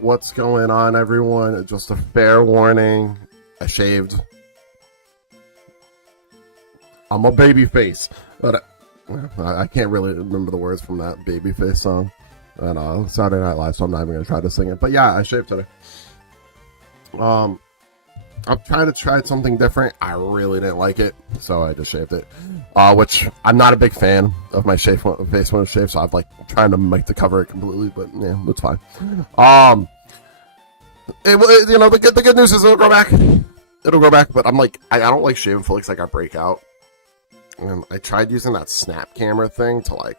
What's going on, everyone? Just a fair warning. I shaved. I'm a baby face. But I can't really remember the words from that Babyface song. And Saturday Night Live, so I'm not even going to try to sing it. But yeah, I shaved today. I'm trying to try something different. I really didn't like it, so I just shaved it. Which I'm not a big fan of my face when it's shaved, so I'm like trying to cover it completely, but yeah, it's fine. The good news is it'll grow back. It'll grow back, but I'm like, I don't like shaving flicks like I break out. And I tried using that snap camera thing to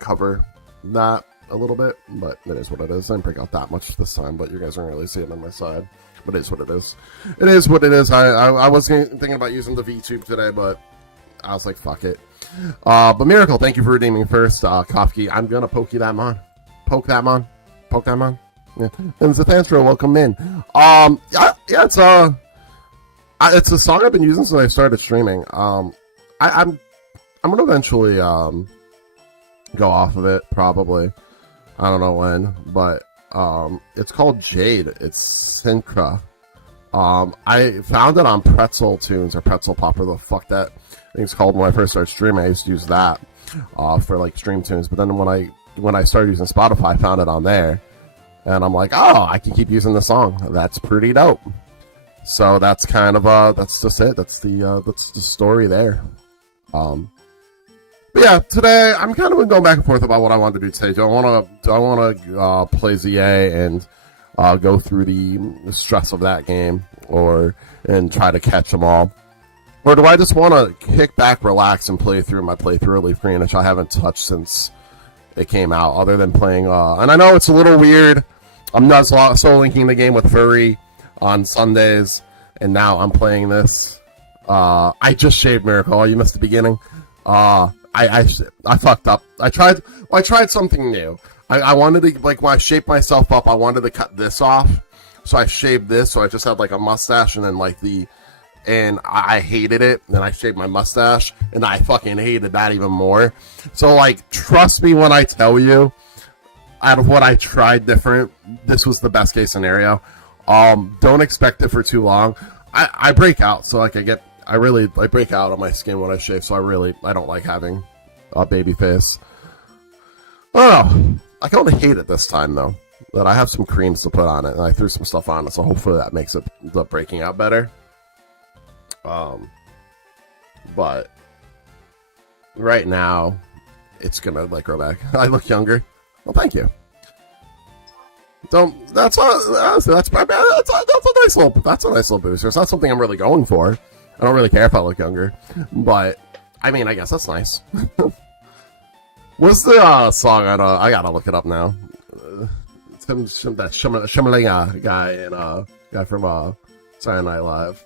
cover that a little bit, but it is what it is. I didn't break out that much this time, but you guys aren't really seeing it on my side. But it is what it is. It is what it is. I was thinking about using the VTube today, but I was like, fuck it. But Miracle, thank you for redeeming first. Kofke, I'm gonna poke you that mon. Poke that mon. Poke that mon. Yeah. And Zathantro, welcome in. It's a song I've been using since I started streaming. I'm gonna eventually go off of it, probably. I don't know when, but it's called Jade. It's Synchra. I found it on Pretzel Tunes or Pretzel Pop, or the fuck that thing's called. When I first started streaming, I used to use that for like stream tunes. But then when I started using Spotify, I found it on there, and I'm like, oh, I can keep using the song. That's pretty dope. So that's kind of that's just it. That's the story there. But yeah, today I'm kind of going back and forth about what I want to do today. Do I want to play ZA and go through the stress of that game, and try to catch them all, or do I just want to kick back, relax, and play through my playthrough of Leaf Green, which I haven't touched since it came out, other than playing. And I know it's a little weird. I'm not so linking the game with Furry on Sundays, and now I'm playing this. I just shaved Miracle. You missed the beginning. I fucked up. I tried something new. I wanted to, like, when I shaped myself up, I wanted to cut this off. So I shaved this, so I just had like a mustache, and then and I hated it. Then I shaved my mustache, and I fucking hated that even more. So, like, trust me when I tell you, out of what I tried different, this was the best case scenario. Don't expect it for too long. I break out, so like I break out on my skin when I shave, so I don't like having a baby face. Oh, I kind of hate it this time, though, that I have some creams to put on it, and I threw some stuff on it, so hopefully that makes the breaking out better. But right now, it's gonna, like, grow back. I look younger. Well, thank you. That's a nice little booster. It's not something I'm really going for. I don't really care if I look younger, but I mean, I guess that's nice. What's the song? I gotta look it up now. It's that Shamalinga guy and guy from Saturday Night Live.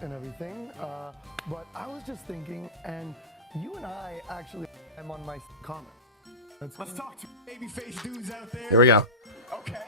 And everything, but I was just thinking, and you and I actually am on my comment. Let's talk to babyface dudes out there. Here we go. Okay.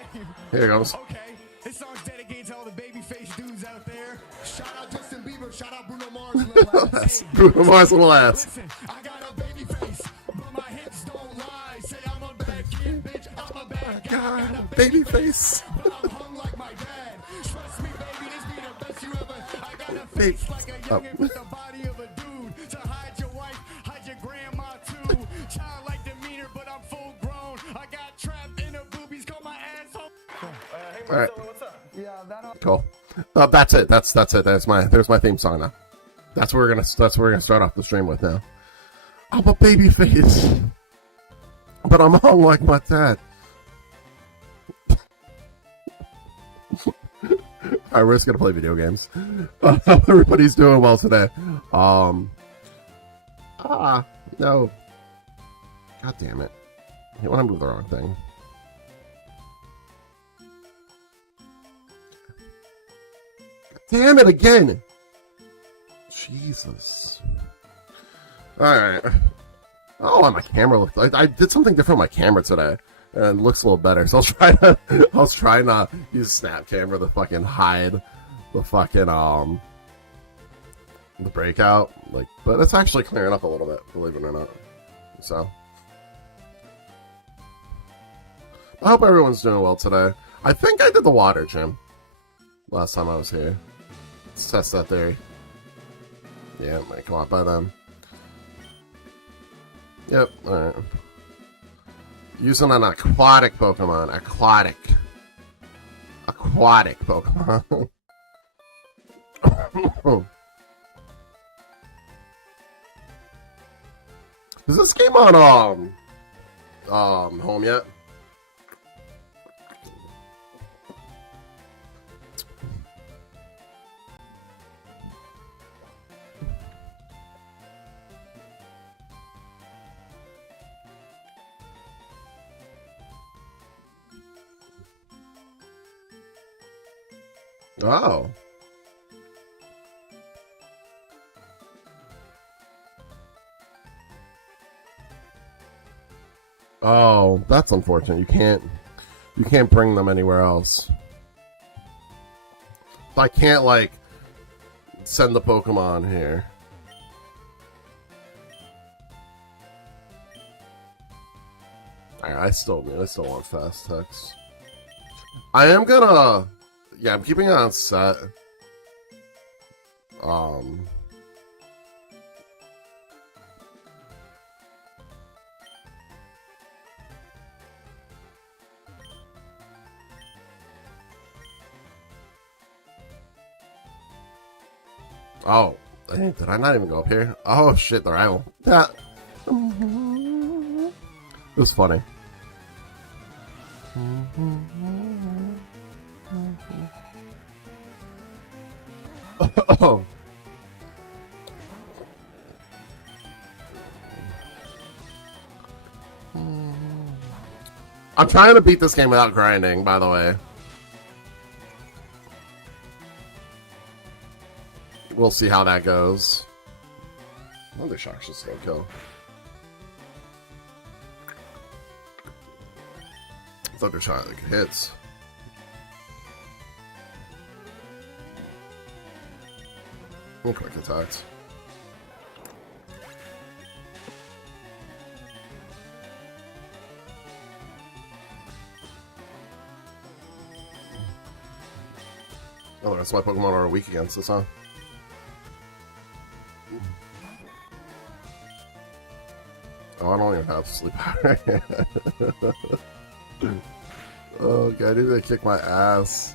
Here it goes. Okay. This song's dedicated to all the babyface dudes out there. Shout out Justin Bieber. Shout out Bruno Mars. Little ass. Bruno Mars little ass. Listen, I got a baby face, but my hips don't lie. Say I'm a bad kid, bitch. I'm a bad guy. God, baby face. But I'm hung like my dad. Trust me, baby, this be the best you ever. I got a Hey. face like a youngin' with the body of a dude. To hide your wife, hide your grandma too. Childlike demeanor, but I'm full grown. I got trapped in her boobies, call my asshole. Hey, All right. what's up? Yeah, that. Cool. That's it. That's it. There's my theme song now. That's what we're gonna start off the stream with now. I'm a baby face, but I'm hung like my dad. Alright, we're just gonna play video games. Everybody's doing well today. No. God damn it. I want to move the wrong thing. Damn it again! Jesus. Alright. Oh, my camera looked. I did something different with my camera today, and it looks a little better. So I'll try not use Snap Camera to fucking hide the fucking the breakout. Like, but it's actually clearing up a little bit, believe it or not. So I hope everyone's doing well today. I think I did the water gym last time I was here. Let's test that theory. Yeah, it might come out by then. Yep, alright. Using an aquatic Pokemon. Aquatic Pokemon. Is this game on home yet? Oh. Oh, that's unfortunate. You can't bring them anywhere else. I can't like send the Pokemon here. I still want fast text. I am gonna. Yeah, I'm keeping it on set. Oh, did I not even go up here? Oh shit, the rival. Yeah. It was funny. Oh. I'm trying to beat this game without grinding, by the way. We'll see how that goes. Wonder Shark should still kill. Thundershock like hits. And quick attacks. Oh, that's why Pokemon are weak against this, huh? Oh, I don't even have sleep powder. Oh, God, I need to kick my ass.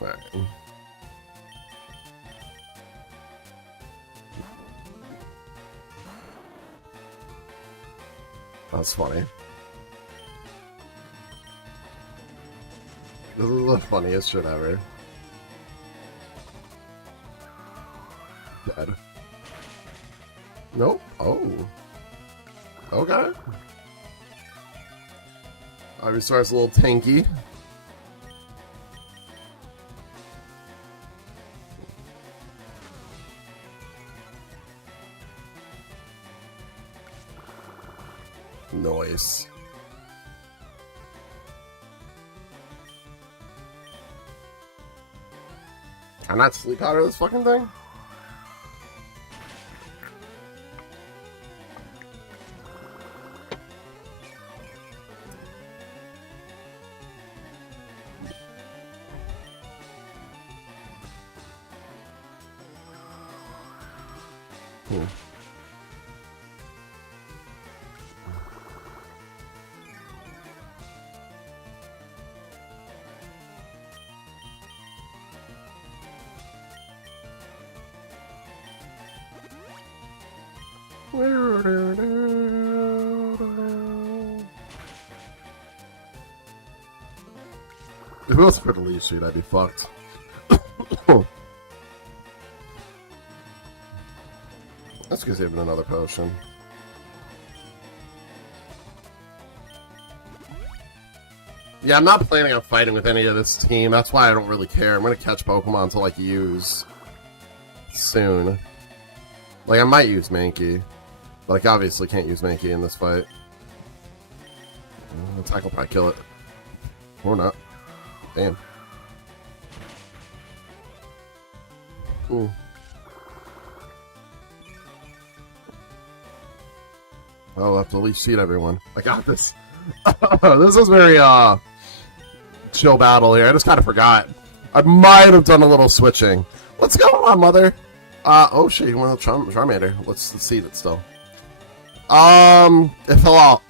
Alright. That's funny. This is the funniest shit ever. Dead. Nope. Oh. Okay. Ivysaur's a little tanky. Noise. Can I not sleep powder this fucking thing? If it was for the lead sheet, I'd be fucked. That's because even another potion. Yeah, I'm not planning on fighting with any of this team. That's why I don't really care. I'm gonna catch Pokemon to like use soon. Like, I might use Mankey. But, like, obviously can't use Mankey in this fight. Attack will probably kill it. Or not. Damn. Ooh. I'll have to at least seat everyone. I got this. This is very, chill battle here. I just kind of forgot. I might have done a little switching. What's going on, mother? Oh shit, you want a Charmander. Let's seat it still. It fell out.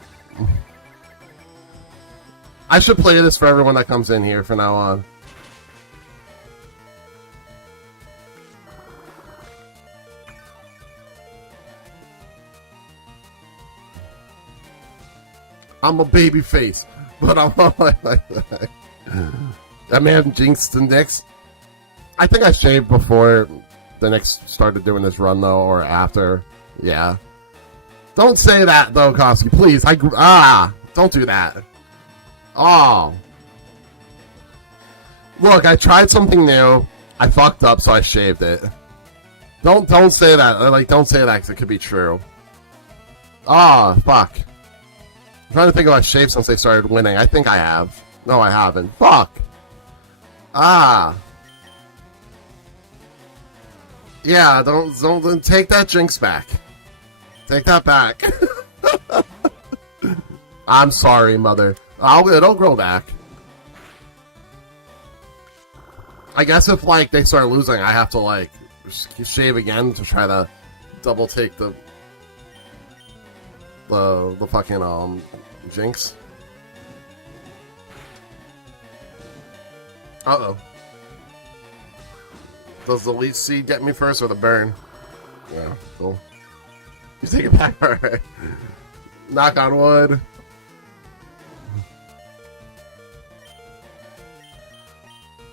I should play this for everyone that comes in here from now on. I'm a baby face, but I'm not like that. I may have jinxed the Knicks. I think I shaved before the Knicks started doing this run, though, or after. Yeah. Don't say that, though, Koski, please. Don't do that. Oh. Look, I tried something new. I fucked up, so I shaved it. Don't say that. Like, don't say that, because it could be true. Oh, fuck. I'm trying to think if I shaved since they started winning. I think I have. No, I haven't. Fuck. Yeah, don't take that jinx back. Take that back. I'm sorry, mother. It'll grow back. I guess if, like, they start losing, I have to, like, shave again to try to double take the fucking, jinx. Uh-oh. Does the leech seed get me first or the burn? Yeah, cool. You take it back, alright. Knock on wood.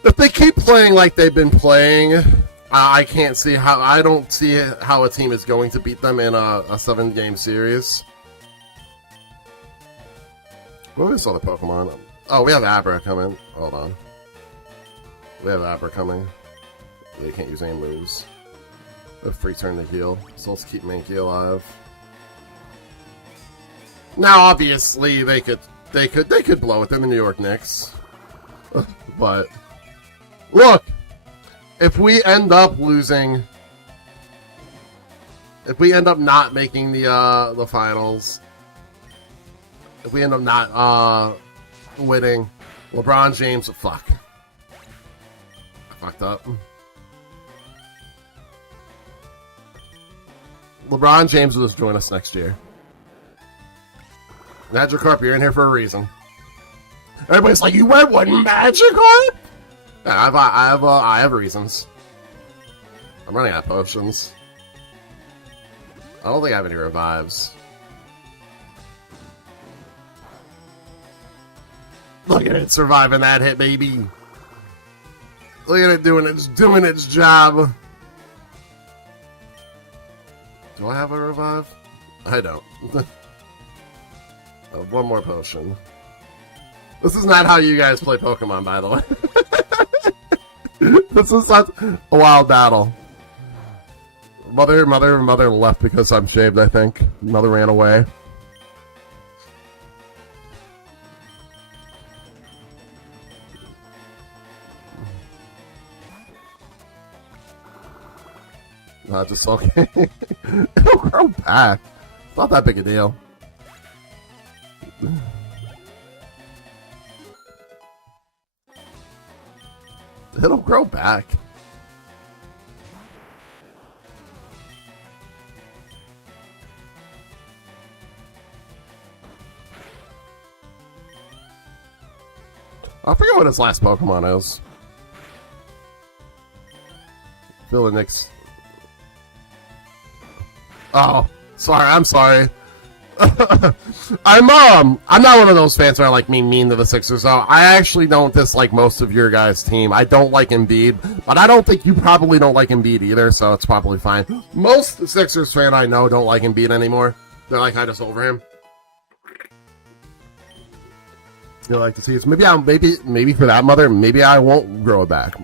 If they keep playing like they've been playing, I can't see how. I don't see how a team is going to beat them in a 7-game series. What is all the Pokemon? Oh, we have Abra coming. Hold on. We have Abra coming. They can't use any moves. A free turn to heal, so let's keep Mankey alive. Now, obviously, they could blow it. They're the New York Knicks, but look, if we end up losing, if we end up not making the finals, if we end up not winning, LeBron James, fuck, I fucked up. LeBron James will just join us next year. Magikarp, you're in here for a reason. Everybody's like, you went one Magikarp? Yeah, I have reasons. I'm running out of potions. I don't think I have any revives. Look at it surviving that hit, baby. Look at it doing its job. Do I have a revive? I don't. One more potion. This is not how you guys play Pokemon, by the way. This is such a wild battle. Mother left because I'm shaved, I think. Mother ran away. Just okay. It'll grow back. It's not that big a deal. It'll grow back. I forget what his last Pokemon is. Feel the Knicks. Oh, sorry. I'm sorry. I'm not one of those fans who are like mean to the Sixers. So I actually don't dislike most of your guys' team. I don't like Embiid, but I don't think you probably don't like Embiid either. So it's probably fine. Most Sixers fan I know don't like Embiid anymore. They're like, I just over him. You like to see it? Maybe for that, mother. Maybe I won't grow it back.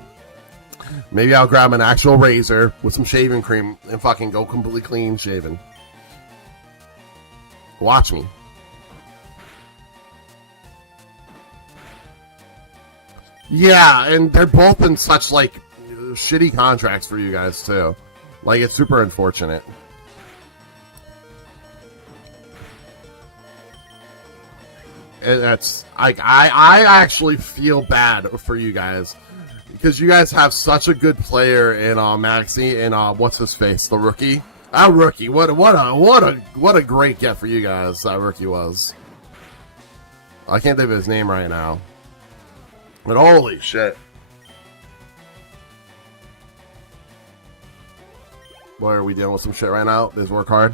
Maybe I'll grab an actual razor with some shaving cream and fucking go completely clean shaven. Watch me. Yeah, and they're both in such, like, shitty contracts for you guys, too. Like, it's super unfortunate. And that's, like, I actually feel bad for you guys. Because you guys have such a good player in Maxi and what's his face, the rookie. That rookie, what a great get for you guys. That rookie was. I can't think of his name right now, but holy shit! Boy, are we dealing with some shit right now? This work hard.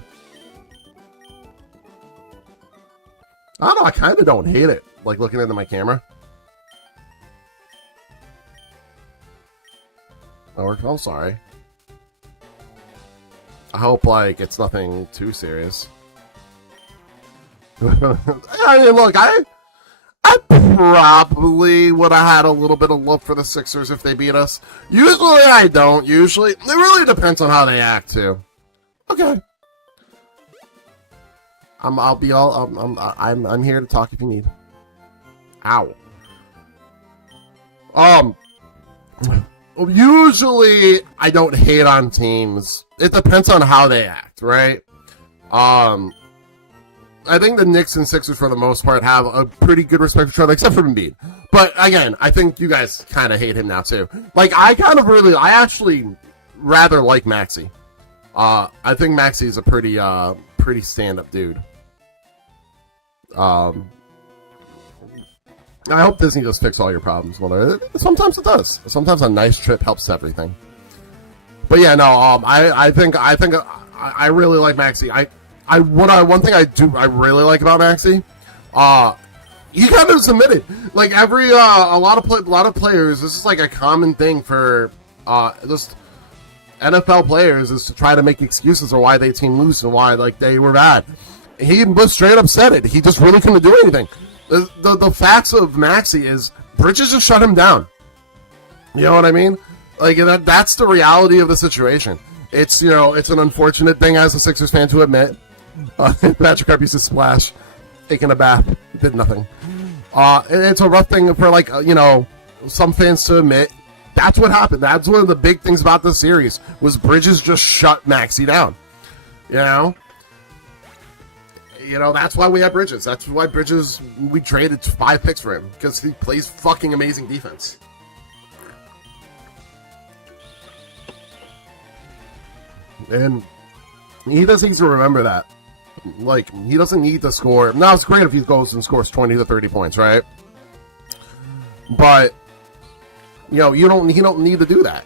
I don't know. I kind of don't hate it. Like looking into my camera. I'm sorry. I hope, like, it's nothing too serious. I mean, look, I probably would have had a little bit of love for the Sixers if they beat us. Usually I don't. Usually, it really depends on how they act, too. Okay. I'm here to talk if you need. Ow. Usually, I don't hate on teams. It depends on how they act, right? I think the Knicks and Sixers, for the most part, have a pretty good respect for each other, except for Embiid. But, again, I think you guys kind of hate him now, too. Like, I actually rather like Maxi. I think Maxi is a pretty stand-up dude. I hope Disney just fix all your problems. Well, sometimes it does. Sometimes a nice trip helps everything. But yeah, no. I think I really like Maxi. One thing I really like about Maxi, he kind of submitted. Like a lot of players. This is like a common thing for just NFL players is to try to make excuses of why they team lose and why like they were bad. He was straight up said it. He just really couldn't do anything. The facts of Maxi is Bridges just shut him down. You know what I mean? Like that's the reality of the situation. It's it's an unfortunate thing as a Sixers fan to admit. Patrick Harp used to splash, taking a bath, did nothing. It's a rough thing for some fans to admit. That's what happened. That's one of the big things about this series was Bridges just shut Maxi down. That's why we have Bridges. That's why Bridges, we traded 5 picks for him, because he plays fucking amazing defense. And he doesn't need to remember that. Like, he doesn't need to score. Now, it's great if he goes and scores 20 to 30 points, right? But, he don't need to do that.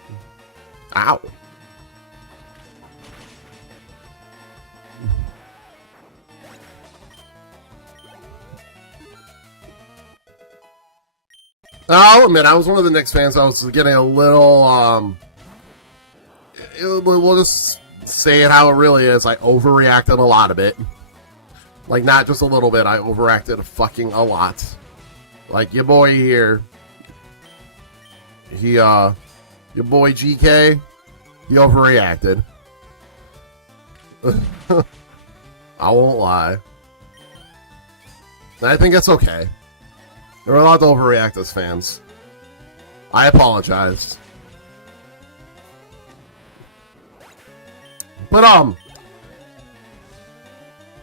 Ow. I'll admit, I was one of the Knicks fans. I was getting a little, we'll just say it how it really is. I overreacted a lot of it. Like, not just a little bit. I overreacted fucking a lot. Like, your boy here, your boy GK, he overreacted. I won't lie. And I think that's okay. We're allowed to overreact as fans. I apologize. But,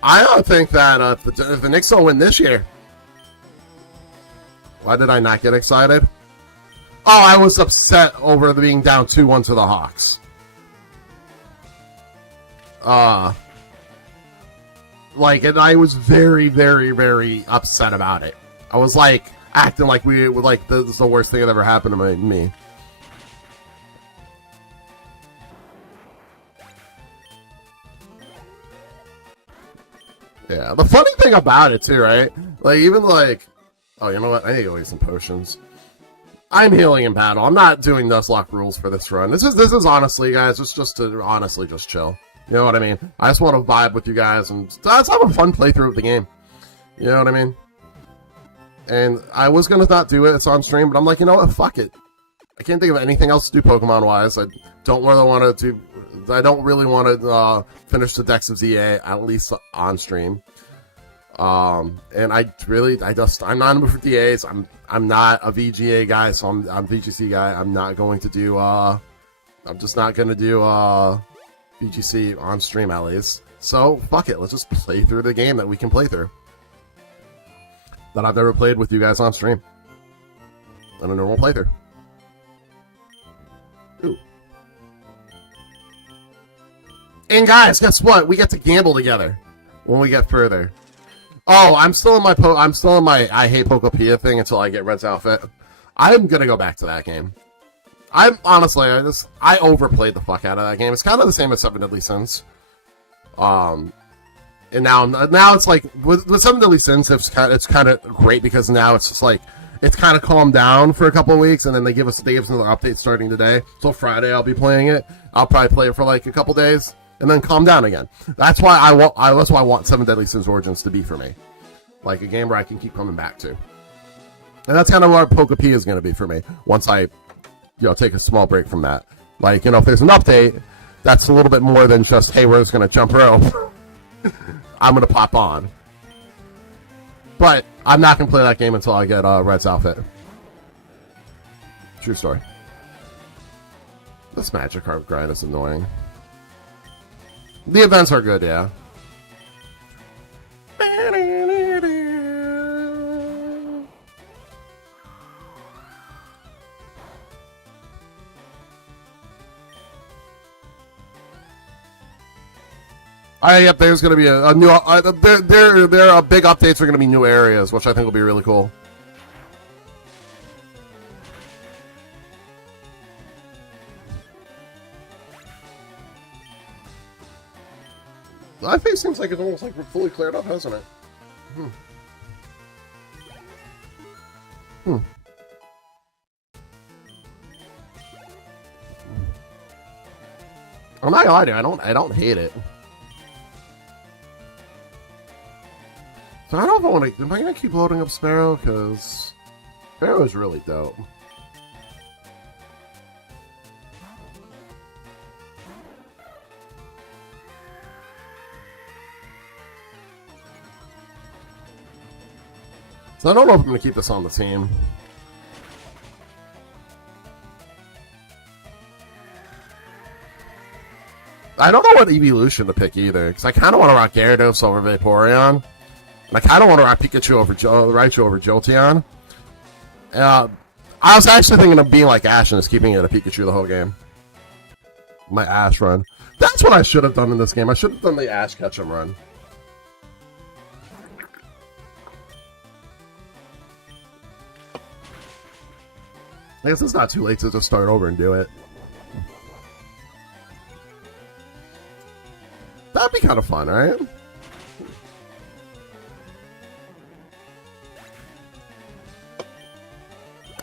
I don't think that if the Knicks don't win this year... Why did I not get excited? Oh, I was upset over being down 2-1 to the Hawks. And I was very, very, very upset about it. I was like acting like this is the worst thing that ever happened to me. Yeah, the funny thing about it too, right? Like even like, oh, you know what? I need to go get some potions. I'm healing in battle. I'm not doing Nuzlocke rules for this run. This is honestly, guys, just to honestly just chill. You know what I mean? I just want to vibe with you guys and let's have a fun playthrough of the game. You know what I mean? And I was gonna not do it. It's on stream, but I'm like, you know what? Fuck it. I can't think of anything else to do Pokemon wise. I don't really want to do. I don't really want to finish the Dex of ZA at least on stream. And I'm not in the mood for DAs. I'm not a VGA guy, so I'm VGC guy. I'm not going to do. I'm just not going to do VGC on stream at least. So fuck it. Let's just play through the game that we can play through. That I've never played with you guys on stream. On a normal playthrough. Ooh. And guys, guess what? We get to gamble together when we get further. Oh, I'm still in my I hate Pokopia thing until I get Red's outfit. I'm gonna go back to that game. I'm honestly, I overplayed the fuck out of that game. It's kind of the same as Seven Deadly Sins. And now it's like with Seven Deadly Sins, it's kind of great because now it's just like it's kind of calmed down for a couple of weeks, and then they give us another update starting today. So Friday I'll be playing it. I'll probably play it for like a couple days, and then calm down again. That's why I want Seven Deadly Sins Origins to be for me, like a game where I can keep coming back to. And that's kind of what Pokopia is going to be for me once I, take a small break from that. Like, if there's an update, that's a little bit more than just, hey, we're just going to jump rope. I'm going to pop on. But I'm not going to play that game until I get Red's outfit. True story. This Magikarp grind is annoying. The events are good, yeah. Yep, there's going to be a new... there are big updates are going to be new areas, which I think will be really cool. I think it seems like it's almost like we're fully cleared up, hasn't it? I'm not gonna lie to you, I don't hate it. So I don't know if I want to... Am I going to keep loading up Sparrow? Because Sparrow is really dope. So I don't know if I'm going to keep this on the team. I don't know what evolution to pick either, because I kind of want to rock Gyarados over Vaporeon. And I kind of want to rock Pikachu over Raichu over Jolteon. I was actually thinking of being like Ash and just keeping it a Pikachu the whole game. My Ash run. That's what I should have done in this game. I should have done the Ash Ketchum run. I guess it's not too late to just start over and do it. That'd be kind of fun, right?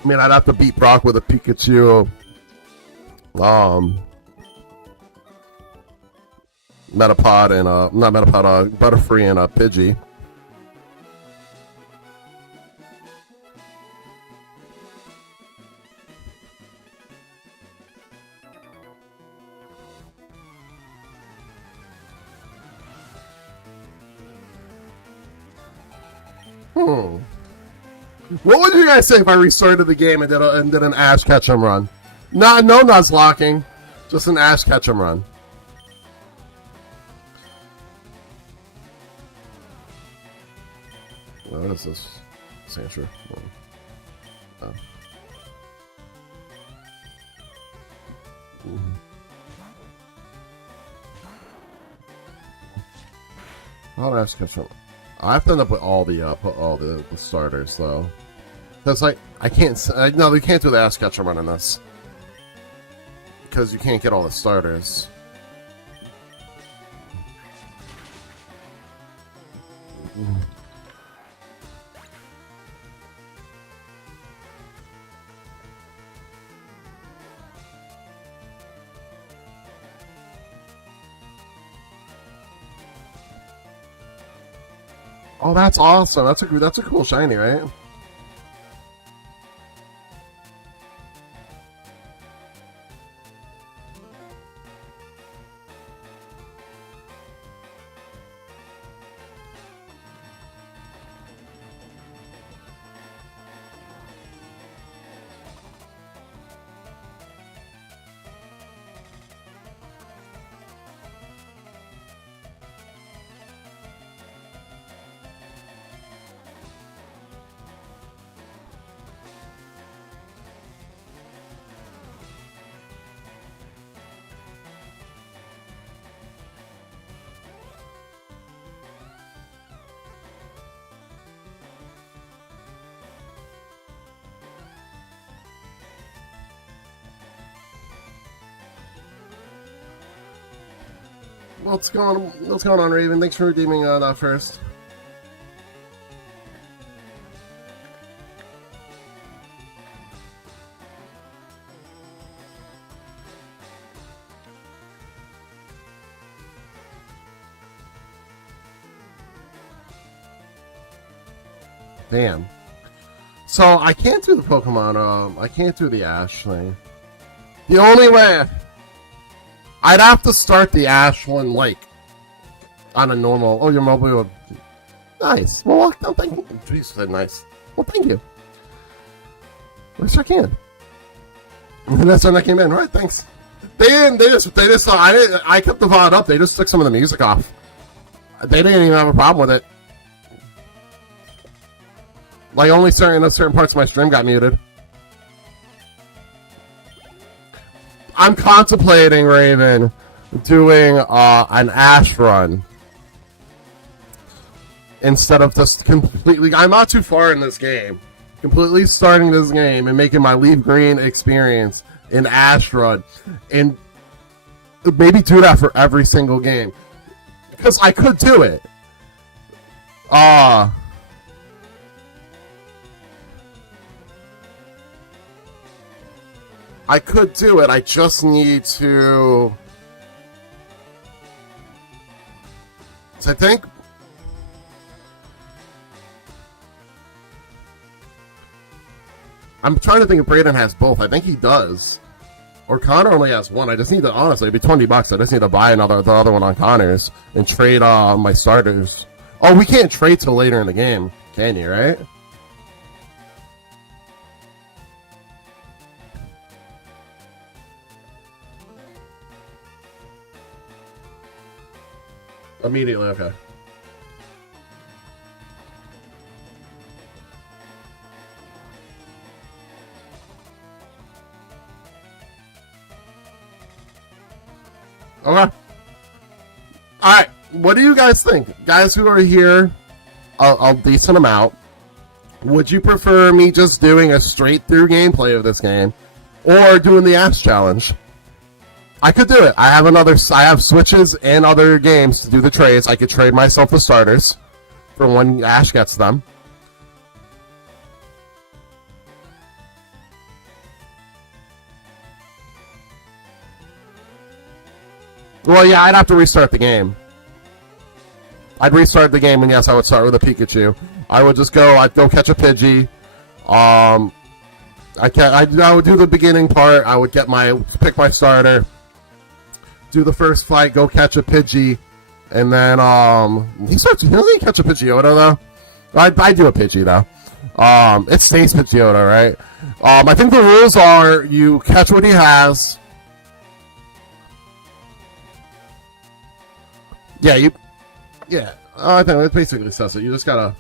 I mean, I'd have to beat Brock with a Pikachu, Metapod and, not Metapod, Butterfree and a Pidgey. What would you guys say if I restarted the game and did an Ash Ketchum run? No Nuzlocking, just an Ash Ketchum run. What is this? Sandshrew. Oh. I'll Ash Ketchum. I have to end up with all the starters though, because like I can't. No, you can't do the Ash Ketchum run in this because you can't get all the starters. Oh, that's awesome. That's a cool shiny, right? What's going on, Raven? Thanks for redeeming that first. Damn. So I can't do the Pokemon. I can't do the Ash thing. The only way I'd have to start the Ash one like on a normal. Oh, your mobile. Nice. Well, no, thank you. Jeez, said nice. Well, thank you. Wish I can. And that's when I came in. Right, thanks. They just. I kept the VOD up. They just took some of the music off. They didn't even have a problem with it. Like, only certain parts of my stream got muted. I'm contemplating, Raven, doing an Ash run. Instead of just completely... I'm not too far in this game. Completely starting this game and making my Leaf Green experience an Ash run. And maybe do that for every single game. Because I could do it. I could do it, I just need to... So I think... I'm trying to think if Brayden has both. I think he does. Or Connor only has one. I just need to, honestly, it'd be $20. I just need to buy the other one on Connor's and trade my starters. Oh, we can't trade till later in the game, can you, right? Immediately, okay. Okay. Alright, what do you guys think? Guys who are here, a decent amount, would you prefer me just doing a straight through gameplay of this game, or doing the Ash Challenge? I could do it. I have switches and other games to do the trades. I could trade myself the starters for when Ash gets them. Well, yeah, I'd have to restart the game. I'd restart the game, and yes, I would start with a Pikachu. I'd go catch a Pidgey. I would do the beginning part. I would pick my starter. Do the first fight, go catch a Pidgey, and then he doesn't catch a Pidgeotto though. I do a Pidgey though. It stays Pidgeotto, right? I think the rules are you catch what he has. Yeah, I think it basically says it. You just gotta.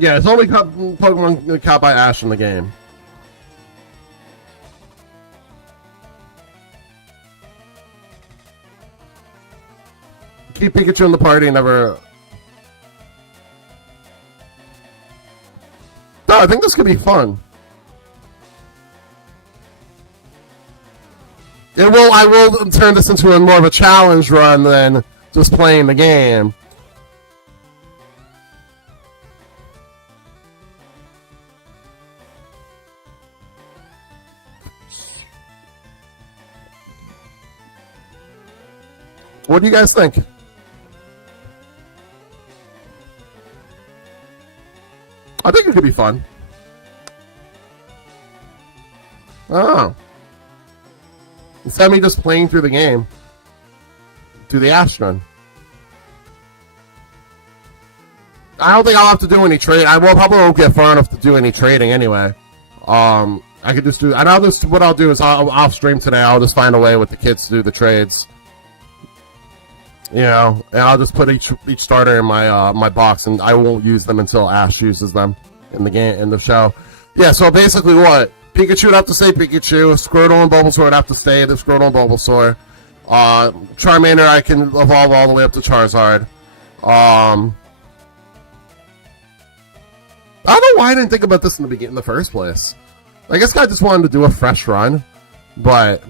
Yeah, it's only Pokemon caught by Ash in the game. Keep Pikachu in the party, never... No, I think this could be fun. I will turn this into more of a challenge run than just playing the game. What do you guys think? I think it could be fun. Oh. Instead of me just playing through the game, do the Ash run. I don't think I'll have to do any trade. Probably won't get far enough to do any trading anyway. I could just do. And what I'll do is I'll stream today. I'll just find a way with the kids to do the trades. You know, and I'll just put each starter in my box, and I won't use them until Ash uses them in the show. Yeah, so basically what? Pikachu would have to stay Pikachu, Squirtle and Bulbasaur would have to stay the Squirtle and Bulbasaur. Charmander I can evolve all the way up to Charizard. I don't know why I didn't think about this in the first place. I guess I just wanted to do a fresh run, but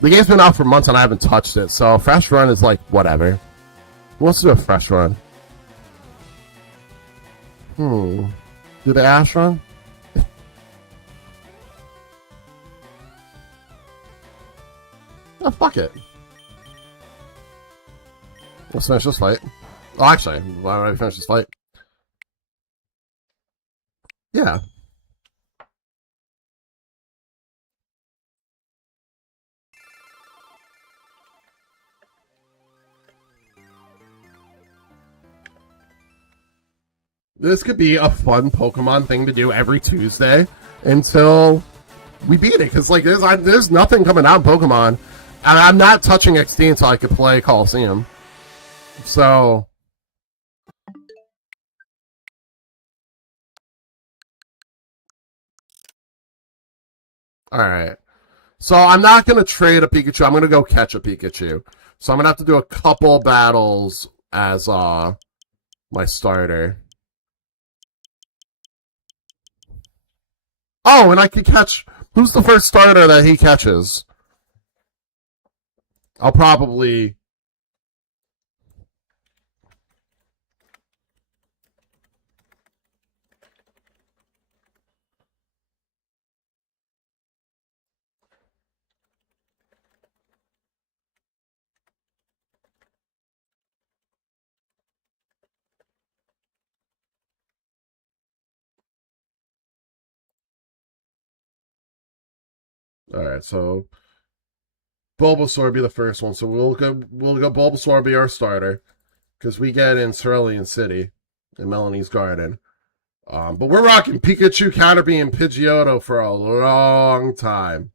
the game's been out for months and I haven't touched it, so a fresh run is like whatever. Who wants to do a fresh run? Do the Ash run? Oh, fuck it. Let's finish this fight. Oh, actually, why don't I finish this fight? Yeah. This could be a fun Pokemon thing to do every Tuesday until we beat it. Because like there's nothing coming out in Pokemon, and I'm not touching XD until I could play Coliseum. So all right. So I'm not gonna trade a Pikachu. I'm gonna go catch a Pikachu. So I'm gonna have to do a couple battles as my starter. Oh, and I can catch. Who's the first starter that he catches? I'll probably. All right, so Bulbasaur be the first one. So we'll go Bulbasaur be our starter because we get in Cerulean City in Melanie's Garden. But we're rocking Pikachu, Caterpie, and Pidgeotto for a long time.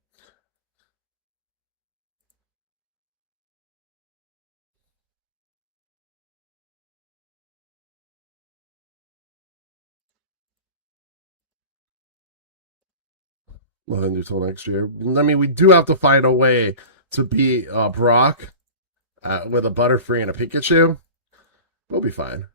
Nothing to do till next year. I mean, we do have to find a way to beat Brock with a Butterfree and a Pikachu. We'll be fine.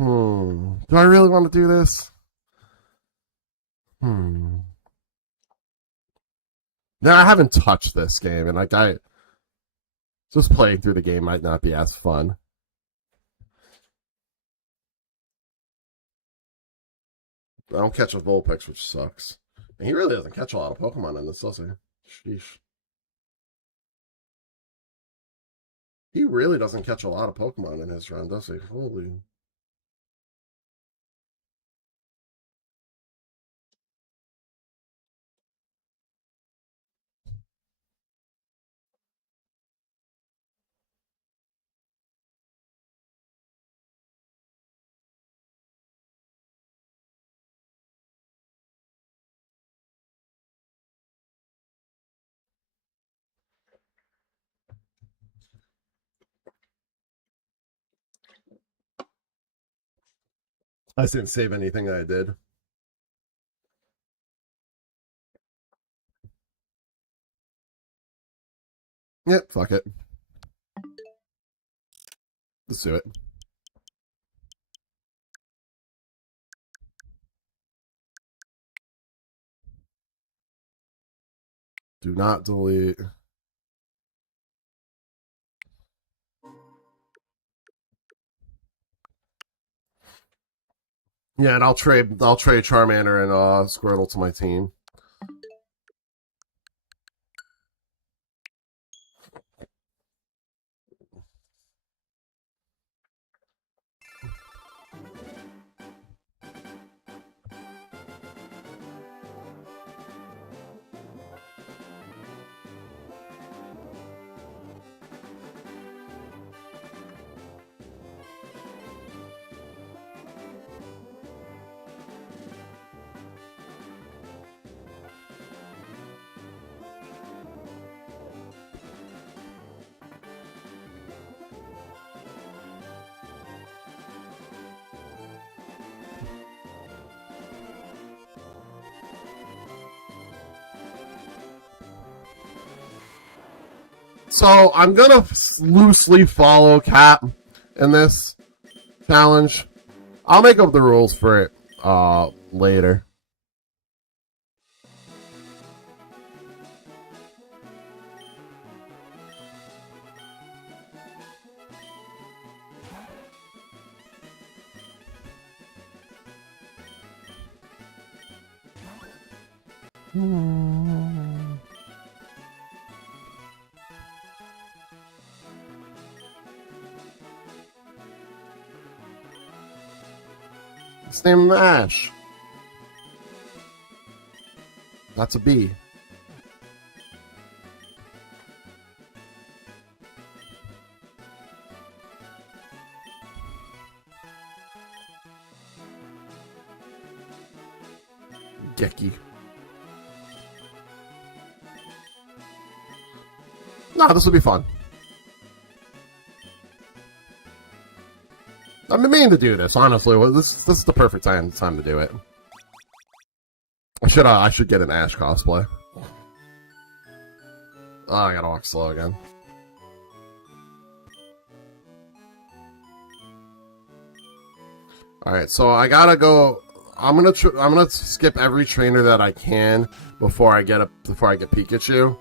Do I really want to do this? Now I haven't touched this game, and like just playing through the game might not be as fun. I don't catch a Vulpix, which sucks. And he really doesn't catch a lot of Pokemon in this, does he? Sheesh. He really doesn't catch a lot of Pokemon in his run, does he? Holy. I didn't save anything I did. Yep, fuck it. Let's do it. Do not delete. Yeah, and I'll trade Charmander and Squirtle to my team. So I'm gonna loosely follow Cap in this challenge. I'll make up the rules for it later. Let's name him Ash. That's a B. Geki. No, this will be fun. I've been meaning to do this, honestly. Well, this is the perfect time to do it. I should get an Ash cosplay. Oh, I gotta walk slow again. All right, so I gotta go. I'm gonna skip every trainer that I can before I get Pikachu.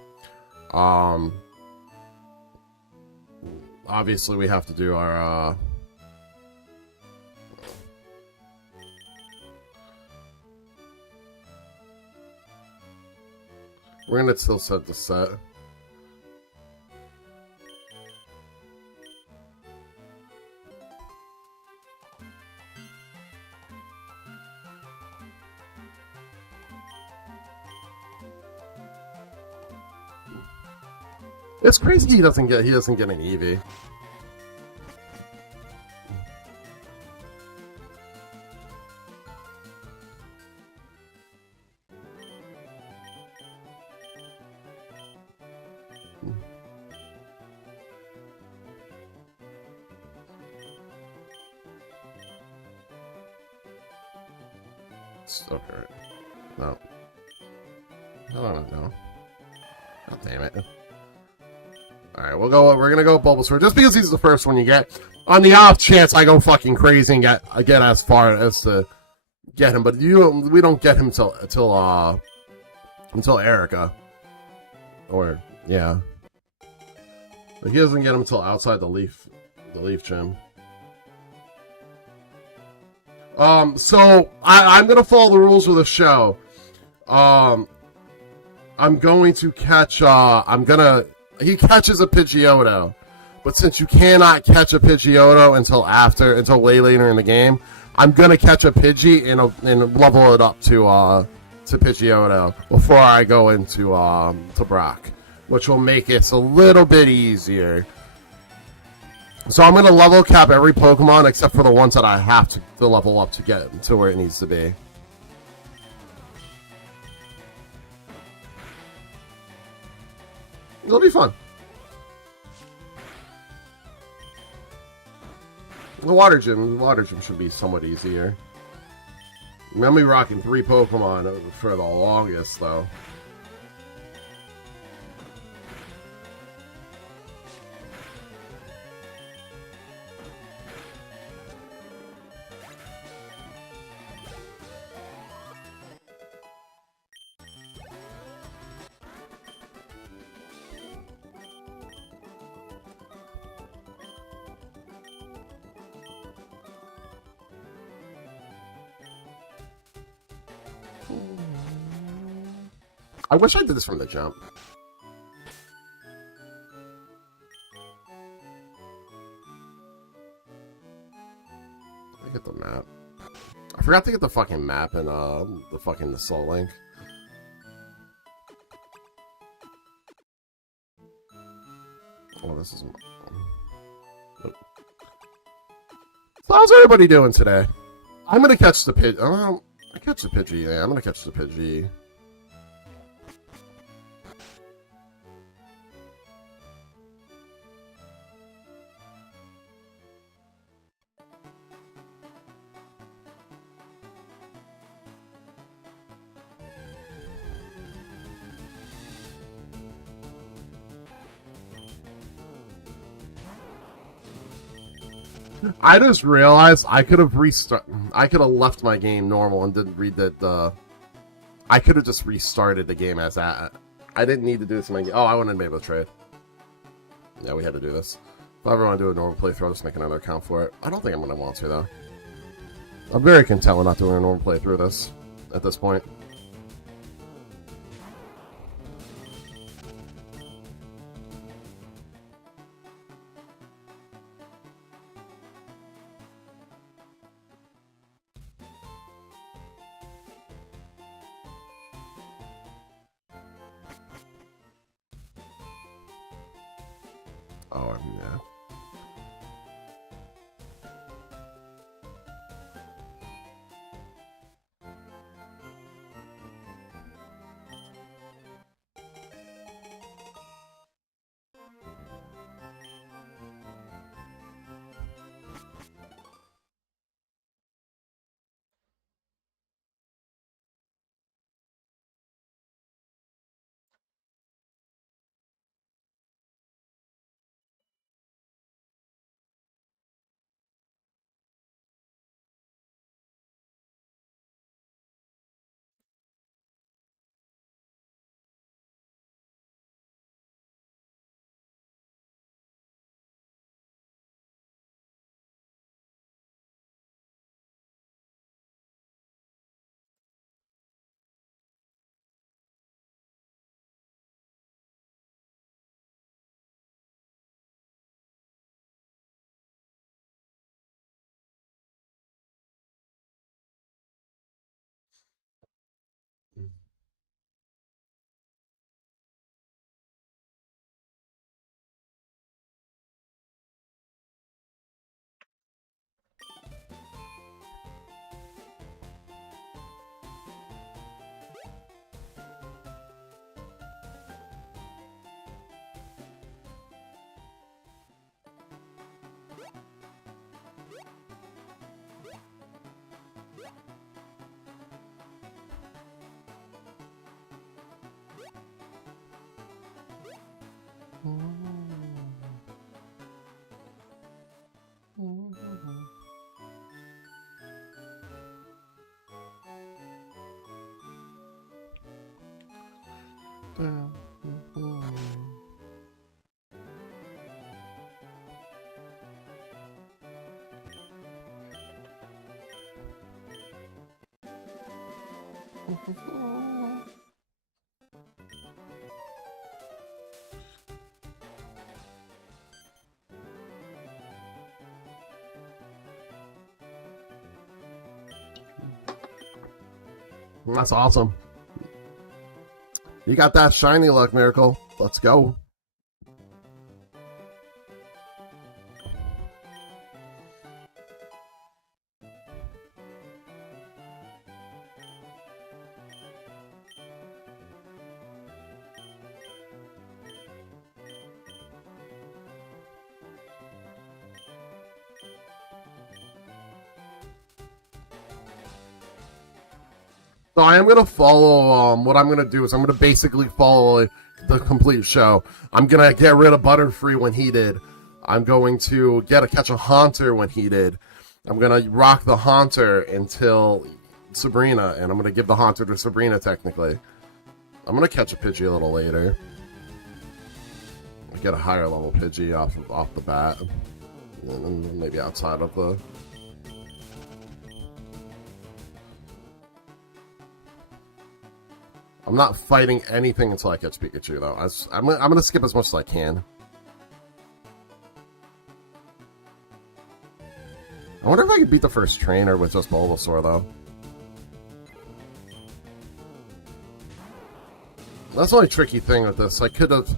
Obviously we have to do our we're gonna still set the set. It's crazy he doesn't get an Eevee. Okay. No. No. God damn it. Alright, we're gonna go Bulbasaur, just because he's the first one you get. On the off chance I go fucking crazy and get as far as to get him, but we don't get him until Erica. Or, yeah. But he doesn't get him until outside the Leaf Gym. So I'm gonna follow the rules of the show. I'm going to catch, he catches a Pidgeotto, but since you cannot catch a Pidgeotto until way later in the game, I'm gonna catch a Pidgey and level it up to Pidgeotto before I go into to Brock, which will make it a little bit easier. So I'm gonna level cap every Pokemon except for the ones that I have to level up to get to where it needs to be. It'll be fun. The water gym should be somewhat easier. I'm gonna be rocking 3 Pokemon for the longest, though. I wish I did this from the jump. I get the map. I forgot to get the fucking map and the Soul Link. Oh, this is. Nope. So how's everybody doing today? I'm gonna catch the Pidgey. Oh, I catch the Pidgey. Yeah, I'm gonna catch the Pidgey. I just realized I could have left my game normal and didn't read that. I could have just restarted the game as that. I didn't need to do this in my game. Oh, I wouldn't have been able to trade. Yeah, we had to do this. If I ever want to do a normal playthrough, I'll just make another account for it. I don't think I'm going to want to, though. I'm very content with not doing a normal playthrough of this at this point. Oh, yeah. That's awesome. You got that shiny luck, Miracle. Let's go. So I am going to follow, what I'm going to do is I'm going to basically follow the complete show. I'm going to get rid of Butterfree when he did. I'm going to catch a Haunter when he did. I'm going to rock the Haunter until Sabrina, and I'm going to give the Haunter to Sabrina, technically. I'm going to catch a Pidgey a little later. Get a higher level Pidgey off the bat. And maybe outside of the... I'm not fighting anything until I catch Pikachu, though. I'm going to skip as much as I can. I wonder if I could beat the first trainer with just Bulbasaur, though. That's the only tricky thing with this. I could have...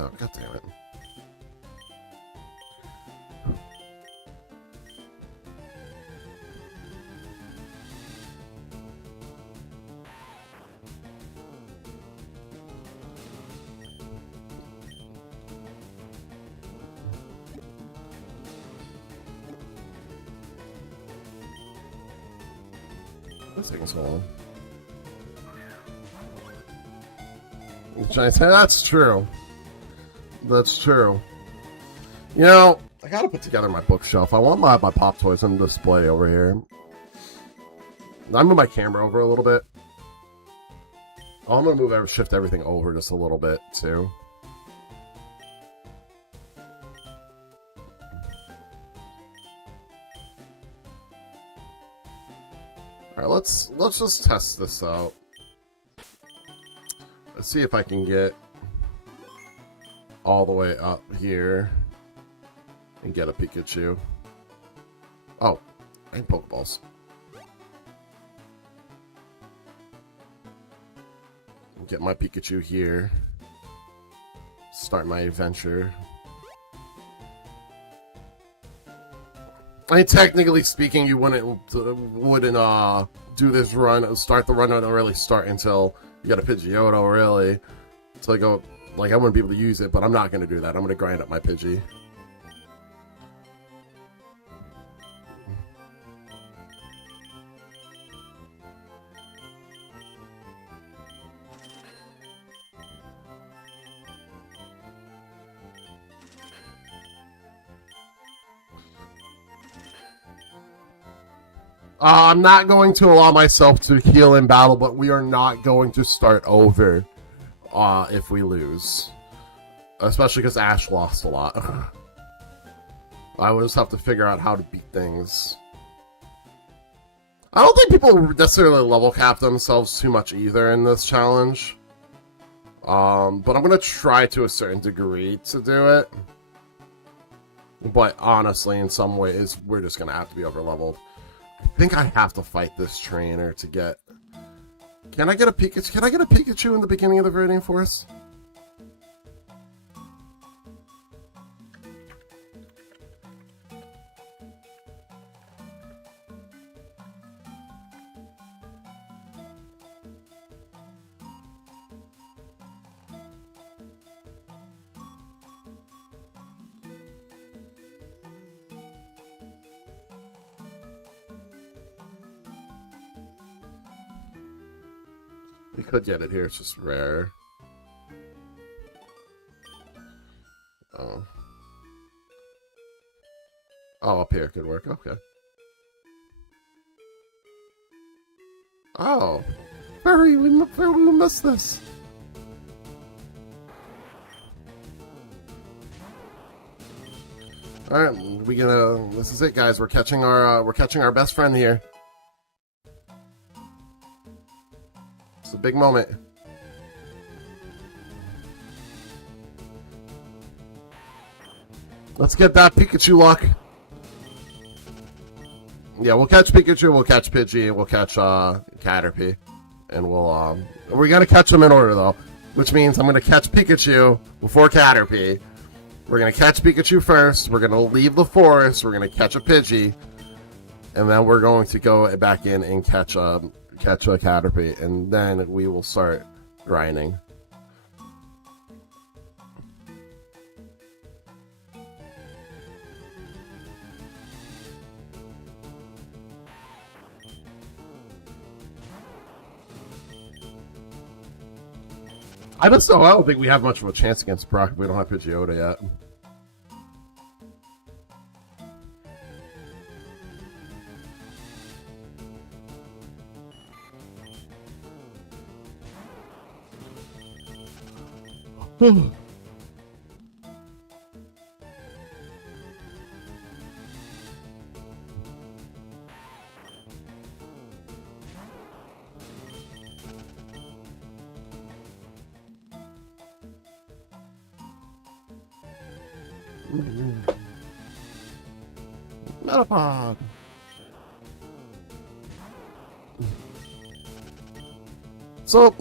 Oh, god damn it. What's taking so long? Giant, that's true. That's true. You know, I gotta put together my bookshelf. I want my Pop Toys on display over here. I'm move my camera over a little bit. Oh, I'm gonna shift everything over just a little bit too. All right, let's just test this out. Let's see if I can get all the way up here and get a Pikachu. Oh, I need Pokeballs. Get my Pikachu here. Start my adventure. I mean, technically speaking, you wouldn't do this run, start the run, don't really start until you got a Pidgeotto, really. So I go, like, I wouldn't be able to use it, but I'm not going to do that. I'm going to grind up my Pidgey. I'm not going to allow myself to heal in battle, but we are not going to start over if we lose. Especially because Ash lost a lot. I will just have to figure out how to beat things. I don't think people necessarily level cap themselves too much either in this challenge. But I'm going to try to a certain degree to do it. But honestly, in some ways, we're just going to have to be over leveled. I think I have to fight this trainer to get... Can I get a Pikachu? Can I get a Pikachu in the beginning of the Viridian Forest? We could get it here, it's just rare. Oh. Oh, up here could work, okay. Oh. We missed this. Alright, this is it, guys. We're catching our best friend here. It's a big moment. Let's get that Pikachu luck. Yeah, we'll catch Pikachu, we'll catch Pidgey, we'll catch Caterpie. And we're gonna catch them in order though. Which means I'm gonna catch Pikachu before Caterpie. We're gonna catch Pikachu first, we're gonna leave the forest, we're gonna catch a Pidgey. And then we're going to go back in and catch a Caterpie, and then we will start grinding. I don't think we have much of a chance against Brock if we don't have Pidgeotto yet. Metapod! So,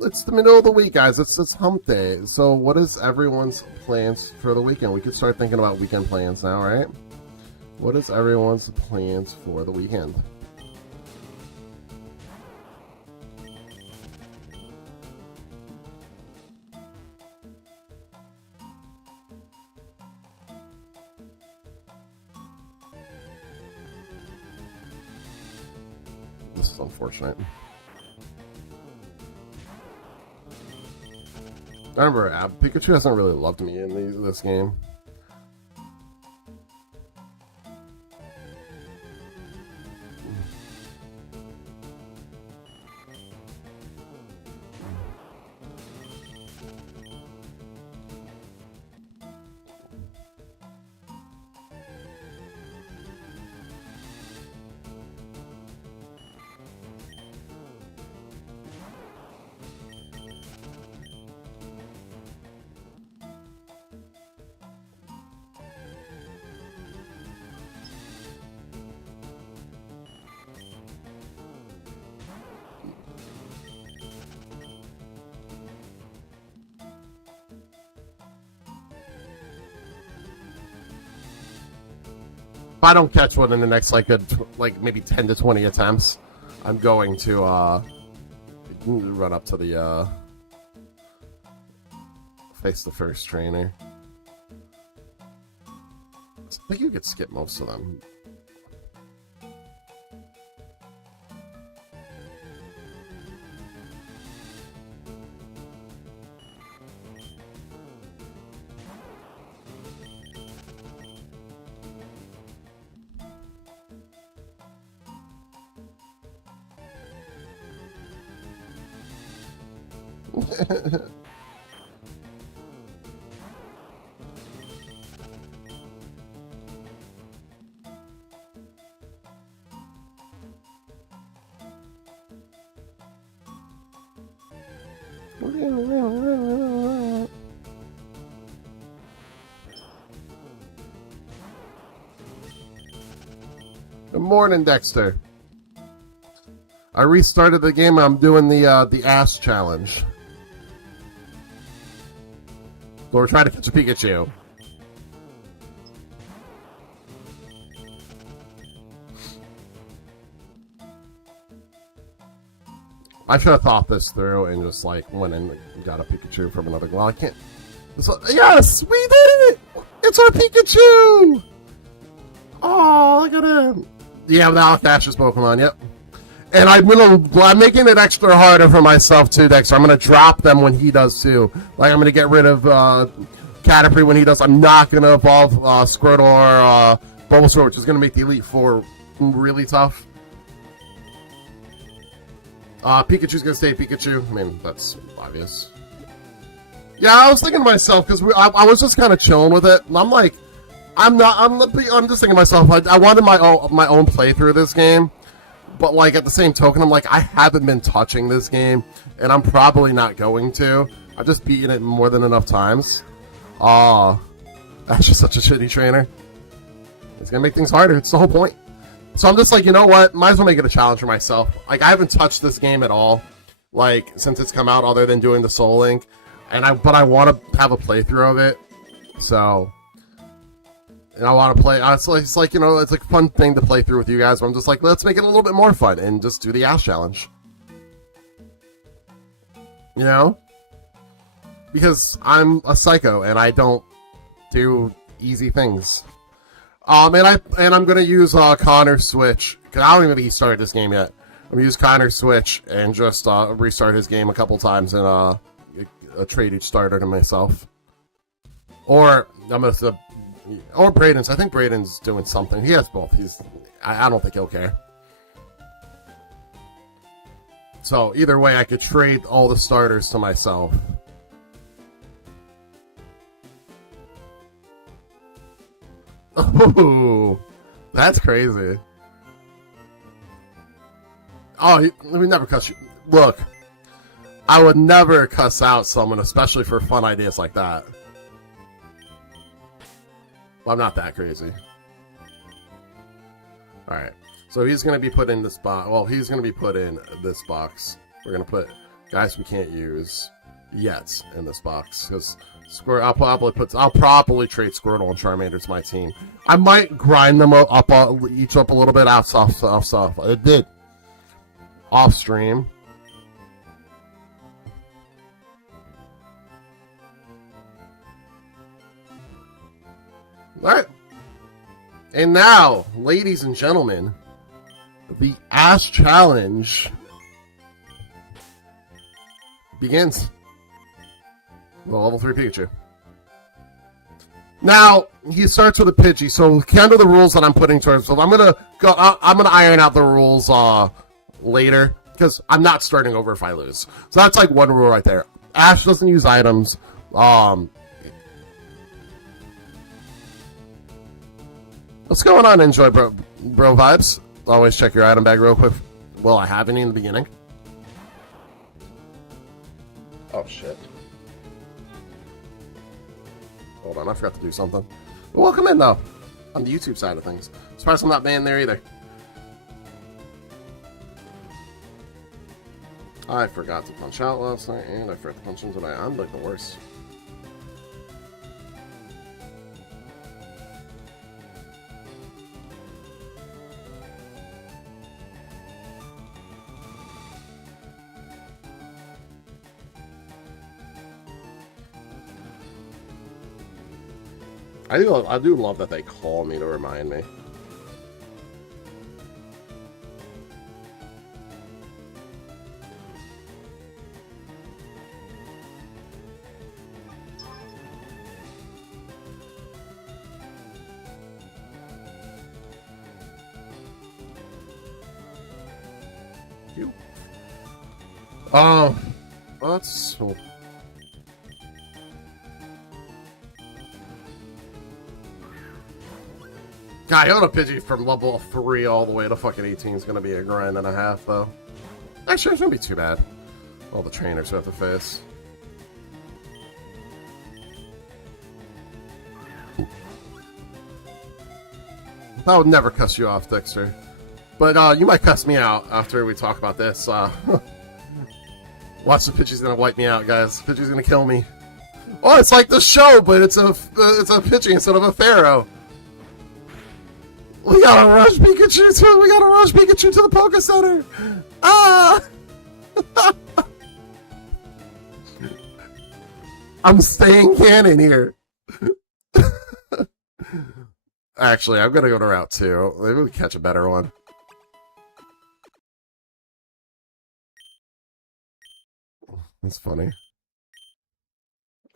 it's the middle of the week, guys. It's hump day. So, what is everyone's plans for the weekend? We could start thinking about weekend plans now, right? What is everyone's plans for the weekend? This is unfortunate. I remember Pikachu hasn't really loved me in this game. If I don't catch one in the next like maybe 10 to 20 attempts, I'm going to run up to the face the first trainer. I think you could skip most of them. Good morning, Dexter. I restarted the game and I'm doing the ass challenge. So we're trying to catch a Pikachu. I should have thought this through and just like went and got a Pikachu from another. Well, I can't. Yes, we did it! It's our Pikachu! Oh, look at him! Yeah, the Alakash's Pokemon. Yep. And I'm making it extra harder for myself too, Dexter. I'm gonna drop them when he does too. Like I'm gonna get rid of Caterpie when he does. I'm not gonna evolve Squirtle or Bulbasaur, which is gonna make the Elite Four really tough. Pikachu's gonna stay Pikachu. I mean, that's obvious. Yeah, I was thinking to myself because I was just kind of chilling with it, and I'm like, I'm just thinking to myself. I wanted my own playthrough of this game. But, like, at the same token, I'm like, I haven't been touching this game, and I'm probably not going to. I've just beaten it more than enough times. Aw, that's just such a shitty trainer. It's gonna make things harder. It's the whole point. So I'm just like, you know what? Might as well make it a challenge for myself. Like, I haven't touched this game at all, like, since it's come out, other than doing the Soul Link. But I want to have a playthrough of it. So... And I want to play. It's like, you know, it's like a fun thing to play through with you guys. But I'm just like, let's make it a little bit more fun and just do the ass challenge. You know, because I'm a psycho and I don't do easy things. And I'm gonna use Connor Switch because I don't even think he started this game yet. I'm gonna use Connor Switch and just restart his game a couple times and a trade each starter to myself. Or I'm gonna. Or Brayden's. I think Brayden's doing something. He has both. I don't think he'll care. So either way, I could trade all the starters to myself. Oh, that's crazy. Oh, let me never cuss you. Look, I would never cuss out someone, especially for fun ideas like that. Well, I'm not that crazy. Alright, so he's going to be put in this box. Well, he's going to be put in this box. We're going to put guys we can't use yet in this box. Because I'll probably trade Squirtle and Charmander to my team. I might grind them each up a little bit off stuff. It did. Off stream. Alright. And now, ladies and gentlemen, the Ash Challenge begins. The level 3 Pikachu. Now, he starts with a Pidgey, so kind of the rules that I'm putting towards. So I'm gonna iron out the rules later, because I'm not starting over if I lose. So that's like one rule right there. Ash doesn't use items. What's going on, Enjoy Bro Vibes? Always check your item bag real quick. Well, I have any in the beginning. Oh, shit. Hold on, I forgot to do something. But welcome in, though, on the YouTube side of things. Surprised I'm not banned there either. I forgot to punch out last night, and I forgot to punch in tonight. I'm like the worst. I do love that they call me to remind me. You. Oh, that's so. God, I own a Pidgey from level 3 all the way to fucking 18 is gonna be a grind and a half, though. Actually, it shouldn't be too bad. All the trainers we have to face. That would never cuss you off, Dexter. But you might cuss me out after we talk about this. Watch, the Pidgey's gonna wipe me out, guys. Pidgey's gonna kill me. Oh, it's like the show, but it's a Pidgey instead of a Pharaoh. We gotta rush Pikachu to the Poké Center! Ah! I'm staying canon here. Actually, I'm gonna go to Route 2. Maybe we catch a better one. That's funny.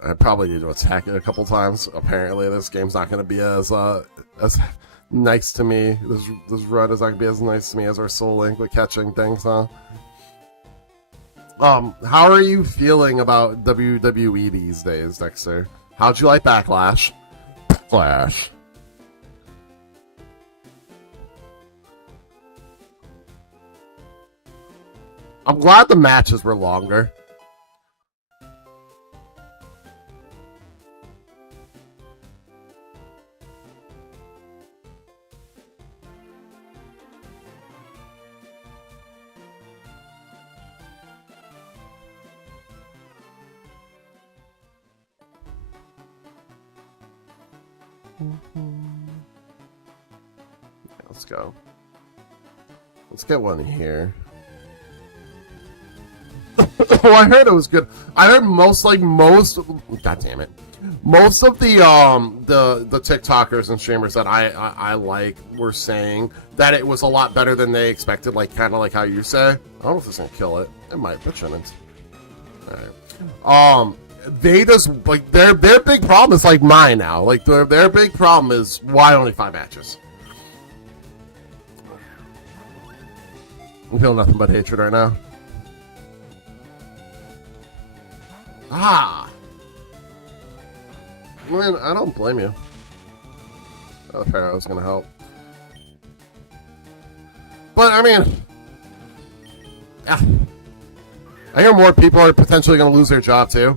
I probably need to attack it a couple times. Apparently, this game's not gonna be as nice to me. This run is not gonna be as nice to me as our Soul Link with catching things, huh? How are you feeling about WWE these days, Dexter? How'd you like Backlash? Backlash. I'm glad the matches were longer. Let's go. Let's get one here. Oh, I heard it was good. I heard most. God damn it. Most of the TikTokers and streamers that I like were saying that it was a lot better than they expected. Like kind of like how you say. I don't know if it's gonna kill it. It might, but shouldn't. All right. They just like their big problem is like mine now. Like their big problem is why only 5 matches. I feel nothing but hatred right now. Ah! Man, I don't blame you. Oh, the Pharaoh's gonna help. But, I mean... Yeah. I hear more people are potentially gonna lose their job, too.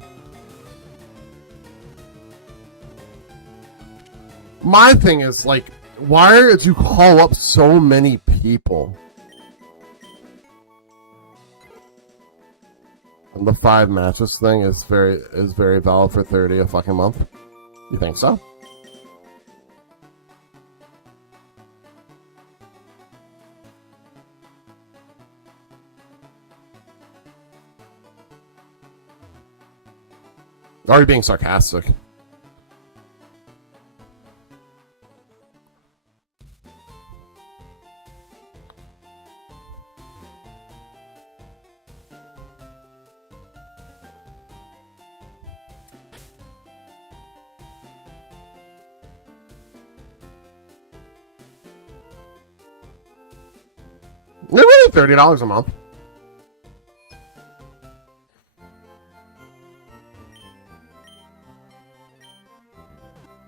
My thing is, like, why did you call up so many people? And the 5 matches thing is very valid for 30 a fucking month. You think so? Are you being sarcastic? They're really $30 a month.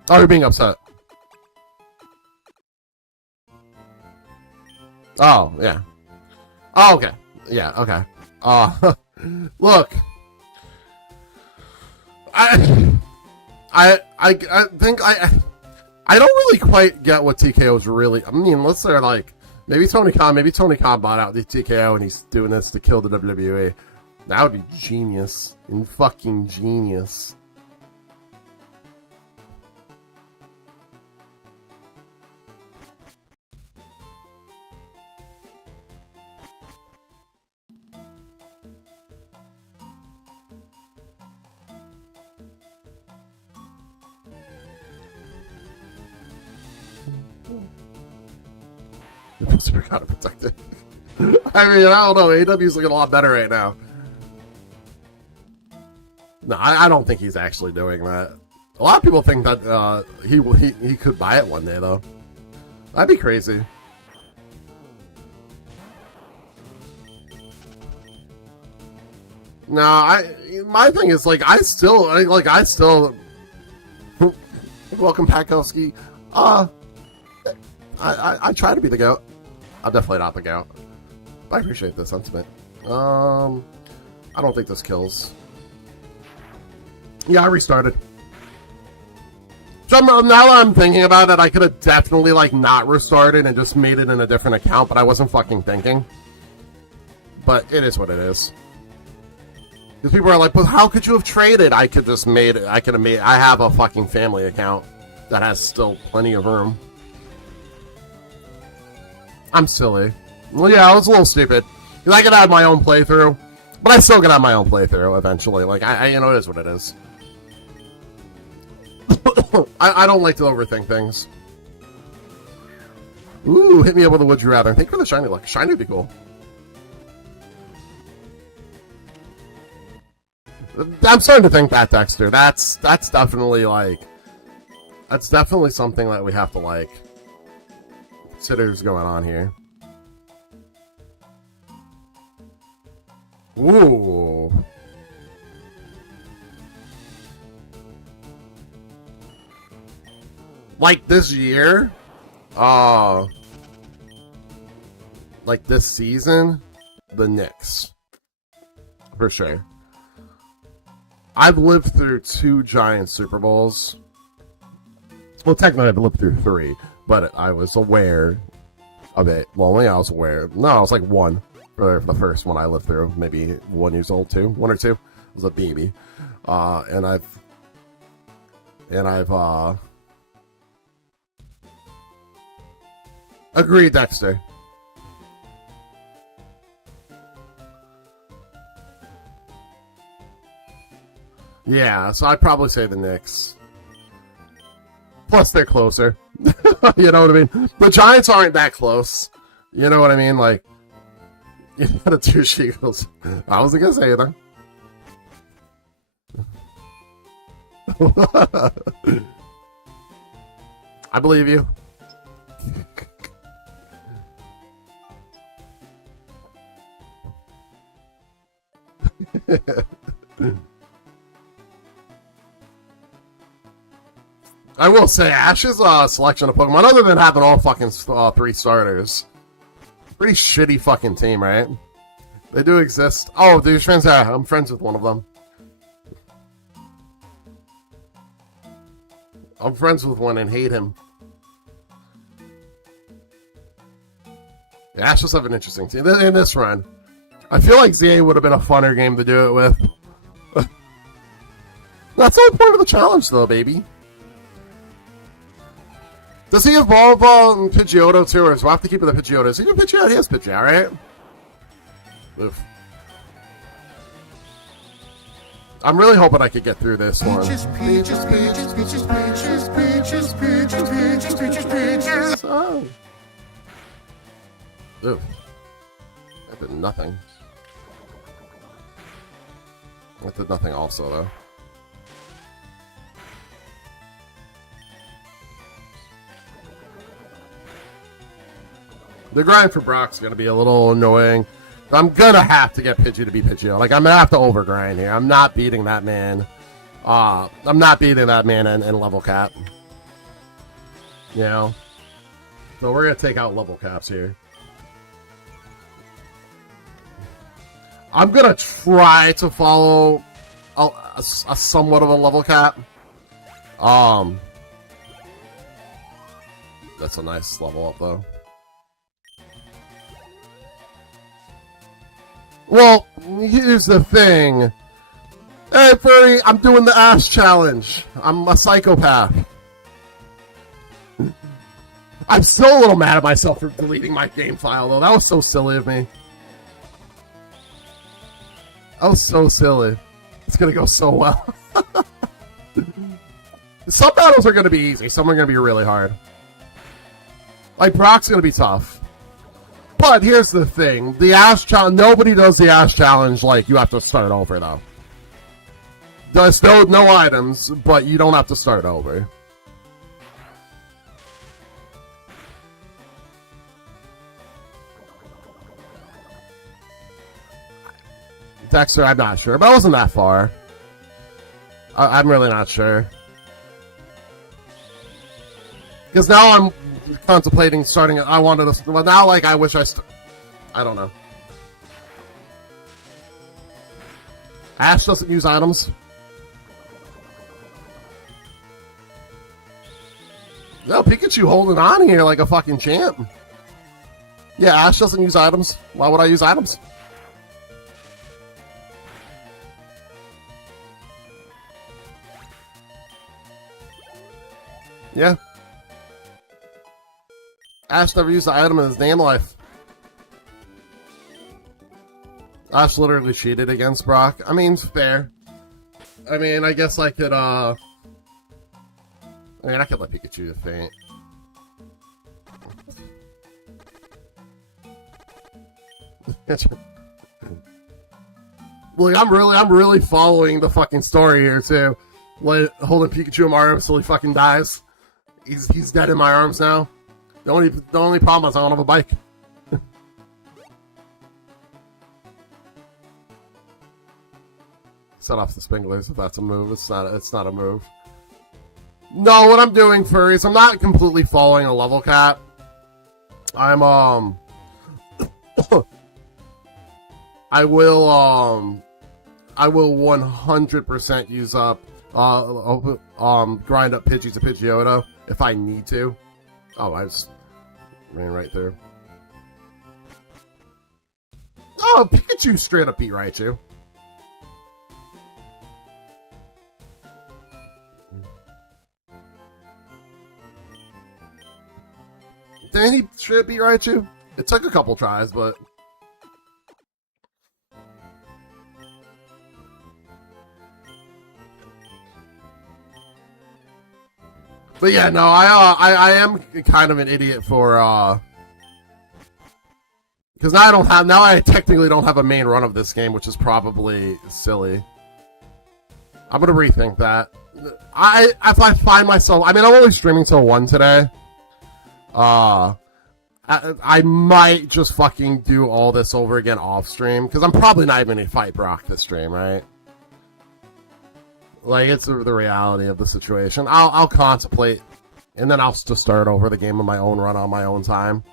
Oh, you're being upset. Oh, yeah. Oh, okay. Yeah, okay. Look. I think I don't really quite get what TKO's really. I mean, let's say like maybe Tony Khan bought out the TKO and he's doing this to kill the WWE. That would be genius. And fucking genius. Super kind of protected. I mean, I don't know. AEW's looking a lot better right now. No, I don't think he's actually doing that. A lot of people think that he could buy it one day, though. That'd be crazy. No, my thing is like I still welcome Pakowski. I try to be the GOAT. I'm definitely not the GOAT. I appreciate the sentiment. I don't think this kills. Yeah, I restarted. So now that I'm thinking about it, I could have definitely like not restarted and just made it in a different account, but I wasn't fucking thinking. But it is what it is. Because people are like, but how could you have traded? I could just made it. I have a fucking family account that has still plenty of room. I'm silly. Well, yeah, I was a little stupid. Because I could have my own playthrough, but I still could have my own playthrough eventually. Like, you know, it is what it is. I don't like to overthink things. Ooh, hit me up with a would you rather. Thank you for the shiny luck. Shiny would be cool. I'm starting to think that, Dexter. That's definitely like... That's definitely something that we have to like... consider's going on here. Ooh. Like this year? Like this season? The Knicks. For sure. I've lived through 2 giant Super Bowls. Well, technically I've lived through 3. But I was aware of it. Well, only I was aware. No, I was like 1 for the first one I lived through. Maybe 1 years old, 2. 1 or 2. I was a baby. And I've agreed, Dexter. Yeah, so I'd probably say the Knicks. Plus, they're closer. You know what I mean? The Giants aren't that close. You know what I mean? Like, you got a 2 Eagles. I wasn't gonna say anything. I believe you. I will say, Ash's selection of Pokemon, other than having all fucking 3 starters, pretty shitty fucking team, right? They do exist. Oh, dude, friends. I'm friends with one of them. I'm friends with one and hate him. Yeah, Ash does have an interesting team in this run. I feel like ZA would have been a funner game to do it with. That's the whole point of the challenge, though, baby. Does he evolve Pidgeotto too, or does we have to keep it the Pidgeotto? Is he a Pidgeot? He has Pidgeot, right? Oof. I'm really hoping I could get through this one. Oh. Oof. That did nothing. That did nothing also, though. The grind for Brock's gonna be a little annoying. I'm gonna have to get Pidgey to be Pidgeot. Like, I'm gonna have to overgrind here. I'm not beating that man. I'm not beating that man in level cap. You know? So we're gonna take out level caps here. I'm gonna try to follow a somewhat of a level cap. That's a nice level up, though. Well, here's the thing. Hey, Furry, I'm doing the ass challenge. I'm a psychopath. I'm still a little mad at myself for deleting my game file, though. That was so silly of me. That was so silly. It's gonna go so well. Some battles are gonna be easy. Some are gonna be really hard. Like, Brock's gonna be tough. But here's the thing. The Ash Challenge, nobody does the Ash Challenge like you have to start over, though. There's no items, but you don't have to start over. Dexter, I'm not sure, but I wasn't that far. I'm really not sure. Because now I'm contemplating starting. I wanted to. Well, now, like, I wish I. I don't know. Ash doesn't use items. No, Pikachu holding on here like a fucking champ. Yeah, Ash doesn't use items. Why would I use items? Yeah. Ash never used an item in his damn life. Ash literally cheated against Brock. I mean, fair. I mean, I guess I could, I could let Pikachu faint. Look, I'm really following the fucking story here, too. Like, holding Pikachu in my arms till he fucking dies. He's dead in my arms now. The only problem is I don't have a bike. Set off the sprinklers if that's a move. It's not a move. No, what I'm doing, Furries, I'm not completely following a level cap. I'm I will 100% use up grind up Pidgey to Pidgeotto if I need to. Oh, I just ran right through. Oh, Pikachu straight up beat Raichu. Didn't he straight up beat Raichu? It took a couple tries, but... But yeah, no, I am kind of an idiot for, because now I technically don't have a main run of this game, which is probably silly. I'm gonna rethink that. If I find myself, I mean, I'm only streaming till 1 today. I might just fucking do all this over again off stream, because I'm probably not even gonna fight Brock this stream, right? Like, it's the reality of the situation. I'll contemplate, and then I'll just start over the game on my own run on my own time.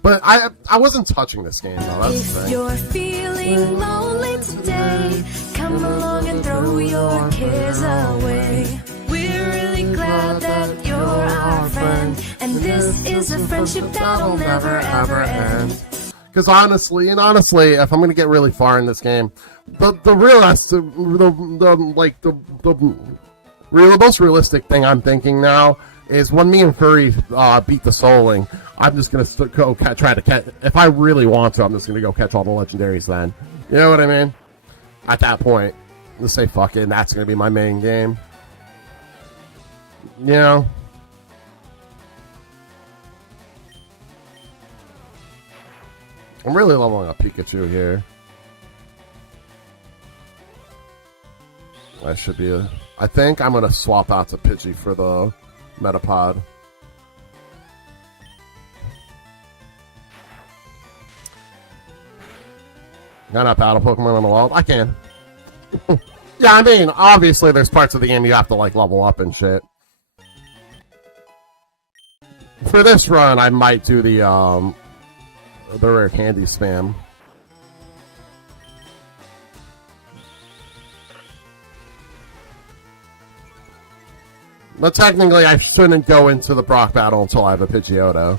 But I wasn't touching this game, though. That's the thing. If you're feeling lonely today, come along and throw your cares away. We're really glad that you're our friend, and this is a friendship that'll never ever end. Because honestly, if I'm gonna get really far in this game, the most realistic thing I'm thinking now is when me and Furry beat the Souling, I'm just gonna go try to catch. If I really want to, I'm just gonna go catch all the legendaries. Then, you know what I mean? At that point, let's say fuck it, and that's gonna be my main game. You know. I'm really leveling up Pikachu here. I think I'm gonna swap out to Pidgey for the Metapod. Can I not battle Pokemon on the wall? I can. Yeah, I mean, obviously there's parts of the game you have to, like, level up and shit. For this run, I might do the rare candy spam. But technically, I shouldn't go into the Brock battle until I have a Pidgeotto.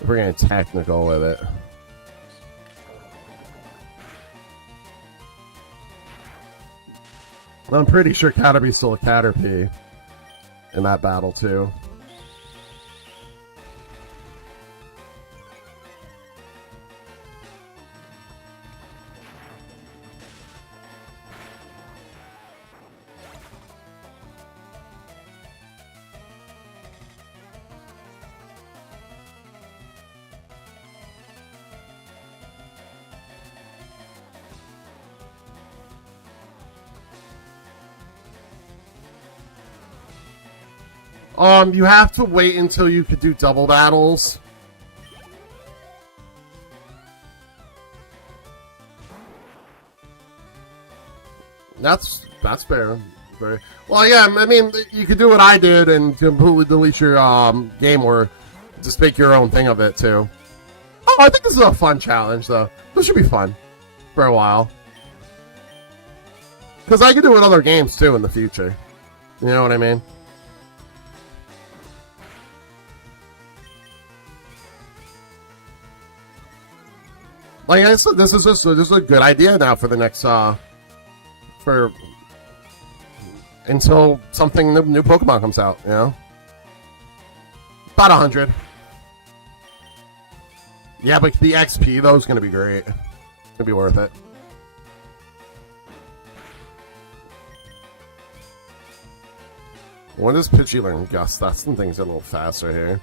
If we're getting technical with it. I'm pretty sure Caterpie's still a Caterpie in that battle, too. You have to wait until you could do double battles. That's fair. Very well. Yeah, I mean, you could do what I did and completely delete your game, or just make your own thing of it too. Oh, I think this is a fun challenge, though. This should be fun for a while, because I could do it in other games too in the future. You know what I mean? Like I said, this is a good idea now for the next for until something new Pokemon comes out. You know, about 100. Yeah, but the XP though is gonna be great. It's gonna be worth it. When does Pidgey learn Gust? That's some things a little faster here.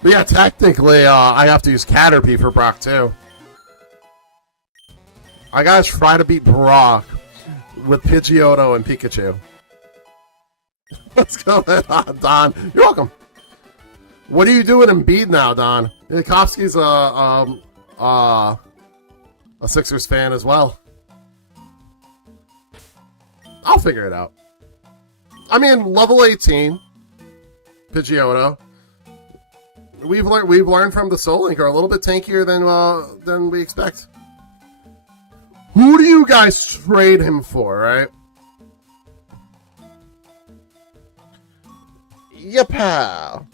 But yeah, technically, I have to use Caterpie for Brock, too. I gotta try to beat Brock with Pidgeotto and Pikachu. What's going on, Don? You're welcome. What are you doing in Embiid now, Don? Nikovsky's a Sixers fan as well. I'll figure it out. I mean, level 18, Pidgeotto. We've learned from the Soul Link are a little bit tankier than we expect. Who do you guys trade him for, right? Yeah, pal.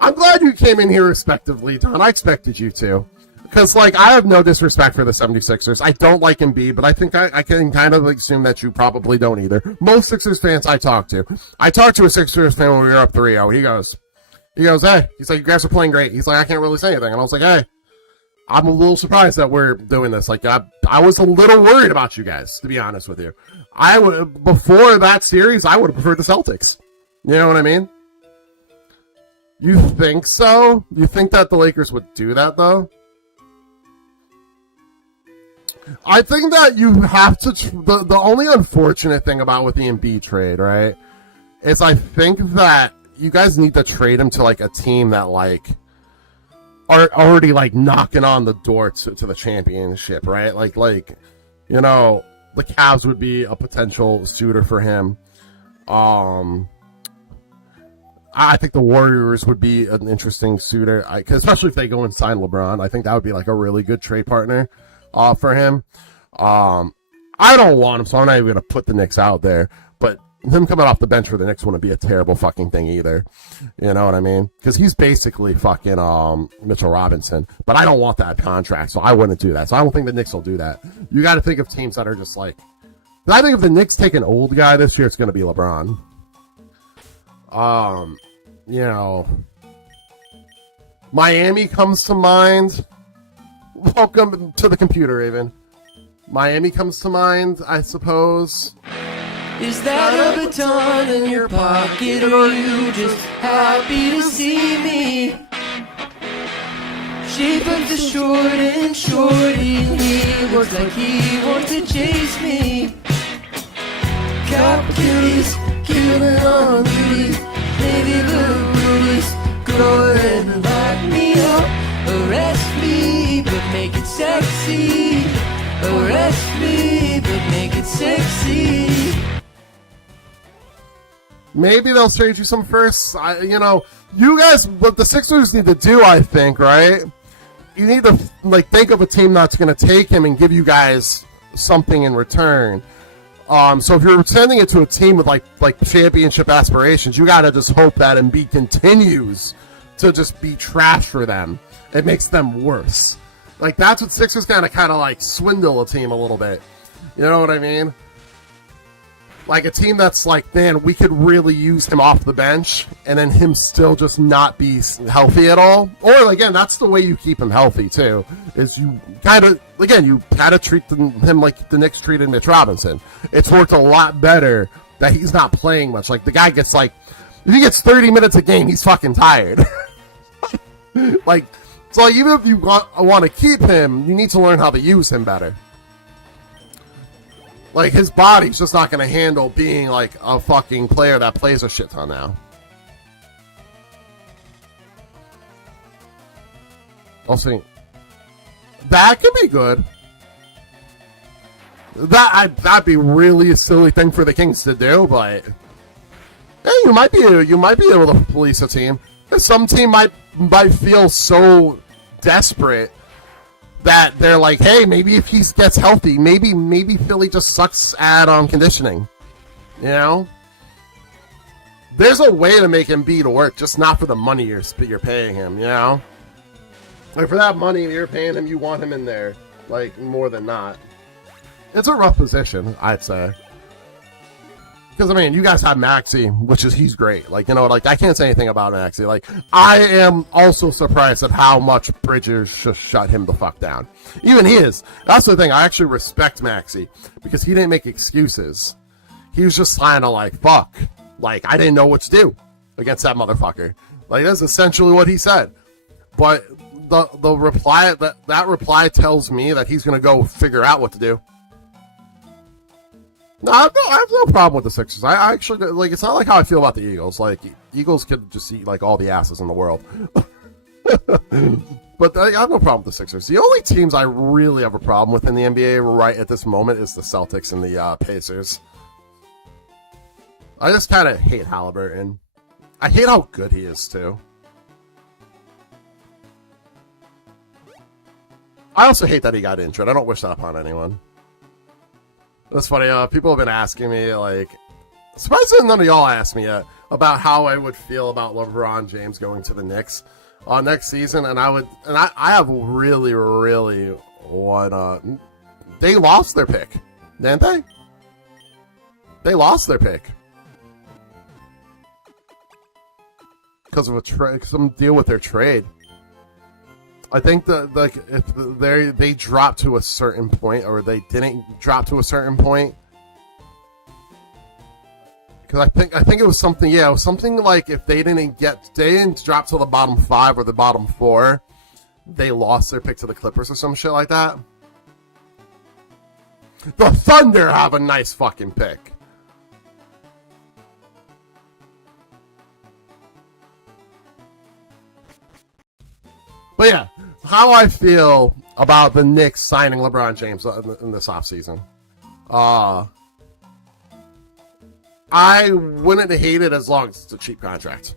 I'm glad you came in here respectively, Don. I expected you to. Because, like, I have no disrespect for the 76ers. I don't like Embiid, but I think I can kind of assume that you probably don't either. Most Sixers fans I talk to. I talked to a Sixers fan when we were up 3-0. He goes, hey. He's like, you guys are playing great. He's like, I can't really say anything. And I was like, hey, I'm a little surprised that we're doing this. Like, I was a little worried about you guys, to be honest with you. Before that series, I would have preferred the Celtics. You know what I mean? You think so? You think that the Lakers would do that, though? I think that you have to... The only unfortunate thing about with the Embiid trade, right, is I think that you guys need to trade him to, like, a team that, like, are already, like, knocking on the door to the championship, right? Like, you know, the Cavs would be a potential suitor for him. I think the Warriors would be an interesting suitor, especially if they go and sign LeBron. I think that would be, like, a really good trade partner for him. I don't want him, so I'm not even going to put the Knicks out there. But him coming off the bench for the Knicks wouldn't be a terrible fucking thing either. You know what I mean? Because he's basically fucking Mitchell Robinson. But I don't want that contract, so I wouldn't do that. So I don't think the Knicks will do that. You got to think of teams that are just like... I think if the Knicks take an old guy this year, it's going to be LeBron. You know... Miami comes to mind. Welcome to the computer, Raven. Miami comes to mind, I suppose. Is that a baton in your pocket, or are you just happy to see me? shape of the short and shorty. He works like he wants to chase me. Cop cuties, killing on duty. Navy blue booties, go ahead and lock me up. Arrest me, but make it sexy. Arrest me, but make it sexy. Maybe they'll trade you some firsts. You guys, what the Sixers need to do, I think, right? You need to think of a team that's going to take him and give you guys something in return. So if you're sending it to a team with like championship aspirations, you got to just hope that Embiid continues to just be trash for them. It makes them worse. That's what Sixers kind of swindle a team a little bit. You know what I mean? Like a team that's man, we could really use him off the bench, and then him still just not be healthy at all. Or again, that's the way you keep him healthy too. Is you kind of treat him like the Knicks treated Mitch Robinson. It's worked a lot better that he's not playing much. The guy gets if he gets 30 minutes a game, he's fucking tired. So even if you want to keep him, you need to learn how to use him better. His body's just not going to handle being a fucking player that plays a shit ton now. Also, that could be good. That'd be really a silly thing for the Kings to do, but hey, you might be able to police a team. Some team might feel so desperate that they're hey, maybe if he gets healthy, maybe Philly just sucks at conditioning. You know? There's a way to make Embiid work, just not for the money you're paying him, you know? For that money you're paying him, you want him in there, more than not. It's a rough position, I'd say. Because, you guys have Maxey, he's great. I can't say anything about Maxey. I am also surprised at how much Bridges just shut him the fuck down. Even he is. That's the thing. I actually respect Maxey because he didn't make excuses. He was just kind of fuck. I didn't know what to do against that motherfucker. That's essentially what he said. But the reply, that reply tells me that he's going to go figure out what to do. No, I have no problem with the Sixers. I actually, it's not how I feel about the Eagles. Eagles could just eat, all the asses in the world. But I have no problem with the Sixers. The only teams I really have a problem with in the NBA right at this moment is the Celtics and the Pacers. I just kind of hate Halliburton. I hate how good he is, too. I also hate that he got injured. I don't wish that upon anyone. That's funny. People have been asking me, surprisingly none of y'all asked me yet about how I would feel about LeBron James going to the Knicks next season, and I have really, really want. They lost their pick, didn't they? They lost their pick because of some deal with their trade. I think that if they dropped to a certain point, or they didn't drop to a certain point, because I think it was something. Yeah, it was something if they didn't drop to the bottom 5 or the bottom 4, they lost their pick to the Clippers or some shit like that. The Thunder have a nice fucking pick. But yeah, how I feel about the Knicks signing LeBron James in this offseason. I wouldn't hate it as long as it's a cheap contract.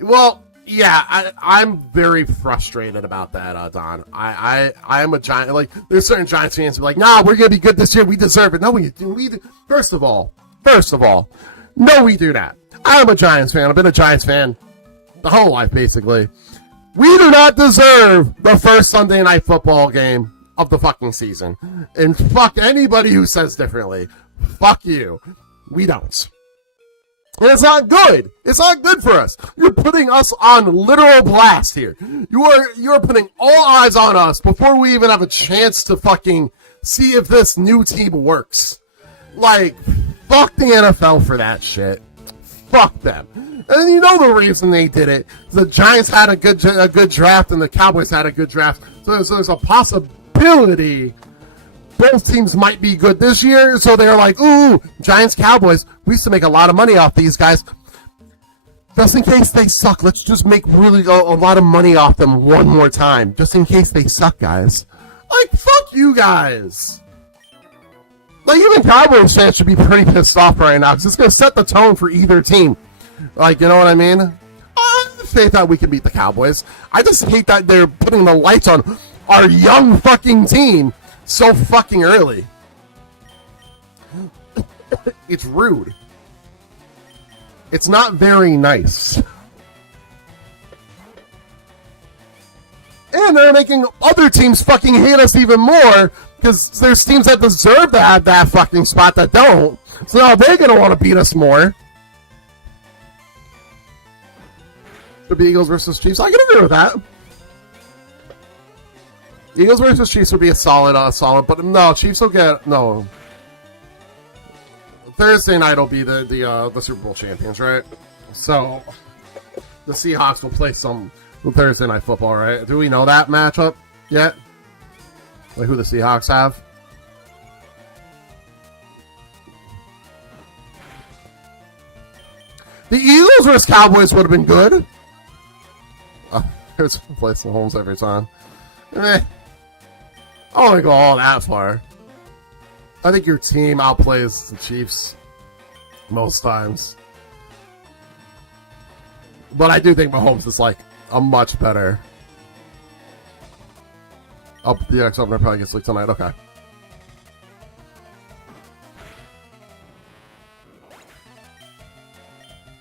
Well, yeah, I'm very frustrated about that, Don. I am a Giant. There's certain Giants fans who are nah, we're going to be good this year. We deserve it. No, we First of all, no, we do not. I'm a Giants fan. I've been a Giants fan the whole life, basically. We do not deserve the first Sunday night football game of the fucking season. And fuck anybody who says differently. Fuck you. We don't. And it's not good. It's not good for us. You're putting us on literal blast here. You're putting all eyes on us before we even have a chance to fucking see if this new team works. Fuck the NFL for that shit. Fuck them. And you know the reason they did it. The Giants had a good draft, and the Cowboys had a good draft. So there's a possibility both teams might be good this year. So they're like, ooh, Giants, Cowboys. We used to make a lot of money off these guys. Just in case they suck, let's just make really a lot of money off them one more time. Just in case they suck, guys. Like, fuck you guys. Like, even Cowboys fans should be pretty pissed off right now, because it's going to set the tone for either team. Like, you know what I mean? I have faith that we can beat the Cowboys. I just hate that they're putting the lights on our young fucking team so fucking early. It's rude. It's not very nice. And they're making other teams fucking hate us even more, because there's teams that deserve to have that fucking spot that don't. So now they're going to want to beat us more. The Eagles versus Chiefs. I can agree with that. Eagles versus Chiefs would be a solid, but no, Chiefs will get, no. Thursday night will be the Super Bowl champions, right? So, the Seahawks will play some Thursday night football, right? Do we know that matchup yet? Like who the Seahawks have? The Eagles versus Cowboys would have been good. There's replacing Holmes every time. I don't want to go all that far. I think your team outplays the Chiefs most times. But I do think Mahomes is like a much better. Oh, the X opener probably gets leaked tonight. Okay.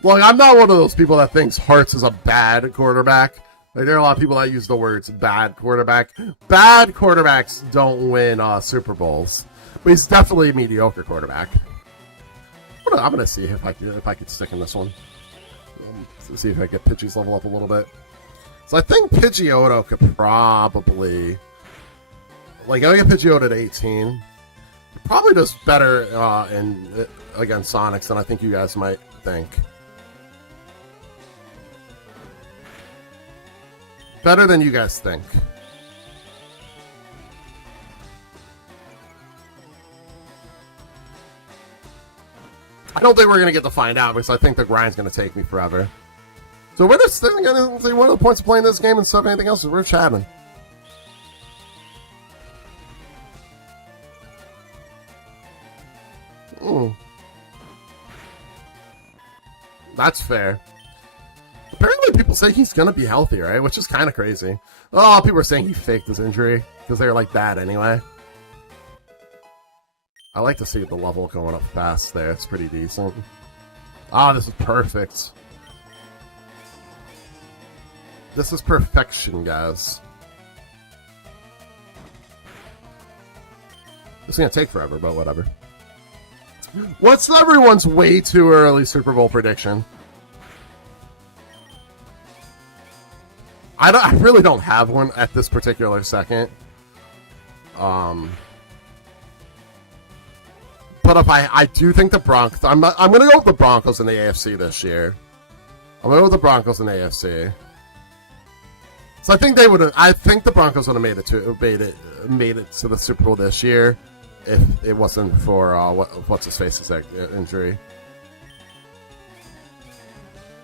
Well, I'm not one of those people that thinks Hurts is a bad quarterback. Like, there are a lot of people that use the words bad quarterback. Bad quarterbacks don't win Super Bowls. But he's definitely a mediocre quarterback. I'm gonna see if I can stick in this one. See if I get Pidgey's level up a little bit. So I think Pidgeotto could probably, like, I'll get Pidgeotto at 18. Probably does better against Sonics than I think you guys might think. Better than you guys think. I don't think we're going to get to find out, because I think the grind's going to take me forever. So we're just going to see one of the points of playing this game and stuff, anything else, is we're chatting. That's fair. Apparently people say he's going to be healthy, right? Which is kind of crazy. Oh, people are saying he faked his injury because they're like that anyway. I like to see the level going up fast there. It's pretty decent. Ah, this is perfect. This is perfection, guys. It's going to take forever, but whatever. What's everyone's way too early Super Bowl prediction? I really don't have one at this particular second. But if I do think the Broncos, I'm going to go with the Broncos in the AFC this year. I'm going to go with the Broncos in the AFC. So I think they would. I think the Broncos would have made it to the Super Bowl this year if it wasn't for what's his face's injury.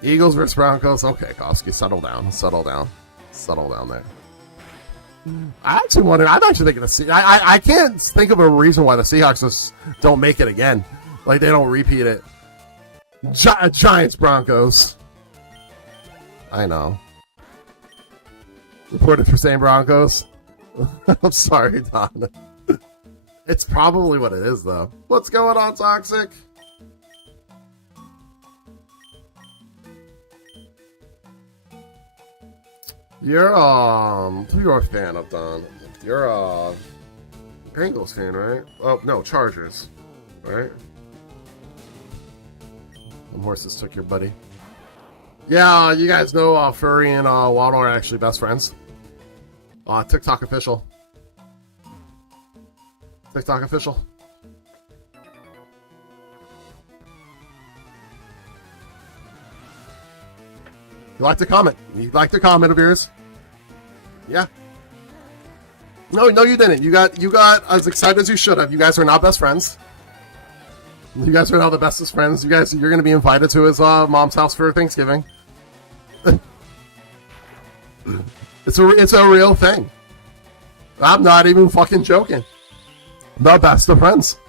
Eagles versus Broncos. Okay, Kowski, settle down there. I'm actually thinking the Seahawks. I can't think of a reason why the Seahawks just don't make it again. Like, they don't repeat it. Giants, Broncos. I know. Reported for saying Broncos. I'm sorry, Don. It's probably what it is, though. What's going on, Toxic? You're a fan of Don. You're a Bengals fan, right? Oh no, Chargers, right? Them horses took your buddy. Yeah, you guys know Furry and Waddle are actually best friends. TikTok official. TikTok official. You liked a comment. You liked a comment of yours. Yeah. No, you didn't. You got as excited as you should have. You guys are not best friends. You guys are now the bestest friends. You're going to be invited to his mom's house for Thanksgiving. It's a real thing. I'm not even fucking joking. The best of friends.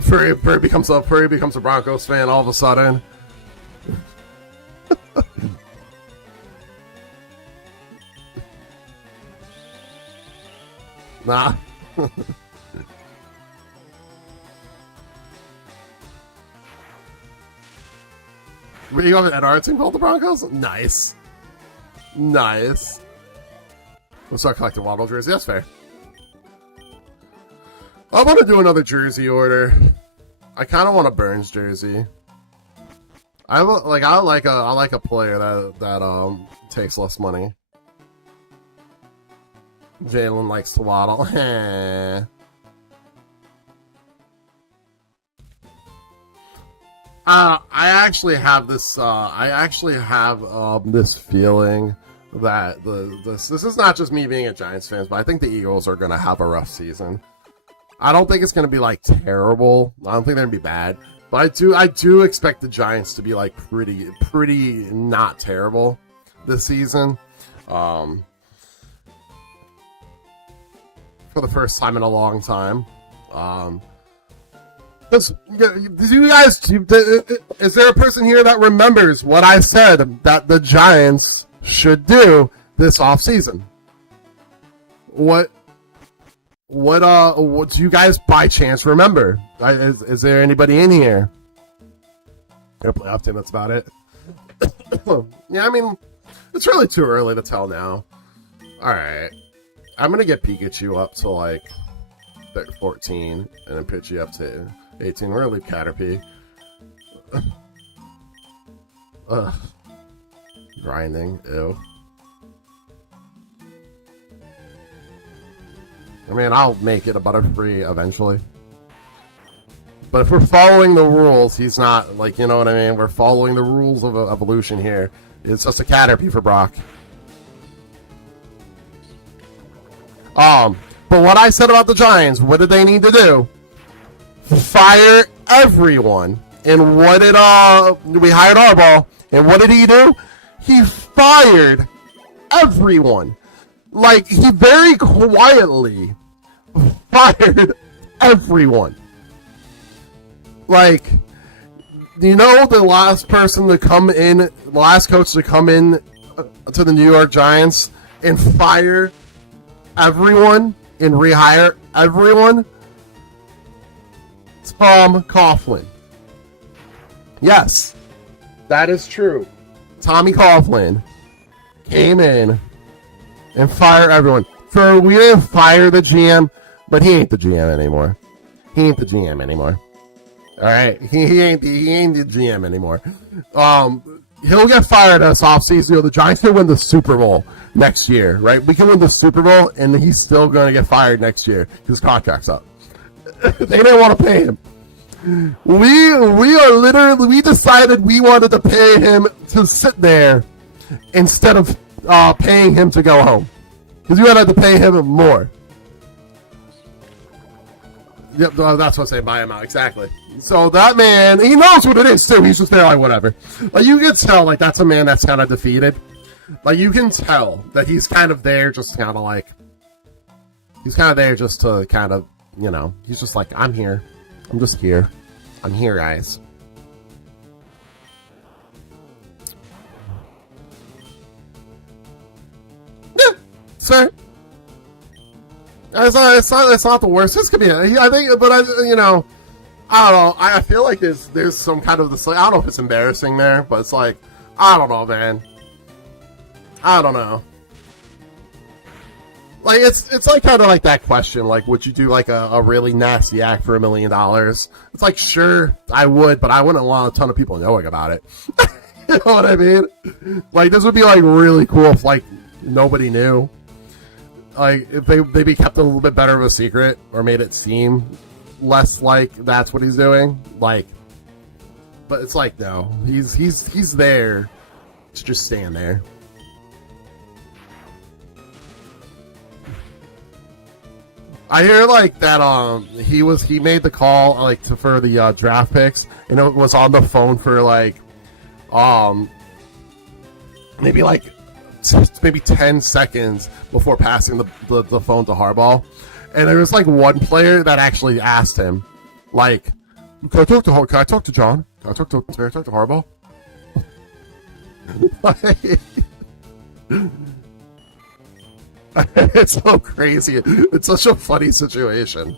Furry becomes a Broncos fan all of a sudden. Nah. You have an art team called the Broncos? Nice. Nice. We'll start collecting Waddle jerseys. That's fair. I want to do another jersey order. I kind of want a Burns jersey. I like a player that takes less money. Jalen likes to waddle. I actually have this. This feeling that this is not just me being a Giants fan, but I think the Eagles are going to have a rough season. I don't think it's going to be like terrible. I don't think they're going to be bad, but I do expect the Giants to be like pretty not terrible this season. For the first time in a long time. Is there a person here that remembers what I said that the Giants should do this offseason? What do you guys by chance remember? Is there anybody in here? Gonna play off team, that's about it. Yeah, I mean, it's really too early to tell now. Alright. I'm gonna get Pikachu up to like 14 and then Pidgey up to 18. We're gonna leave Caterpie. Ugh. Grinding. Ew. I mean, I'll make it a Butterfree eventually. But if we're following the rules, he's not, like, you know what I mean? We're following the rules of evolution here. It's just a Caterpie for Brock. But what I said about the Giants, what did they need to do? Fire everyone. And what did, we hired Harbaugh, and what did he do? He fired everyone. Like, he very quietly fired everyone. Like, you know, the last person to come in, the last coach to come in to the New York Giants and fire everyone and rehire everyone? Tom Coughlin. Yes, that is true. Tommy Coughlin came in and fired everyone. We didn't fire the GM, but he ain't the GM anymore. He ain't the GM anymore. All right, he ain't the GM anymore. He'll get fired this offseason. You know, the Giants can win the Super Bowl next year, right? We can win the Super Bowl, and he's still going to get fired next year. His contract's up. They didn't want to pay him. We decided we wanted to pay him to sit there instead of paying him to go home, because we wanted to pay him more. Yep, that's what I say. Buy him out, exactly. So that man, he knows what it is too. He's just there like whatever. Like, you can tell, like, that's a man that's kind of defeated. Like, you can tell that he's kind of there, just kind of like, he's kind of there just to kind of, you know, he's just like, I'm here. I'm just here. I'm here, guys. Yeah, sir. It's not the worst. This could be. I think, but you know, I don't know. I feel like there's some kind of this. Like, I don't know if it's embarrassing there, but it's like, I don't know, man. I don't know. Like, it's like kind of like that question, like, would you do like a really nasty act for $1 million? It's like, sure, I would, but I wouldn't want a ton of people knowing about it. You know what I mean? Like, this would be like really cool if like nobody knew. Like, if they maybe kept a little bit better of a secret, or made it seem less like that's what he's doing. Like, but it's like no, he's there to just stand there. I hear like that he made the call like for the draft picks, and it was on the phone for like maybe 10 seconds before passing the phone to Harbaugh. And there was like one player that actually asked him, like, can I talk to John? Can I talk to Harbaugh? It's so crazy. It's such a funny situation.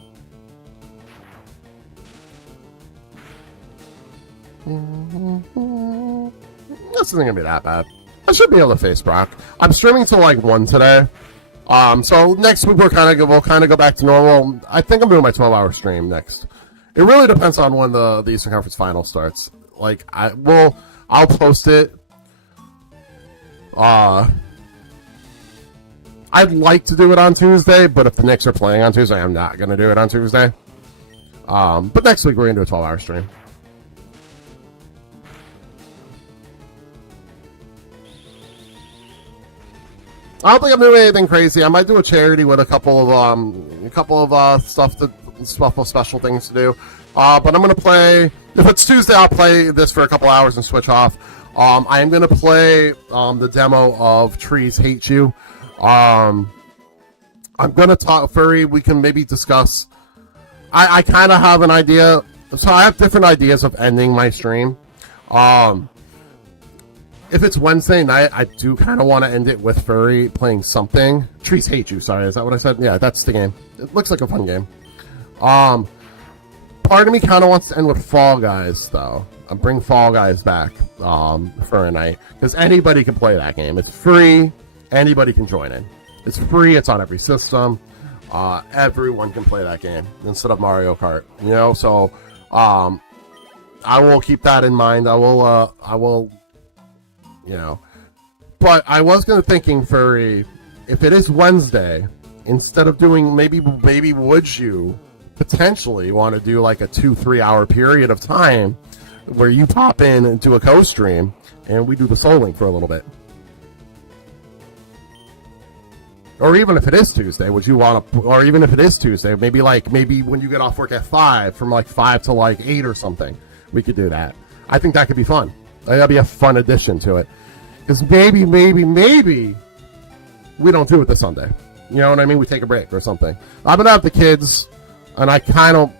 This isn't gonna be that bad. I should be able to face Brock. I'm streaming till like 1 today. So next week we'll kind of go back to normal. I think I'm doing my 12-hour stream next. It really depends on when the Eastern Conference Final starts. Like I'll post it. I'd like to do it on Tuesday, but if the Knicks are playing on Tuesday, I'm not gonna do it on Tuesday. But next week we're gonna do a 12-hour stream. I don't think I'm doing anything crazy. I might do a charity with a couple of special things to do. But I'm gonna play. If it's Tuesday, I'll play this for a couple hours and switch off. I am gonna play the demo of Trees Hate You. I'm gonna talk Furry. We can maybe discuss. I kind of have an idea. So I have different ideas of ending my stream. If it's Wednesday night, I do kind of want to end it with Furry playing something. Trees Hate You, sorry, is that what I said? Yeah, that's the game. It looks like a fun game. Part of me kind of wants to end with Fall Guys, though. Bring Fall Guys back for a night. Because anybody can play that game. It's free. Anybody can join in. It's free. It's on every system. Everyone can play that game instead of Mario Kart. You know, so I will keep that in mind. I will. You know, but I was thinking, Furry, if it is Wednesday, instead of doing maybe would you potentially want to do like a 2-3 hour period of time where you pop in and do a co-stream and we do the Soul Link for a little bit? Or even if it is Tuesday, would you want to? Or even if it is Tuesday, maybe when you get off work at 5, from like 5 to like 8 or something, we could do that. I think that could be fun. That'd be a fun addition to it. Because maybe we don't do it this Sunday. You know what I mean? We take a break or something. I'm gonna have the kids, and I'm gonna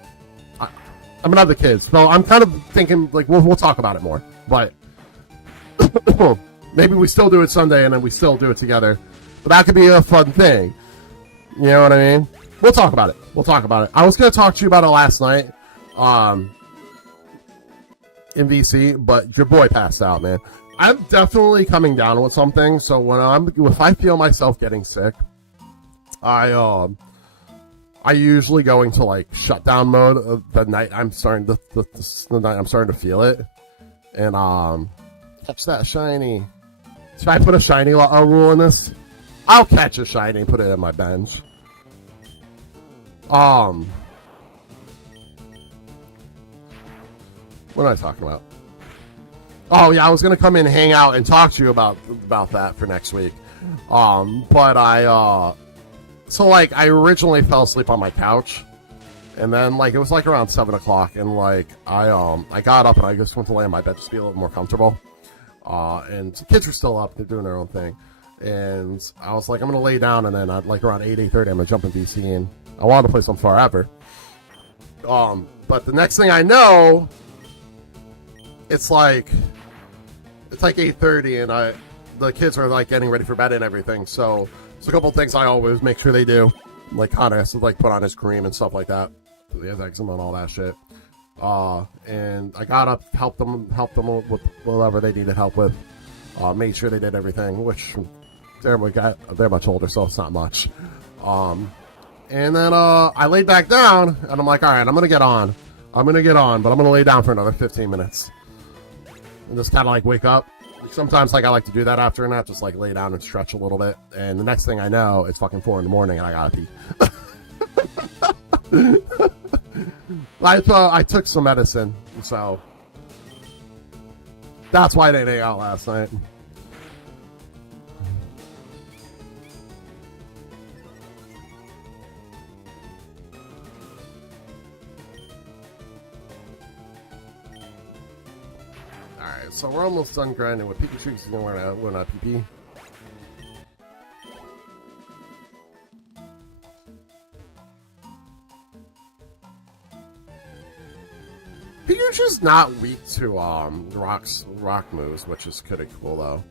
have the kids. So I'm kind of thinking like we'll talk about it more. But maybe we still do it Sunday and then we still do it together. But that could be a fun thing. You know what I mean? We'll talk about it. I was gonna talk to you about it last night. In VC, but your boy passed out, man. I'm definitely coming down with something. So if I feel myself getting sick, I usually go into like shutdown mode the night I'm starting to feel it, and catch that shiny. Should I put a shiny rule in this? I'll catch a shiny and put it in my bench. What am I talking about? Oh yeah, I was gonna come in and hang out and talk to you about that for next week. But I originally fell asleep on my couch, and then like it was like around 7 o'clock, and like I got up and I just went to lay in my bed just to be a little more comfortable. And the kids were still up; they're doing their own thing, and I was like, I'm gonna lay down, and then like around 8:30, I'm gonna jump in DC, and I wanted to play some Forever. But the next thing I know, it's like 8:30, and the kids are like getting ready for bed and everything. So there's a couple things I always make sure they do. Like Connor has to like put on his cream and stuff like that. So he has eczema and all that shit. And I got up, helped them with whatever they needed help with. Made sure they did everything, which they're much older, so it's not much. And then I laid back down, and I'm like, all right, I'm gonna get on, but I'm gonna lay down for another 15 minutes. And just kind of like wake up. Sometimes like I like to do that after a nap, just like lay down and stretch a little bit. And the next thing I know, it's fucking 4 in the morning and I gotta pee. I took some medicine, so that's why I didn't hang out last night. Alright, so we're almost done grinding with Pikachu because he's going to win a PP. Pikachu's not weak to rock moves, which is kinda cool though.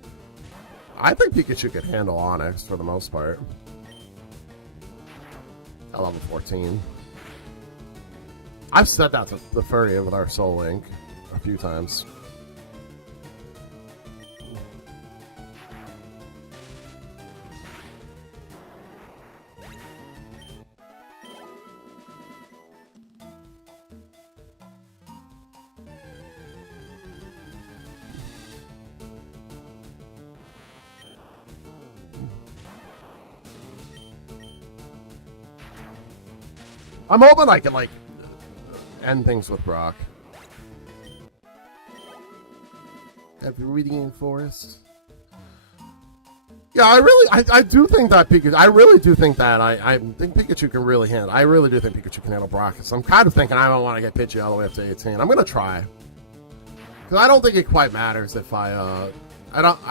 I think Pikachu could handle Onyx for the most part. At level 14. I've said that to the Furry with our Soul Link a few times. I'm hoping I can, like, end things with Brock. Have you reading in Forest? Yeah, I do think that Pikachu, I really do think that, I think Pikachu can really handle, I really do think Pikachu can handle Brock. So I'm kind of thinking I don't want to get Pidgey all the way up to 18. I'm going to try. Because I don't think it quite matters if I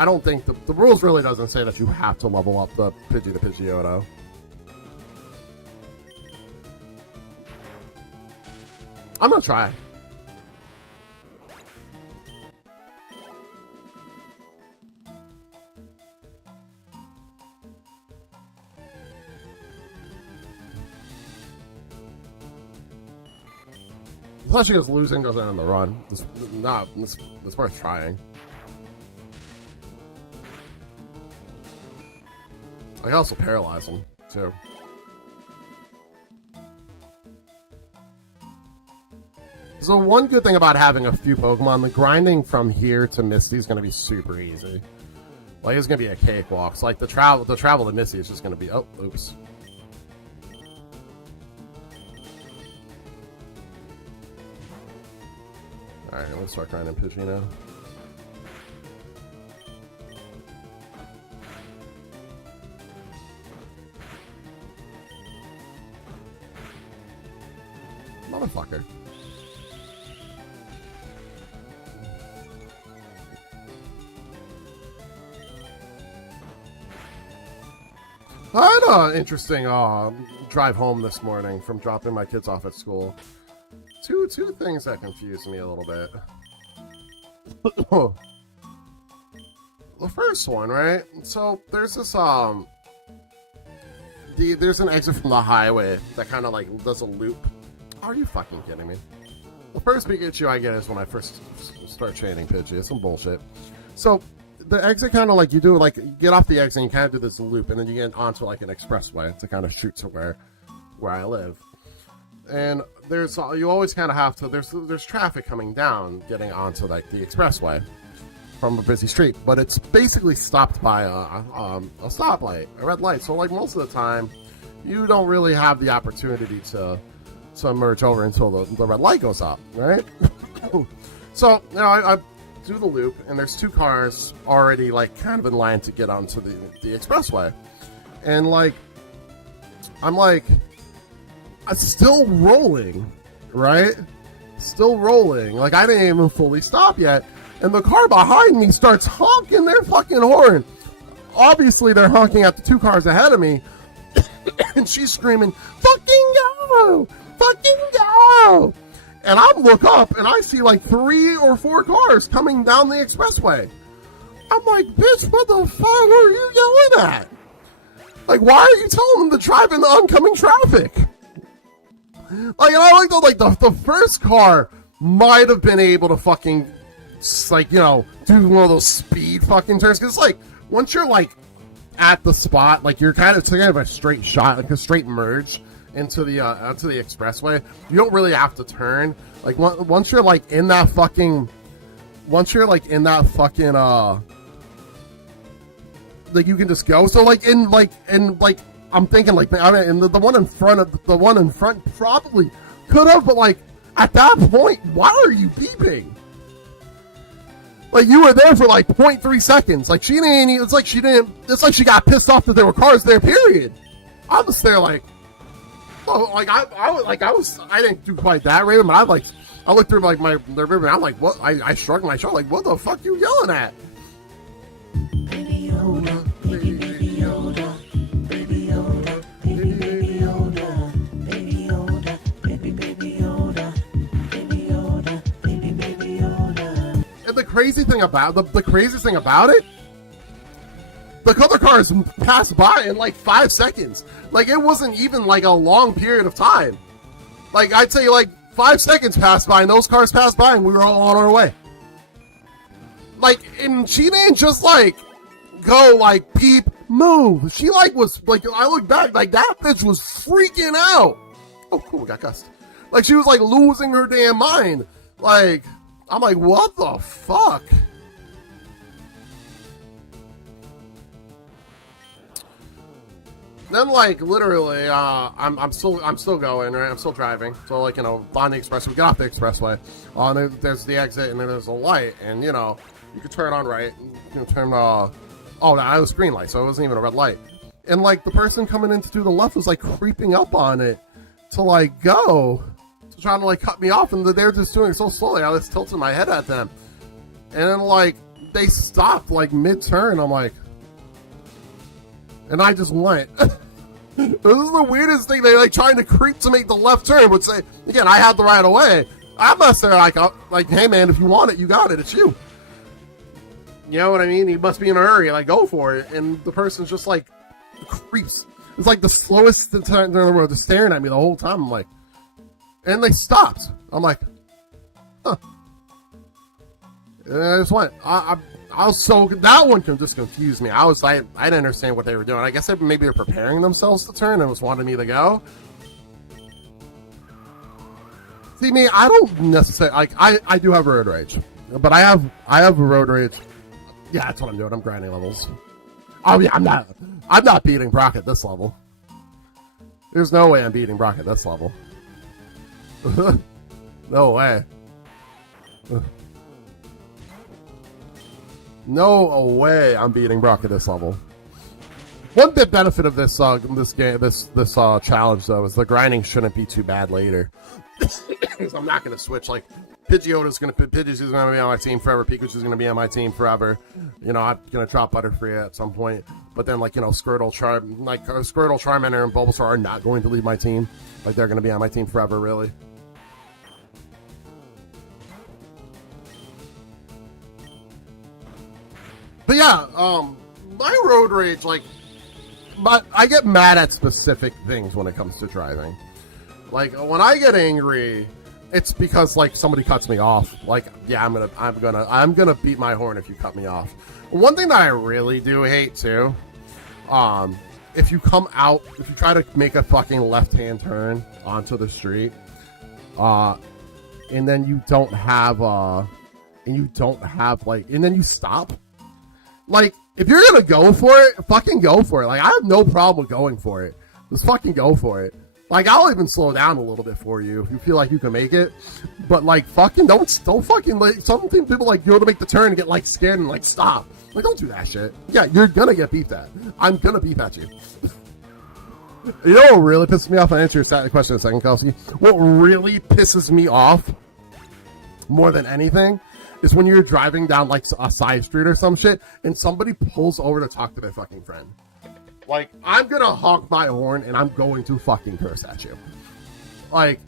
don't think, the rules really doesn't say that you have to level up the Pidgey to Pidgeotto. I'm gonna try. Especially because losing goes in the run. This worth trying. I can also paralyze him too. So one good thing about having a few Pokemon, the grinding from here to Misty is going to be super easy. Like, it's going to be a cakewalk. So, like, the travel to Misty is just going to be... Oh, oops. Alright, I'm going to start grinding Pidgey now. Motherfucker. I had an interesting drive home this morning from dropping my kids off at school. Two things that confused me a little bit. The first one, right? So there's this there's an exit from the highway that kind of like does a loop. Are you fucking kidding me? The first Pikachu I get is when I first start training Pidgey. It's some bullshit. So the exit kind of like you do, like you get off the exit and you kind of do this loop, and then you get onto like an expressway to kind of shoot to where I live. And there's you always kind of have to there's traffic coming down getting onto like the expressway from a busy street, but it's basically stopped by a stoplight, a red light. So like most of the time, you don't really have the opportunity to merge over until the red light goes up, right? So you know I do the loop, and there's two cars already like kind of in line to get onto the expressway, and like I'm still rolling, right? Still rolling, like I didn't even fully stop yet, and the car behind me starts honking their fucking horn. Obviously they're honking at the two cars ahead of me, and she's screaming, "Fucking go! Fucking go!" And I look up and I see like 3 or 4 cars coming down the expressway. I'm like, bitch, what the fuck are you yelling at? Like, why are you telling them to drive in the oncoming traffic? Like, and I like the first car might have been able to fucking, like, you know, do one of those speed fucking turns. Because, like, once you're, like, at the spot, like, you're kind of taking a straight shot, like a straight merge into the expressway. You don't really have to turn. Like once you're like in that fucking, like you can just go. So like in I'm thinking like, I mean, the one in front probably could have, but like At that point, why are you beeping? Like, you were there for like 0.3 seconds. Like, she didn't, it's like she got pissed off that there were cars there, period. I was there like, oh, like, I didn't do quite that, Raven, but I looked through like my river and I'm like, what? I shrugged my shoulder, like, what the fuck you yelling at? Baby Yoda, baby Yoda, baby Yoda, baby Yoda, baby Yoda, baby Yoda, baby Yoda, baby Yoda. And the craziest thing about it, the other cars passed by in like 5 seconds. Like, it wasn't even like a long period of time. Like, I'd say like 5 seconds passed by and those cars passed by and we were all on our way. Like, and she didn't just like go like peep move. She like was like, I look back, like that bitch was freaking out. Oh cool, we got cussed. Like, she was like losing her damn mind. Like, I'm like, what the fuck? Then like literally, I'm still going, right? I'm still driving. So like, you know, on the expressway, we get off the expressway. There's the exit, and then there's a light, and you know, you can turn on right. You can turn oh, no, it was green light, so it wasn't even a red light. And like the person coming in to do the left was like creeping up on it to like go, to trying to like cut me off, and they're just doing it so slowly. I was tilting my head at them, and then like they stopped like mid-turn. I'm like, and I just went. This is the weirdest thing. They like trying to creep to make the left turn, but say again, I had the right of way. I'm not saying like, hey man, if you want it, you got it. It's you. You know what I mean? You must be in a hurry. Like, go for it. And the person's just like creeps. It's like the slowest time in the world, just staring at me the whole time. I'm like, and they stopped. I'm like, huh. And I just went. I was so, that one can just confuse me. I didn't understand what they were doing. I guess maybe they're preparing themselves to turn and was wanting me to go. See me, I don't necessarily like. I do have road rage, but I have road rage. Yeah, that's what I'm doing. I'm grinding levels. Oh yeah, I'm not beating Brock at this level. There's no way I'm beating Brock at this level. No way. No way I'm beating Brock at this level. One big benefit of this challenge though is the grinding shouldn't be too bad later. So I'm not gonna switch. Like Pidgeot's gonna be on my team forever. Pikachu's gonna be on my team forever. You know, I'm gonna drop Butterfree at some point. But then like, you know, Squirtle, Charmander, and Bulbasaur are not going to leave my team. Like, they're gonna be on my team forever, really. But yeah, my road rage, like, but I get mad at specific things when it comes to driving. Like, when I get angry, it's because like somebody cuts me off. Like, yeah, I'm gonna beat my horn if you cut me off. One thing that I really do hate too, if you try to make a fucking left-hand turn onto the street, and then you don't have and then you stop. Like, if you're gonna go for it, fucking go for it. Like, I have no problem going for it. Just fucking go for it. Like, I'll even slow down a little bit for you if you feel like you can make it. But like, fucking don't fucking like. Some people like go to make the turn and get like scared and like stop. Like, don't do that shit. Yeah, you're gonna get beeped at. I'm gonna beep at you. You know what really pisses me off? I'll answer your question in a second, Kelsey. What really pisses me off more than anything is when you're driving down like a side street or some shit and somebody pulls over to talk to their fucking friend. Like, I'm gonna honk my horn and I'm going to fucking curse at you. Like,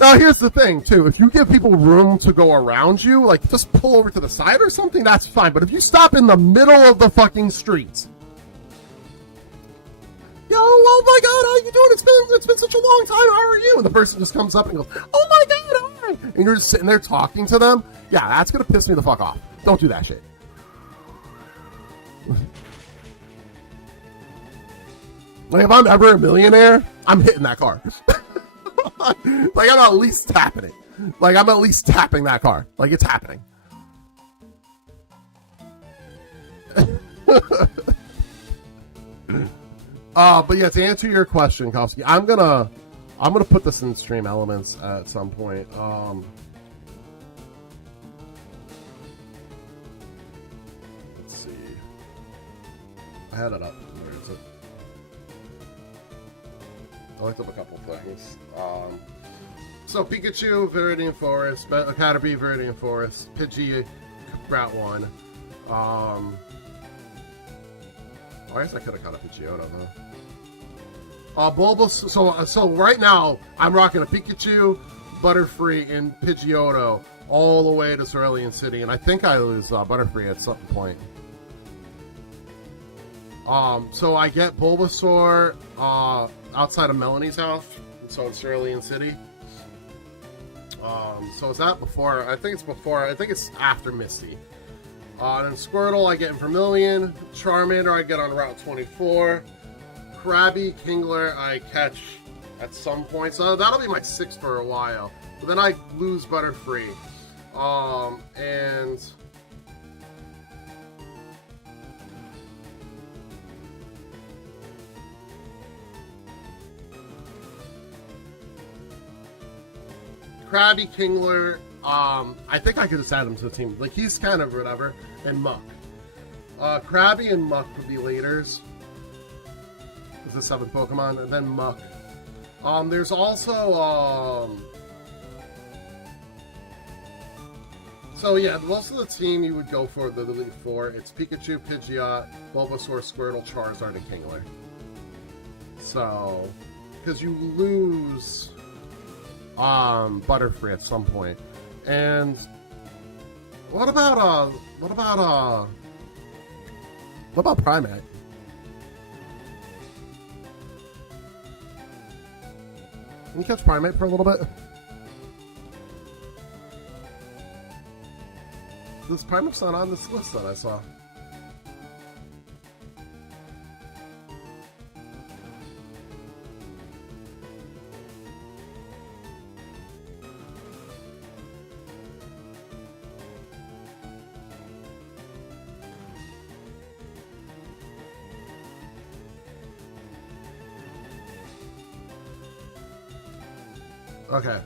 now here's the thing too, if you give people room to go around you, like just pull over to the side or something, that's fine. But if you stop in the middle of the fucking street, yo, oh my god, how you doing? It's been such a long time, how are you? And the person just comes up and goes, oh my god, all right. And you're just sitting there talking to them. Yeah, that's gonna piss me the fuck off. Don't do that shit. Like, if I'm ever a millionaire, I'm hitting that car. Like, I'm at least tapping it. Like, I'm at least tapping that car. Like, it's happening. But yeah, to answer your question, Kowski, I'm gonna I'm gonna put this in stream elements at some point. Let's see. I had it up. Where is it? I looked up a couple things. So Pikachu, Viridian Forest, Caterpie, Viridian Forest, Pidgey, Route 1. I guess I could have caught a Pidgeotto though. Bulbas. So right now I'm rocking a Pikachu, Butterfree, and Pidgeotto all the way to Cerulean City, and I think I lose Butterfree at some point. So I get Bulbasaur outside of Melanie's house, so in Cerulean City. So is that before? I think it's before. I think it's after Misty. And then Squirtle I get in Vermilion. Charmander I get on Route 24. Krabby, Kingler I catch at some point. So that'll be my 6 for a while. But then I lose Butterfree. And Krabby, Kingler, I think I could just add him to the team. Like, he's kind of whatever. And Muck. Krabby and Muck would be leaders. Is the 7th Pokemon. And then Muck. There's also, so yeah, most of the team you would go for the Elite Four. It's Pikachu, Pidgeot, Bulbasaur, Squirtle, Charizard, and Kingler. So, because you lose Butterfree at some point. And what about Primeape? Can you catch Primeape for a little bit? This Primeape's not on this list that I saw. Okay.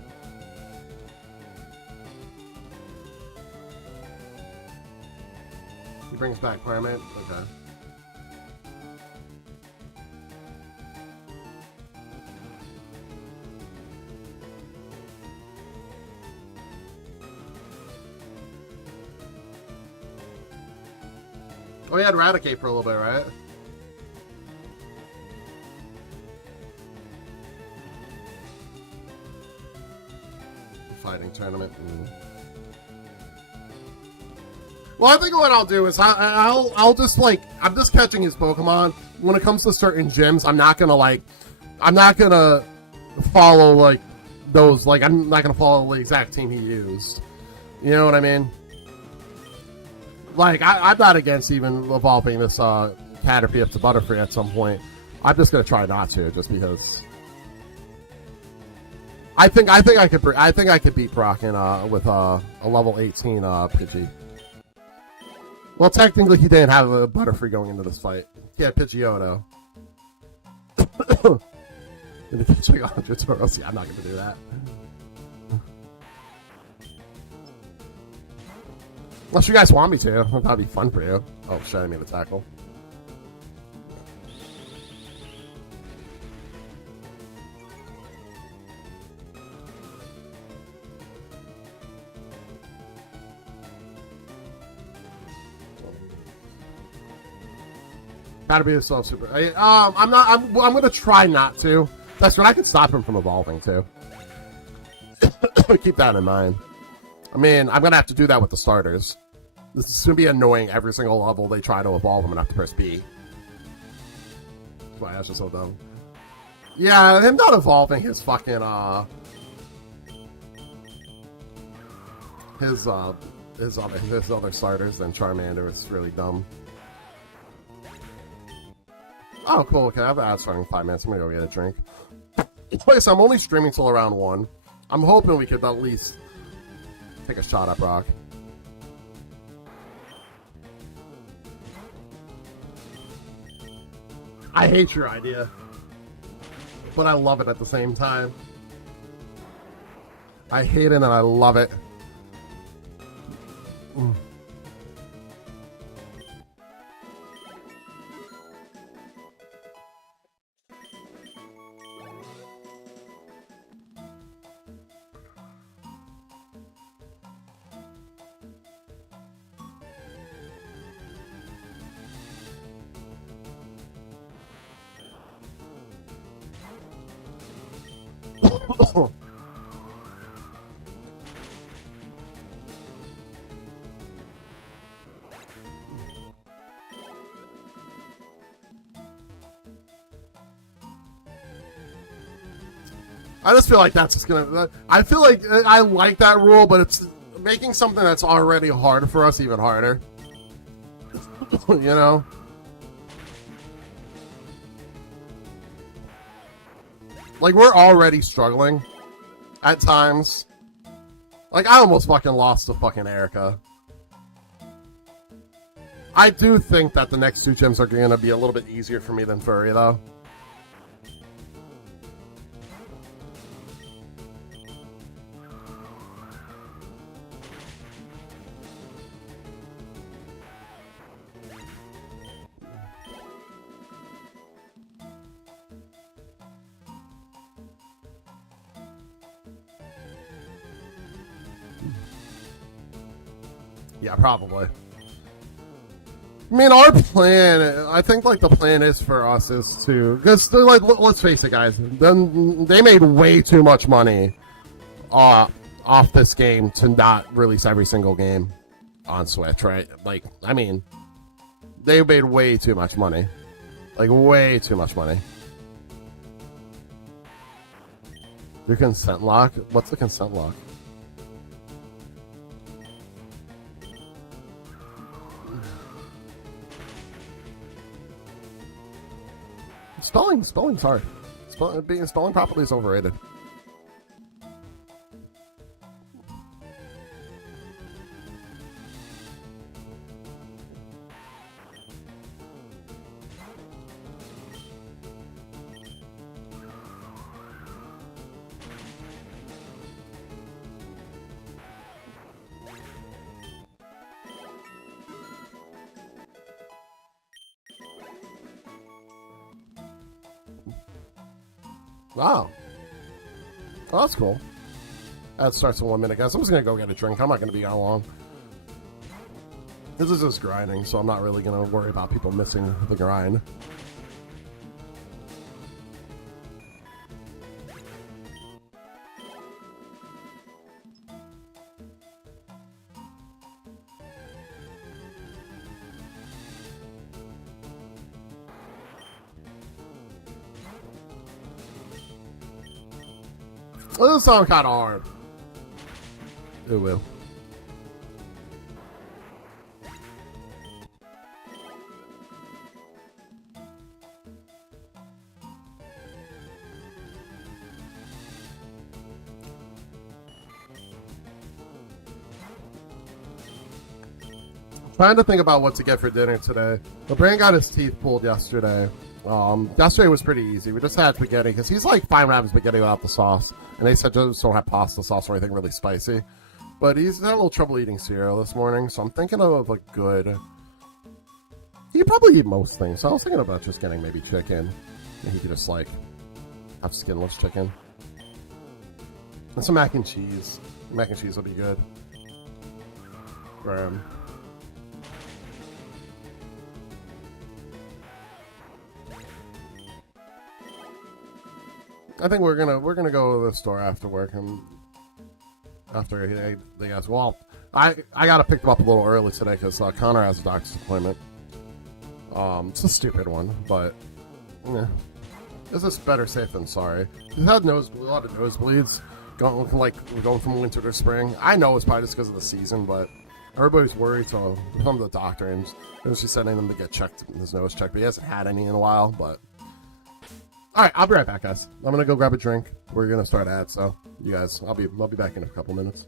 He brings back Primeape? Okay. Oh, he had Eradicate for a little bit, right? Fighting tournament. Well, I think what I'll do is I'll just like, I'm just catching his Pokemon. When it comes to certain gyms, I'm not gonna follow like those, like I'm not gonna follow the exact team he used. You know what I mean? Like I'm not against even evolving this Caterpie up to Butterfree at some point. I'm just gonna try not to, just because. I think I could beat Brocken with a level 18 Pidgey. Well, technically he didn't have a Butterfree going into this fight. He had Pidgeotto. In the catching 100 Tauros. Yeah, I'm not gonna do that. Unless you guys want me to. That'd be fun for you. Oh shit, I made a tackle. Gotta be a self super. I'm gonna try not to. That's when I can stop him from evolving too. Keep that in mind. I mean, I'm gonna have to do that with the starters. This is gonna be annoying every single level they try to evolve him and I have to press B. That's why Ash is so dumb. Yeah, him not evolving his fucking his other starters than Charmander is really dumb. Oh, cool. Okay, I have ads starting in 5 minutes. I'm gonna go get a drink. Anyways, I'm only streaming till around 1. I'm hoping we could at least take a shot at Brock. I hate your idea, but I love it at the same time. I hate it and I love it. I just feel like that's just gonna. I feel like I like that rule, but it's making something that's already hard for us even harder. You know? Like, we're already struggling at times. Like, I almost fucking lost to fucking Erica. I do think that the next two gyms are going to be a little bit easier for me than Furry, though. Yeah, probably. I mean, our plan, I think, like, the plan is for us is to, because, like, let's face it, guys, then they made way too much money off this game to not release every single game on Switch, right? Like, I mean, they made way too much money. Like, way too much money. Your consent lock? What's the consent lock? Spelling's hard. Spelling properly is overrated. Wow. Oh, that's cool. That starts in 1 minute, guys. I'm just going to go get a drink. I'm not going to be on long. This is just grinding, so I'm not really going to worry about people missing the grind. Well, this song kind of hard. It will. Trying to think about what to get for dinner today. The Brand got his teeth pulled yesterday. Yesterday was pretty easy. We just had spaghetti because he's like fine having spaghetti without the sauce, and they said just don't have pasta sauce or anything really spicy. But he's had a little trouble eating cereal this morning, so I'm thinking of a good. He could probably eat most things, so I was thinking about just getting maybe chicken, and he could just like have skinless chicken and some mac and cheese. Mac and cheese will be good for him. I think we're gonna go to the store after work, and after they ask. Well, I gotta pick them up a little early today because Connor has a doctor's appointment. It's a stupid one, but yeah, this is better safe than sorry. He's had a lot of nosebleeds going from winter to spring. I know it's probably just because of the season, but everybody's worried, so we come to the doctor and she's sending him to get his nose checked. But he hasn't had any in a while, but. Alright, I'll be right back, guys. I'm gonna go grab a drink. We're gonna start ads, so you guys, I'll be back in a couple minutes.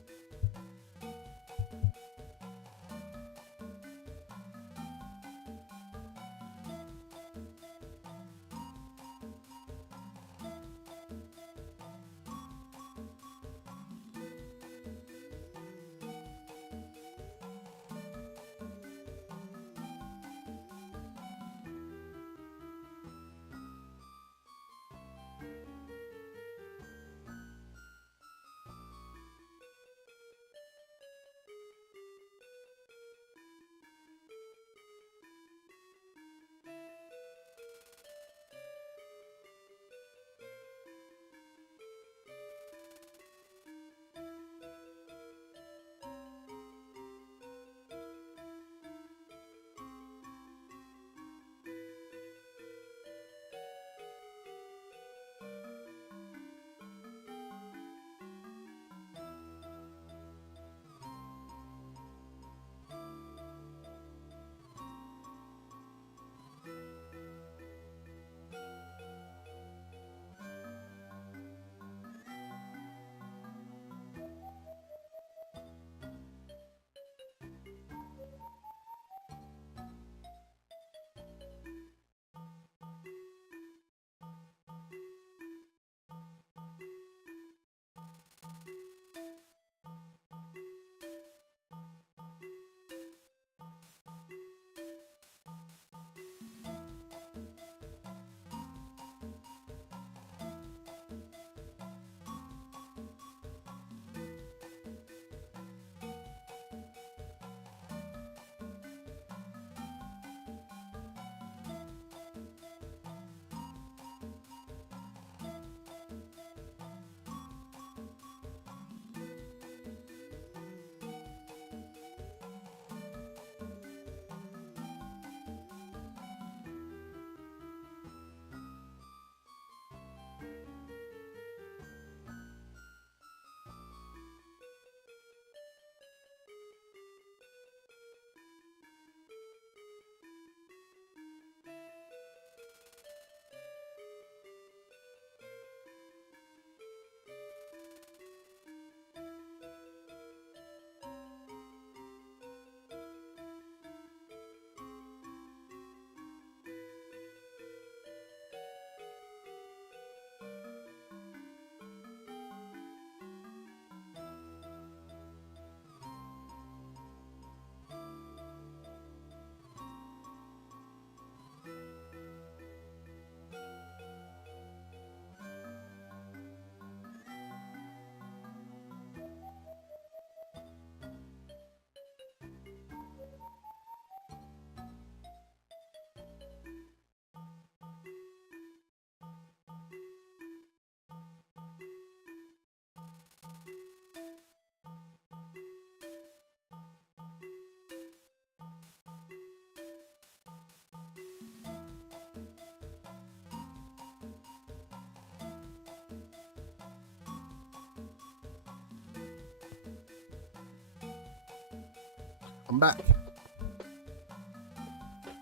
I'm back.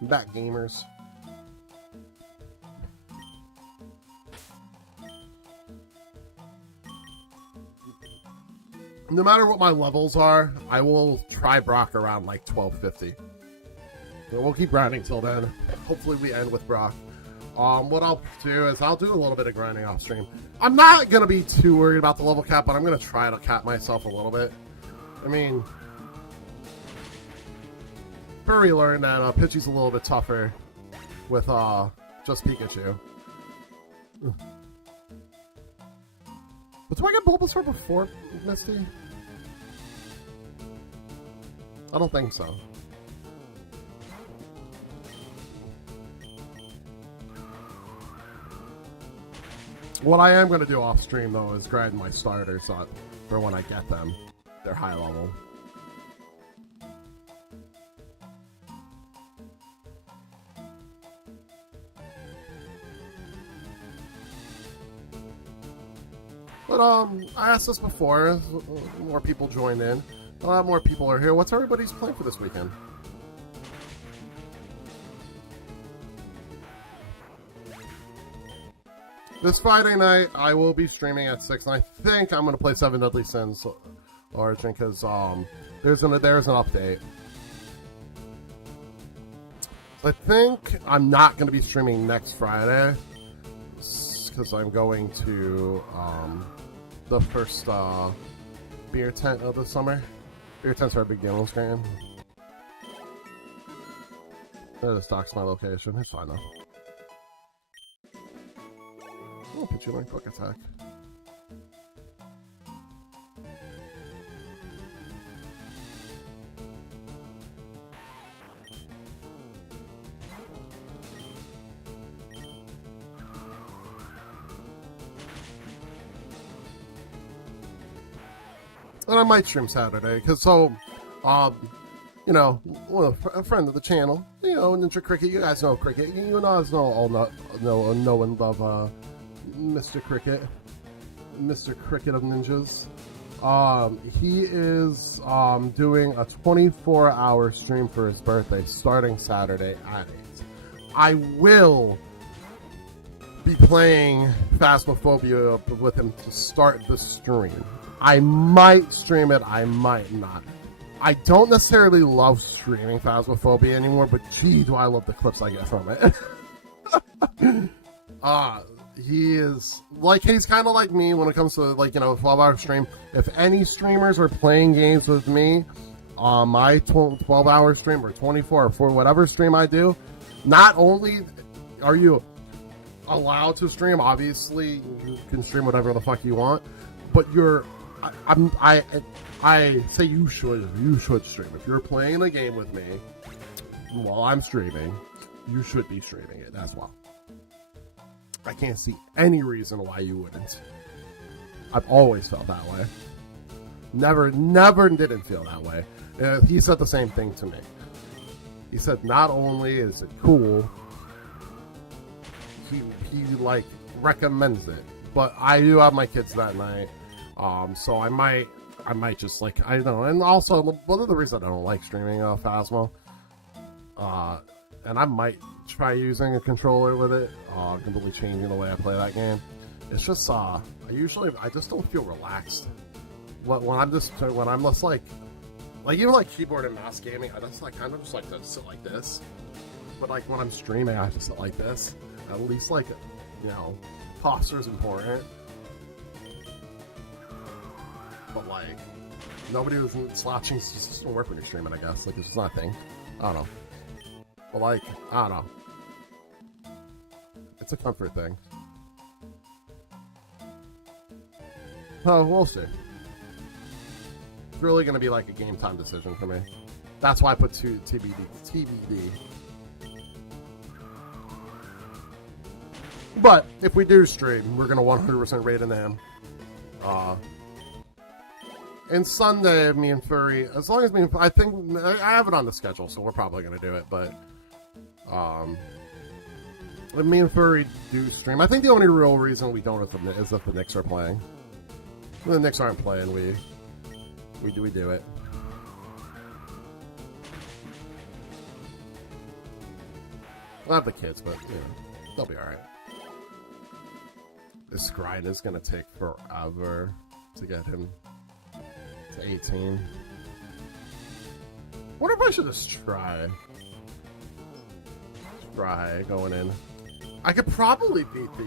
I'm back, gamers. No matter what my levels are, I will try Brock around like 1250. So we'll keep grinding till then. Hopefully we end with Brock. What I'll do is I'll do a little bit of grinding off stream. I'm not going to be too worried about the level cap, but I'm going to try to cap myself a little bit. I mean, Furry learned that Pidgey's a little bit tougher with just Pikachu. But do I get Bulbasaur before Misty? I don't think so. What I am going to do off stream though is grind my starters for when I get them. They're high level. But I asked this before. More people joined in. A lot more people are here. What's everybody's plan for this weekend? This Friday night, I will be streaming at 6, and I think I'm going to play 7 Deadly Sins Origin, because there's an update. I think I'm not going to be streaming next Friday, because I'm going to the first beer tent of the summer. Beer tents are a big deal in this game. That just docks my location. It's fine though. I'll put you like book attack. And I might stream Saturday, because you know, a friend of the channel, you know, Ninja Cricket. You guys know Cricket. You guys know know and love Mr. Cricket, Mr. Cricket of Ninjas. He is doing a 24-hour stream for his birthday starting Saturday at 8. I will be playing Phasmophobia with him to start the stream. I might stream it, I might not. I don't necessarily love streaming Phasmophobia anymore, but gee, do I love the clips I get from it. He is like, he's kind of like me when it comes to, like, you know, a 12-hour stream. If any streamers are playing games with me on my 12-hour stream or 24 or for whatever stream I do, not only are you allowed to stream, obviously you can stream whatever the fuck you want, but I say you should stream. If you're playing a game with me while I'm streaming, you should be streaming it as well. I can't see any reason why you wouldn't. I've always felt that way. Never didn't feel that way. He said the same thing to me. He said not only is it cool, he like recommends it. But I do have my kids that night, so I might just, like, I don't know. And also, one of the reasons I don't like streaming Phasmo, and I might try using a controller with it, completely changing the way I play that game. It's just I just don't feel relaxed. When I'm just like even like keyboard and mouse gaming, I just like kind of just like to sit like this. But like when I'm streaming, I just sit like this. At least, like, you know, posture is important. But like nobody who's slouching just doesn't work when you're streaming, I guess. Like, it's just not a thing. I don't know. But like, I don't know. It's a comfort thing. Oh, we'll see. It's really going to be like a game time decision for me. That's why I put TBD. But if we do stream, we're going to 100% raid in them. And Sunday, me and Furry, as long as I think I have it on the schedule, so we're probably going to do it. But when me and Furry do stream, I think the only real reason we don't is if the Knicks are playing. When the Knicks aren't playing, we do it. I'll have the kids, but, you know, they'll be alright. This grind is gonna take forever to get him to 18. Wonder if I should just try going in. I could probably beat the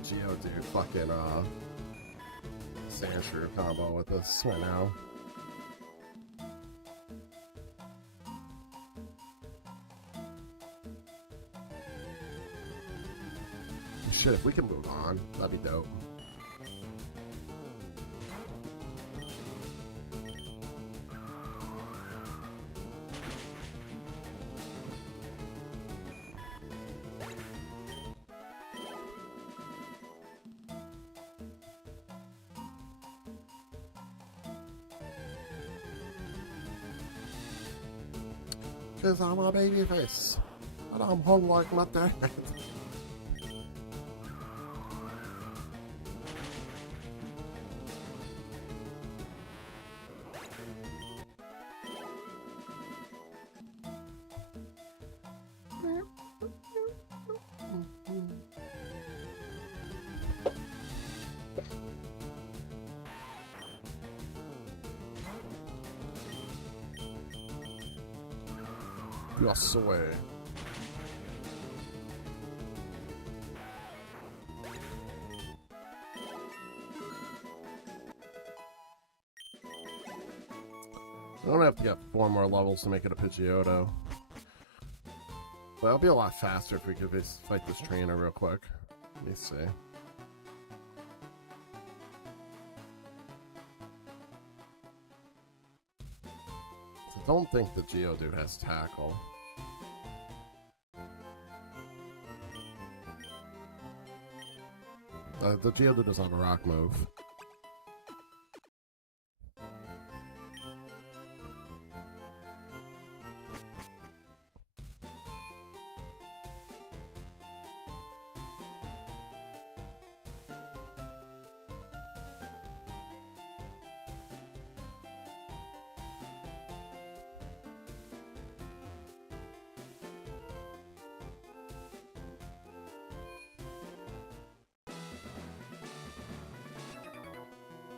Geodude fucking Sandshrew combo with this right now. Shit, if we can move on, that'd be dope. Cause I'm a baby face, and I'm hung like my dad. Yes, away. I don't have to get 4 more levels to make it a Pidgeotto. But it'll be a lot faster if we could fight this trainer real quick. Let me see. I don't think the Geodude has tackle. The Geodude doesn't have a rock move.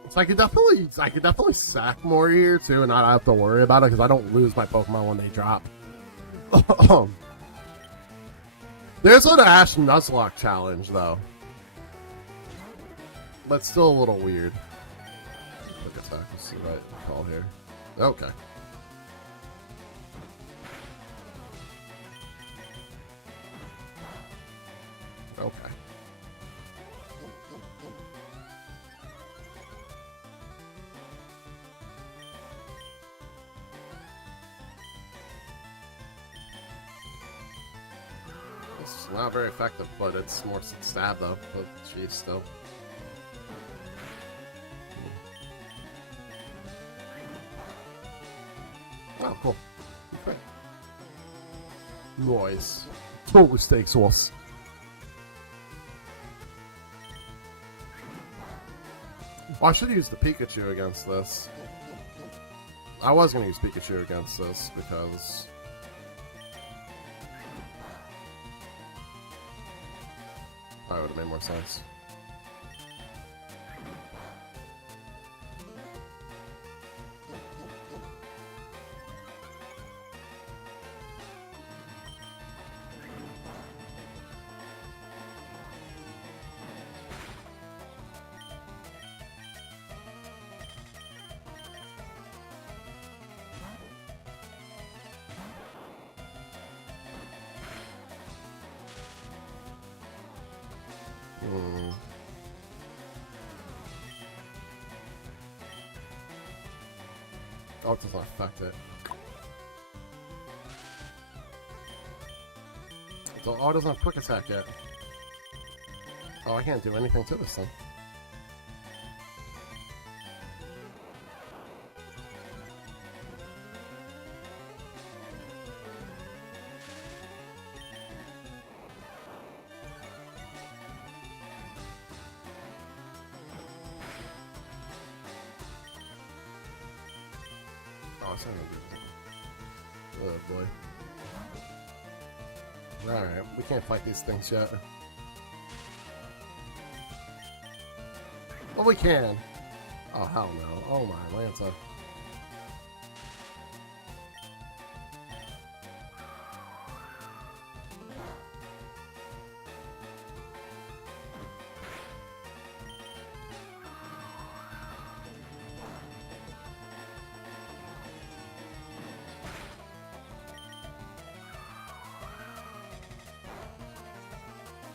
So I could definitely sack more here too, and not have to worry about it because I don't lose my Pokemon when they drop. There's an Ash Nuzlocke challenge though, but still a little weird. Quick attack is the right call here. Okay. Okay. It's not very effective, but it's more stab though. But geez, still. Oh, cool. Okay. Noise. Total steak sauce. Well, I should use the Pikachu against this. I was going to use Pikachu against this because... That would have made more sense. Oh, it doesn't affect it. Oh, it doesn't have quick attack yet. Oh, I can't do anything to this thing. Oh, it's not gonna do it. Oh boy. Alright, we can't fight these things yet. Well, we can. Oh, hell no. Oh my, Lanta.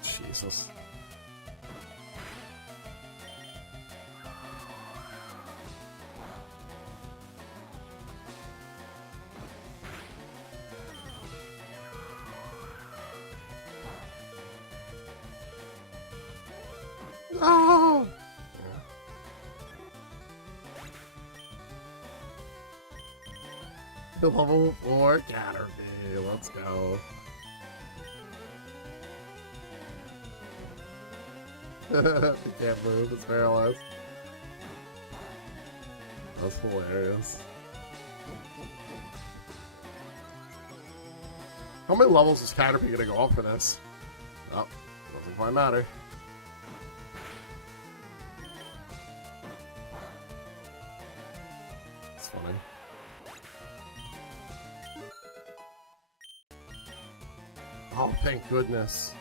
Jesus. No! The level 4 Caterpie, let's go. He can't move, it's paralyzed. That's hilarious. How many levels is Caterpie gonna go up for this? Oh, doesn't quite matter. It's funny. Oh, thank goodness.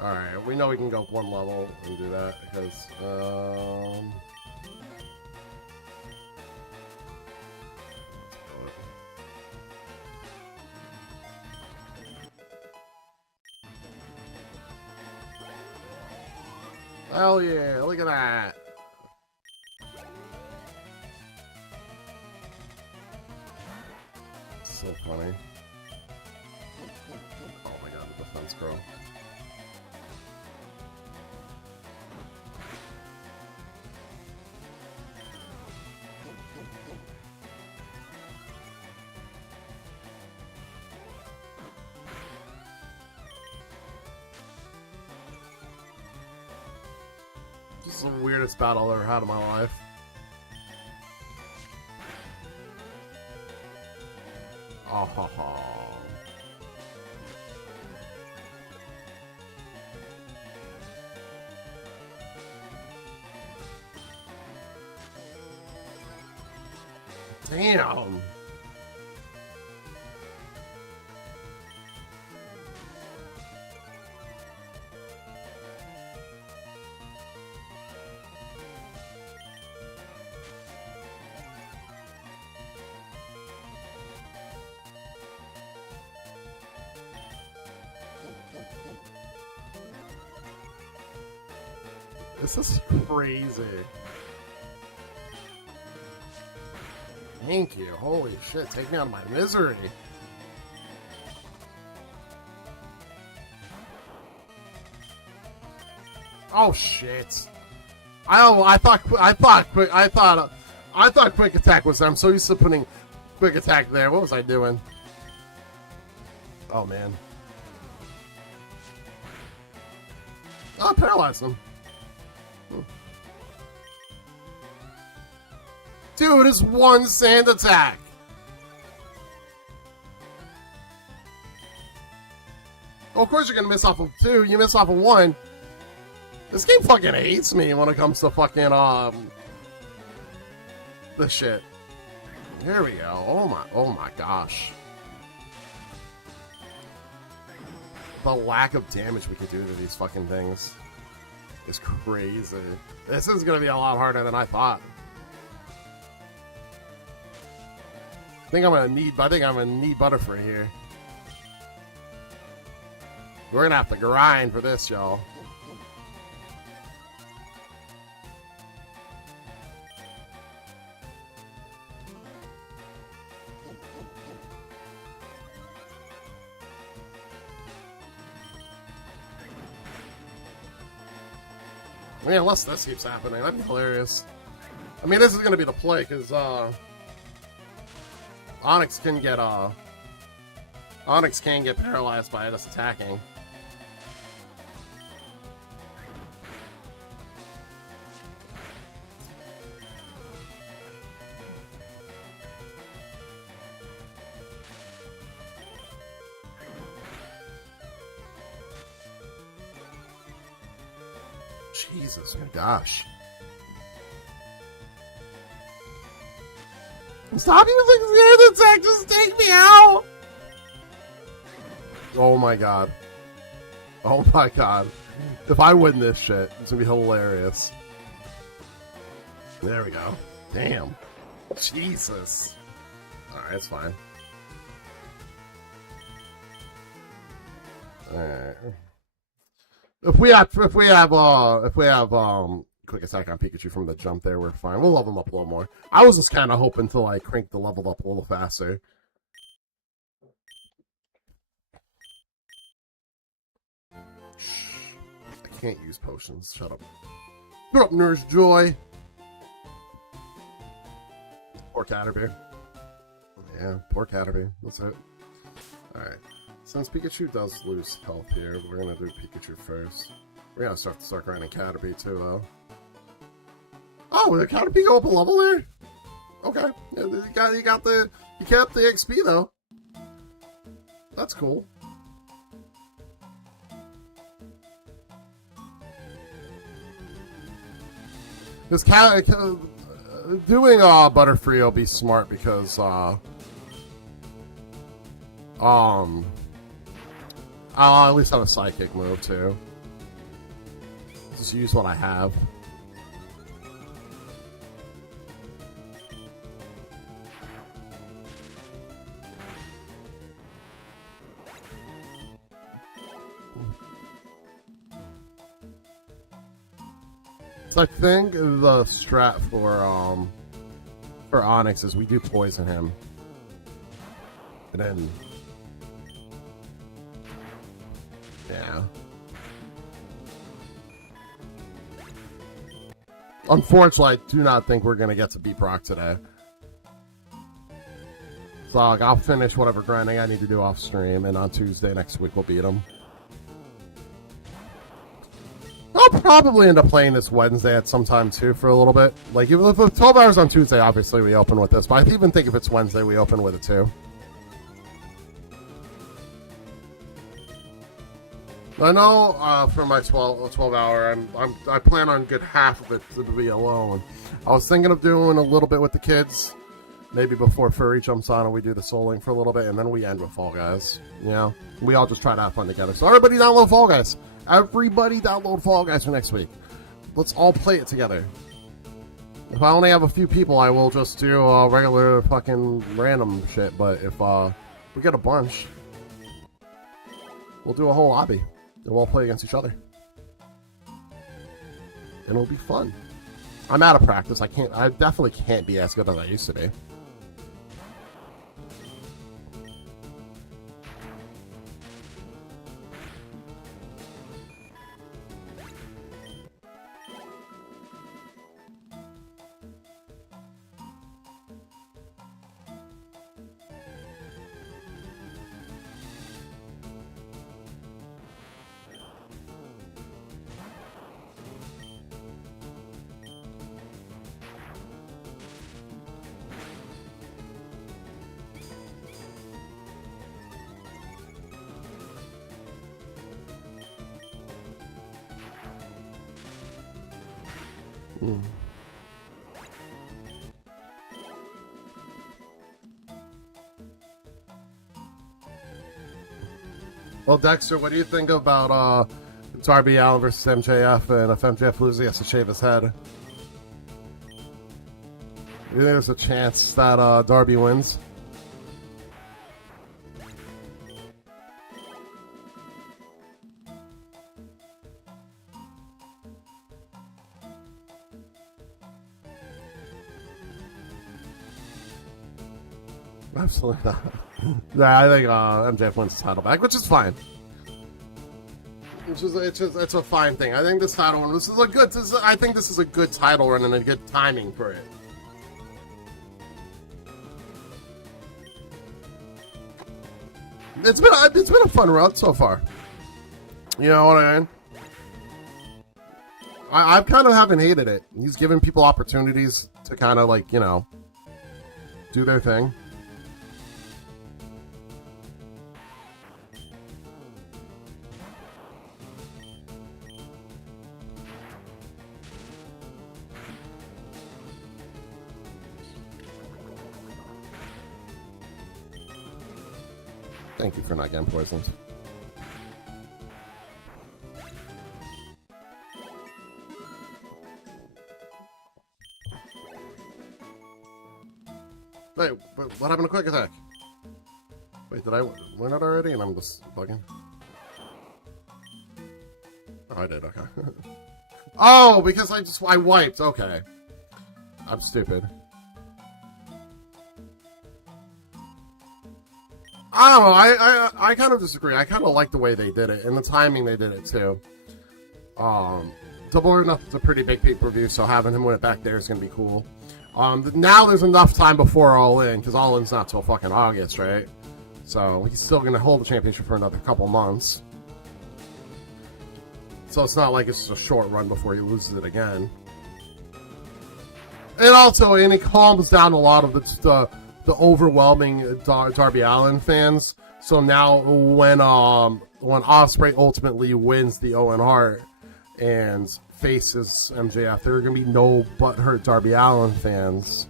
Alright, we know we can go up one level and do that because, hell yeah, look at that. So funny. Oh my god, the defense girl. This is the weirdest battle I've ever had in my life. Oh, ha, ha. Damn. This is crazy. Thank you. Holy shit, take me out of my misery. Oh shit. I thought quick attack was there. I'm so used to putting quick attack there. What was I doing? Oh man. Oh, paralyzed him. Dude, it's one sand attack. Well, of course you're gonna miss off of 2. You miss off of 1. This game fucking hates me when it comes to fucking this shit. Here we go. Oh my gosh. The lack of damage we can do to these fucking things is crazy. This is gonna be a lot harder than I thought. I think I'm gonna need Butterfree here. We're gonna have to grind for this, y'all. I mean, unless this keeps happening, that'd be hilarious. I mean, this is gonna be the play, because, Onyx can get paralyzed by us attacking. Jesus, my gosh. Stop using sand attack, just take me out! Oh my god. Oh my god. If I win this shit, it's gonna be hilarious. There we go. Damn. Jesus. Alright, it's fine. Alright. If we have quick attack on Pikachu from the jump there, we're fine. We'll level him up a little more. I was just kind of hoping to like crank the level up a little faster. Shh. I can't use potions. Shut up. Shut up, Nurse Joy. Poor Caterpie. Yeah, poor Caterpie. That's it. Alright. Since Pikachu does lose health here, we're gonna do Pikachu first. We're gonna start grinding Caterpie too, though. Oh, did Caterpie go up a level there? Okay. Yeah, you kept the XP though. That's cool. This doing Butterfree will be smart because I'll at least have a psychic move too. Just use what I have. So I think the strat for Onyx is we do poison him. And then yeah. Unfortunately, I do not think we're going to get to beat Brock today. So I'll finish whatever grinding I need to do off stream, and on Tuesday next week we'll beat him. I'll probably end up playing this Wednesday at some time too for a little bit. Like if it's 12 hours on Tuesday, obviously we open with this, but I even think if it's Wednesday, we open with it too. I know for my 12 hour, I plan on a good half of it to be alone. I was thinking of doing a little bit with the kids, maybe before Furry jumps on and we do the Soul Link for a little bit, and then we end with Fall Guys. You know, we all just try to have fun together. So everybody download Fall Guys. Everybody download Fall Guys for next week. Let's all play it together. If I only have a few people, I will just do regular fucking random shit. But if we get a bunch, we'll do a whole lobby. And we'll all play against each other. And it'll be fun. I'm out of practice. I definitely can't be as good as I used to be. Well, Dexter, what do you think about Darby Allin versus MJF, and if MJF loses, he has to shave his head? Do you think there's a chance that Darby wins? Absolutely not. Yeah, I think MJF wins the title back, which is fine. It's a fine thing. I think this title run. I think this is a good title run and a good timing for it. It's been a fun run so far. You know what I mean? I kind of haven't hated it. He's given people opportunities to kind of like, you know, do their thing. Thank you for not getting poisoned. Wait, what happened to quick attack? Wait, did I learn it already? And I'm just bugging. Oh, I did, okay. Oh, because I wiped, okay. I'm stupid. I don't know, I kind of disagree. I kind of like the way they did it, and the timing they did it, too. Double or Nothing's a pretty big pay-per-view, so having him win it back there is going to be cool. Now there's enough time before All In, because All In's not till fucking August, right? So he's still going to hold the championship for another couple months. So it's not like it's just a short run before he loses it again. And also, and it calms down a lot of the overwhelming Darby Allin fans. So now when Ospreay ultimately wins the Owen Hart and faces MJF, there are going to be no butthurt Darby Allin fans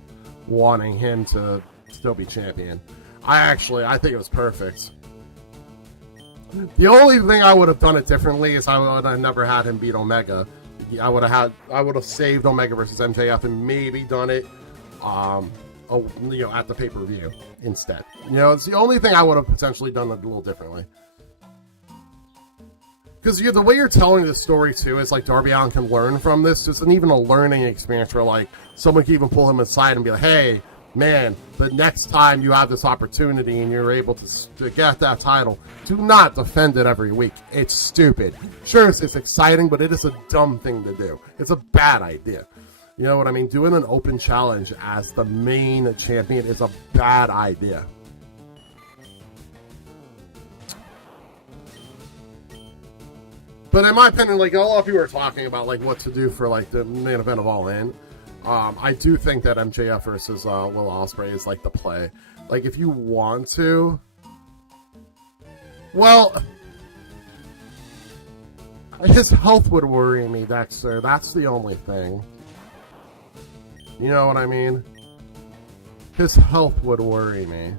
wanting him to still be champion. I think it was perfect. The only thing I would have done it differently is I would have never had him beat Omega. I would have saved Omega versus MJF and maybe done it, at the pay-per-view instead. It's the only thing I would have potentially done a little differently. Because the way you're telling the story too is like Darby Allin can learn from this. It's even a learning experience where like someone can even pull him aside and be like, "Hey, man, the next time you have this opportunity and you're able to get that title, do not defend it every week. It's stupid. Sure, it's exciting, but it is a dumb thing to do. It's a bad idea. You know what I mean? Doing an open challenge as the main champion is a bad idea." But in my opinion, like a lot of people are talking about like what to do for like the main event of All In. I do think that MJF versus Will Ospreay is like the play. Like if you want to, well, his health would worry me, Dexter. That's the only thing. You know what I mean? His health would worry me.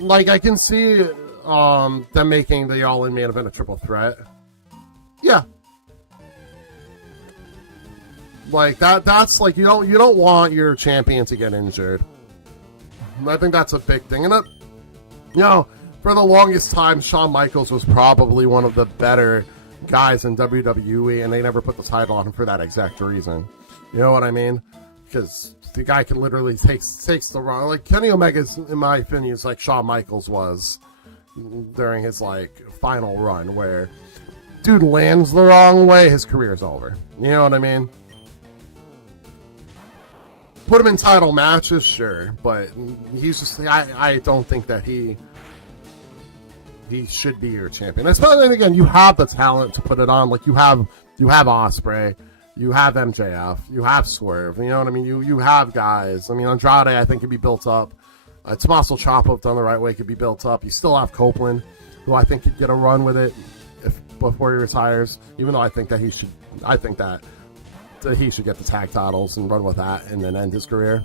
Like, I can see them making the All-In main event a triple threat. Yeah. Like, that's like, you don't want your champion to get injured. I think that's a big thing. And, for the longest time, Shawn Michaels was probably one of the better guys in WWE, and they never put the title on him for that exact reason. You know what I mean? Because the guy can literally takes the wrong. Like Kenny Omega's, in my opinion, is like Shawn Michaels was during his like final run, where dude lands the wrong way, his career's over. You know what I mean? Put him in title matches, sure, but he's just. I don't think that he should be your champion. Especially again, you have the talent to put it on. Like you have Ospreay. You have MJF, you have Swerve, you know what I mean? You have guys. I mean, Andrade, I think, could be built up. Tommaso Ciampa, if done the right way, could be built up. You still have Copeland, who I think could get a run with it before he retires. Even though I think that he should get the tag titles and run with that and then end his career.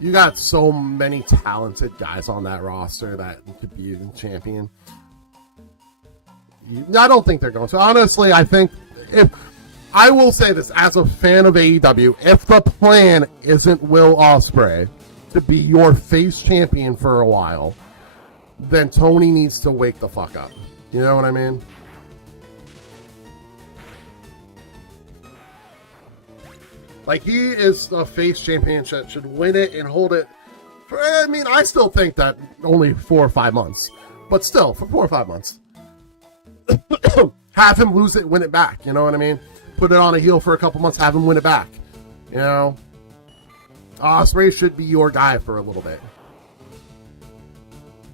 You got so many talented guys on that roster that could be a champion. I don't think they're going to. Honestly, I think I will say this as a fan of AEW, if the plan isn't Will Ospreay to be your face champion for a while, then Tony needs to wake the fuck up. You know what I mean? Like, he is a face championship, should win it and hold it for, I mean, I still think that only 4 or 5 months. But still, for 4 or 5 months. Have him lose it, win it back, you know what I mean? Put it on a heel for a couple months, have him win it back. You know? Ospreay should be your guy for a little bit.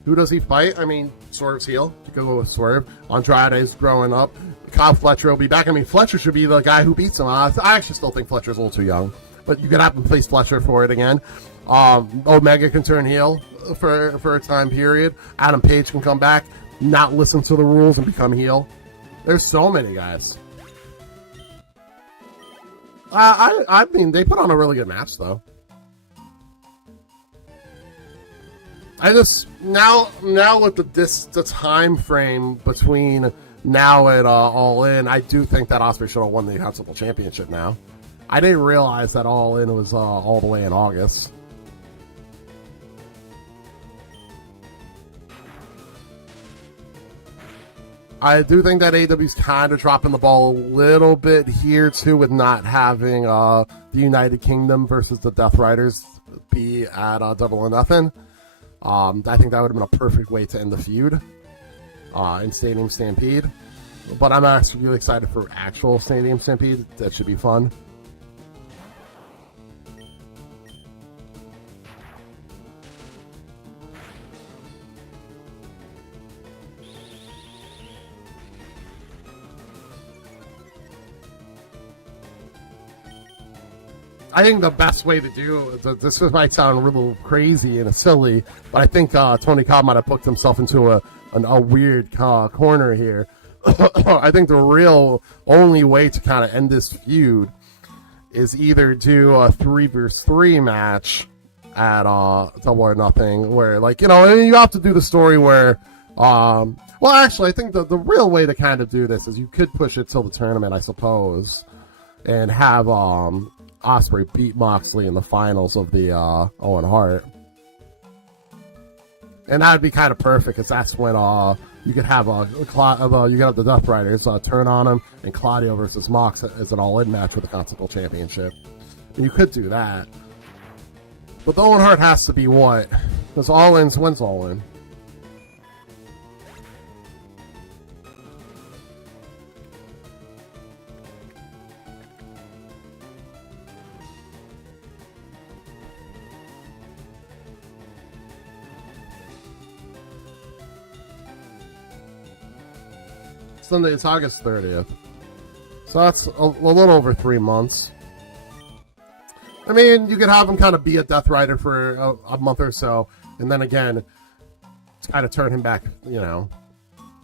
Who does he fight? I mean, Swerve's heel. You could go with Swerve. Andrade is growing up. Kyle Fletcher will be back. I mean, Fletcher should be the guy who beats him. I actually still think Fletcher's a little too young. But you could have him face Fletcher for it again. Omega can turn heel for a time period. Adam Page can come back, not listen to the rules, and become heel. There's so many guys. I mean, they put on a really good match, though. I just now with the time frame between now and All In, I do think that Ospreay should have won the Constable Championship now. I didn't realize that All In was all the way in August. I do think that AEW's kind of dropping the ball a little bit here, too, with not having the United Kingdom versus the Death Riders be at Double or Nothing. I think that would have been a perfect way to end the feud in Stadium Stampede. But I'm actually really excited for actual Stadium Stampede. That should be fun. I think the best way to do this might sound a little crazy and silly, but I think Tony Khan might have booked himself into a weird corner here. I think the real only way to kind of end this feud is either do a 3-versus-3 match at Double or Nothing, where, like, you know, you have to do the story where well, actually, I think the real way to kind of do this is you could push it till the tournament, I suppose, and have Ospreay beat Moxley in the finals of the Owen Hart. And that'd be kind of perfect, because that's when you could have you could have the Death Riders turn on him, and Claudio versus Mox as an all-in match with the Continental Championship. And you could do that. But the Owen Hart has to be what? Because all-ins wins all-in. Sunday, it's August 30th. So that's a little over 3 months. I mean, you could have him kind of be a Death Rider for a month or so, and then again, kind of turn him back, you know.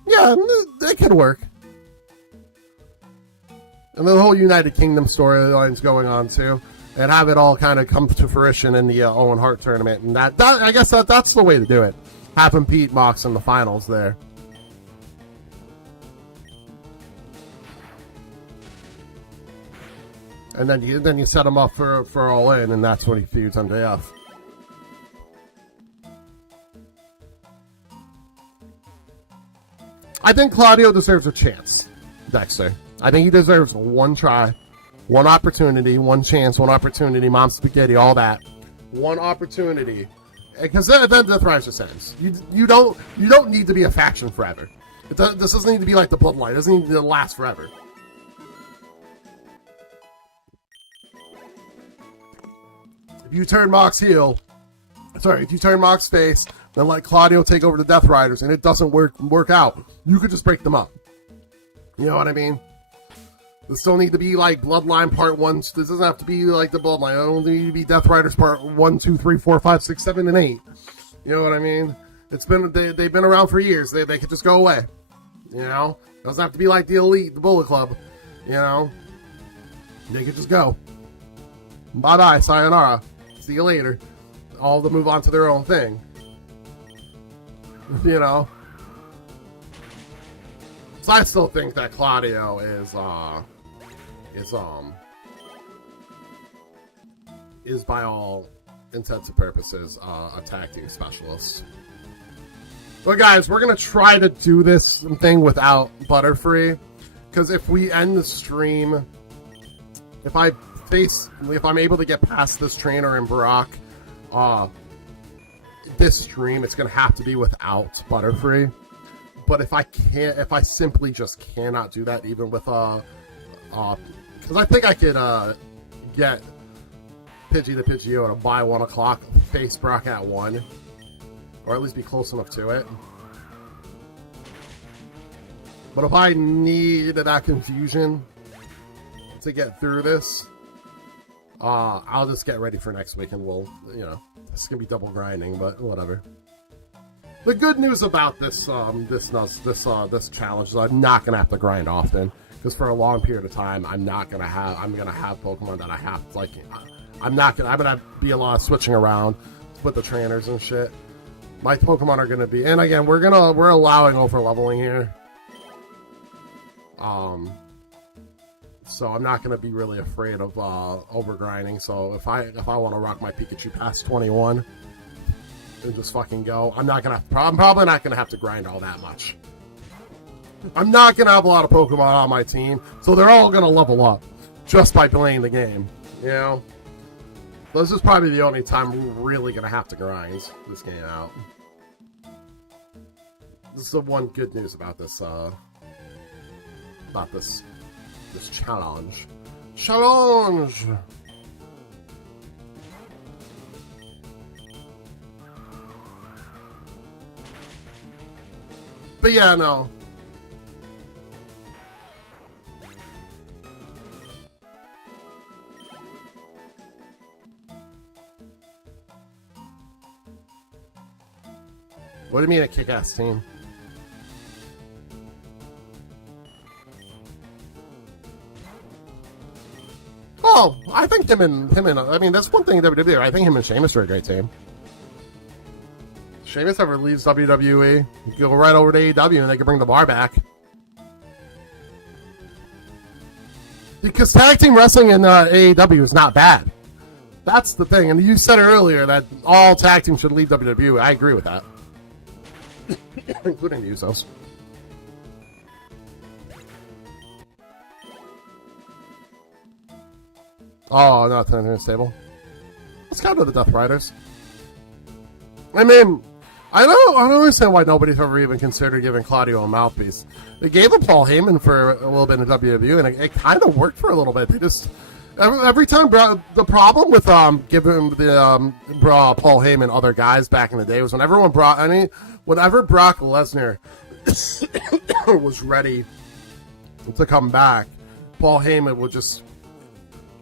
Yeah, it could work. And the whole United Kingdom storyline's going on, too. And have it all kind of come to fruition in the Owen Hart tournament. And that I guess that's the way to do it. Have him beat Mox in the finals there. And then you set him up for All In, and that's when he feuds MJF. I think Claudio deserves a chance, Dexter. I think he deserves one try, one opportunity, one chance, one opportunity, mom spaghetti, all that. One opportunity. Because then Death Riders ends. You don't need to be a faction forever. This doesn't need to be like the Bloodline. It doesn't need to last forever. If you turn Mox heel, if you turn Mox face, then let Claudio take over the Death Riders, and it doesn't work out, you could just break them up. You know what I mean? This don't need to be like Bloodline Part 1. This doesn't have to be like the Bloodline. It don't need to be Death Riders Part 1, 2, 3, 4, 5, 6, 7, and 8. You know what I mean? They've been around for years. They could just go away. You know? It doesn't have to be like the Elite, the Bullet Club. You know? They could just go. Bye-bye, sayonara. See you later. All to move on to their own thing. You know? So I still think that Claudio is by all intents and purposes a tag team specialist. But guys, we're gonna try to do this thing without Butterfree, because if we end the stream, if I'm able to get past this trainer and Brock, this stream, it's gonna have to be without Butterfree. But if I simply just cannot do that, even with because I think I could get Pidgey the Pidgeotto to buy 1 o'clock, face Brock at 1, or at least be close enough to it. But if I need that confusion to get through this, I'll just get ready for next week, and we'll, it's gonna be double grinding, but whatever. The good news about this challenge is I'm not gonna have to grind often, because for a long period of time, I'm gonna have Pokemon that I have to, like. I'm gonna be a lot of switching around with the trainers and shit. My Pokemon are gonna be, and again, we're allowing over leveling here. So I'm not gonna be really afraid of over grinding. So if I want to rock my Pikachu past 21 and just fucking go, I'm probably not gonna have to grind all that much. I'm not gonna have a lot of Pokemon on my team, so they're all gonna level up just by playing the game. You know, this is probably the only time we're really gonna have to grind this game out. This is the one good news about this this challenge. Challenge! But yeah, no. What do you mean a kick-ass team? Oh, I think him and I mean, that's one thing in WWE. I think him and Sheamus are a great team. Sheamus ever leaves WWE, you go right over to AEW and they can bring the bar back. Because tag team wrestling in AEW is not bad. That's the thing. And you said earlier that all tag teams should leave WWE. I agree with that. Including the Usos. Oh, not the stable. Let's go to the Death Riders. I mean, I don't understand why nobody's ever even considered giving Claudio a mouthpiece. They gave him Paul Heyman for a little bit in WWE, and it kind of worked for a little bit. They just every time the problem with giving the Paul Heyman other guys back in the day was whenever Brock Lesnar was ready to come back, Paul Heyman would just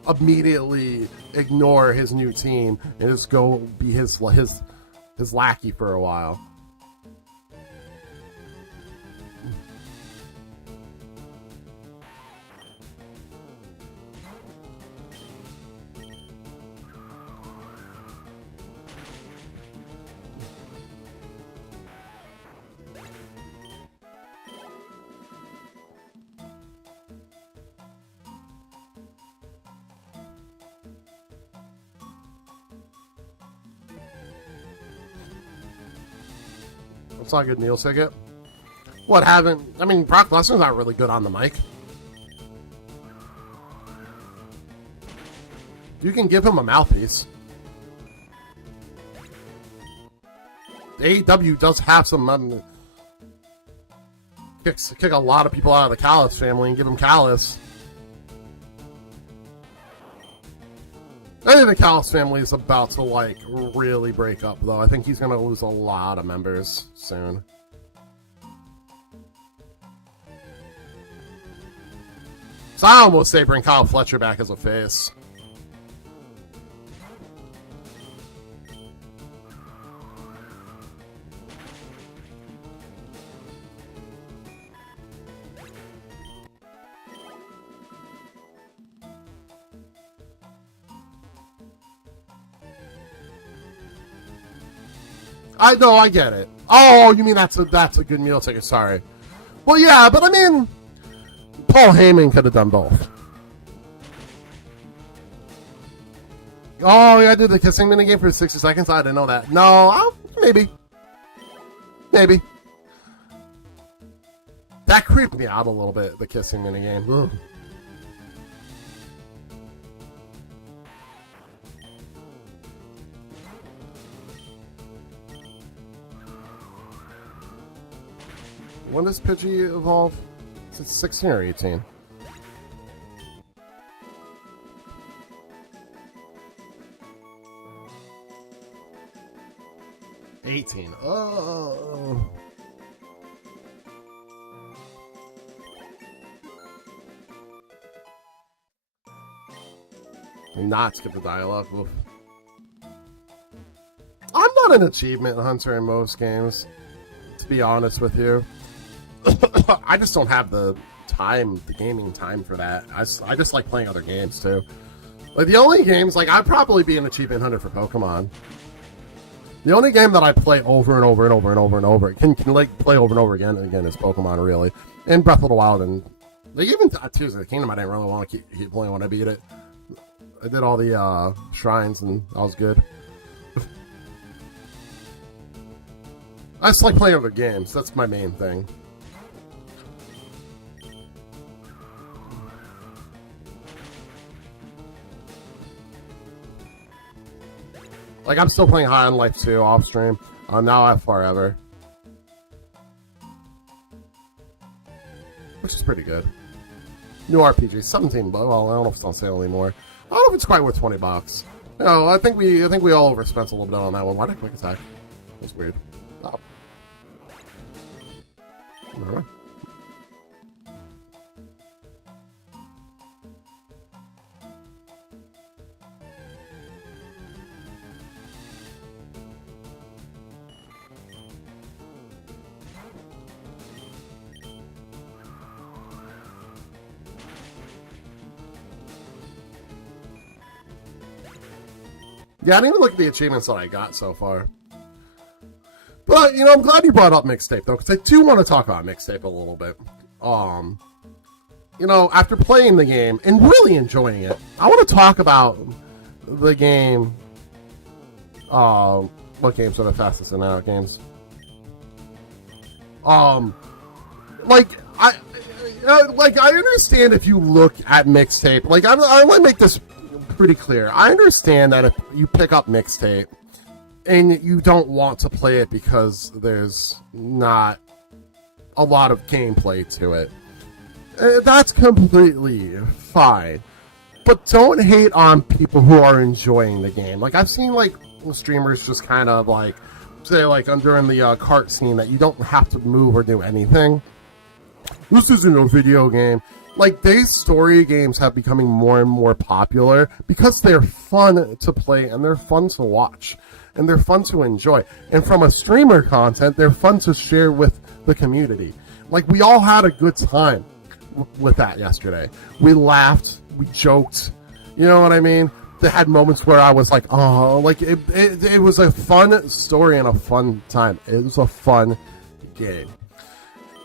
immediately ignore his new team and just go be his lackey for a while. It's not a good meal ticket. What, I mean, Brock Lesnar's not really good on the mic. You can give him a mouthpiece. AEW does have some kick a lot of people out of the Callis family and give him Callis. I think the Callis family is about to, like, really break up, though. I think he's going to lose a lot of members soon. So I almost say bring Kyle Fletcher back as a face. I know, I get it. Oh, you mean that's a good meal ticket? Sorry. Well, yeah, but I mean, Paul Heyman could have done both. Oh, yeah, I did the kissing minigame for 60 seconds. I didn't know that. No, maybe. That creeped me out a little bit. The kissing minigame. Ugh. When does Pidgey evolve? Is it 16 or 18? Oh. Not skip the dialogue. Oof. I'm not an achievement hunter in most games, to be honest with you. I just don't have the the gaming time for that. I just like playing other games too. Like the only games, like I'd probably be an achievement hunter for Pokemon. The only game that I play over and over and over and over and over can like play over and over again and again is Pokemon, really, and Breath of the Wild, and like even Tears of the Kingdom. I didn't really want to keep playing when I beat it. I did all the shrines and that was good. I just like playing other games. That's my main thing. Like, I'm still playing High on Life 2 off stream. Now I have Forever. Which is pretty good. New RPG, 17 bucks. Well, I don't know if it's on sale anymore. I don't know if it's quite worth $20. No, I think we all overspent a little bit on that one. Why did I quick attack? That's weird. Oh. Never mind. Yeah, I didn't even look at the achievements that I got so far. But, you know, I'm glad you brought up Mixtape, though, because I do want to talk about Mixtape a little bit. You know, after playing the game and really enjoying it, I want to talk about the game. What games are the fastest in out games? Like, I understand if you look at Mixtape, like, I want to make this pretty clear. I understand that if you pick up Mixtape and you don't want to play it because there's not a lot of gameplay to it, that's completely fine. But don't hate on people who are enjoying the game. Like, I've seen, like, streamers just kind of, like, say, like, during the cart scene that you don't have to move or do anything. This isn't a video game. Like, these story games have becoming more and more popular because they're fun to play and they're fun to watch and they're fun to enjoy. And from a streamer content, they're fun to share with the community. Like, we all had a good time with that yesterday. We laughed, we joked, you know what I mean? They had moments where I was like, oh, like, it was a fun story and a fun time. It was a fun game.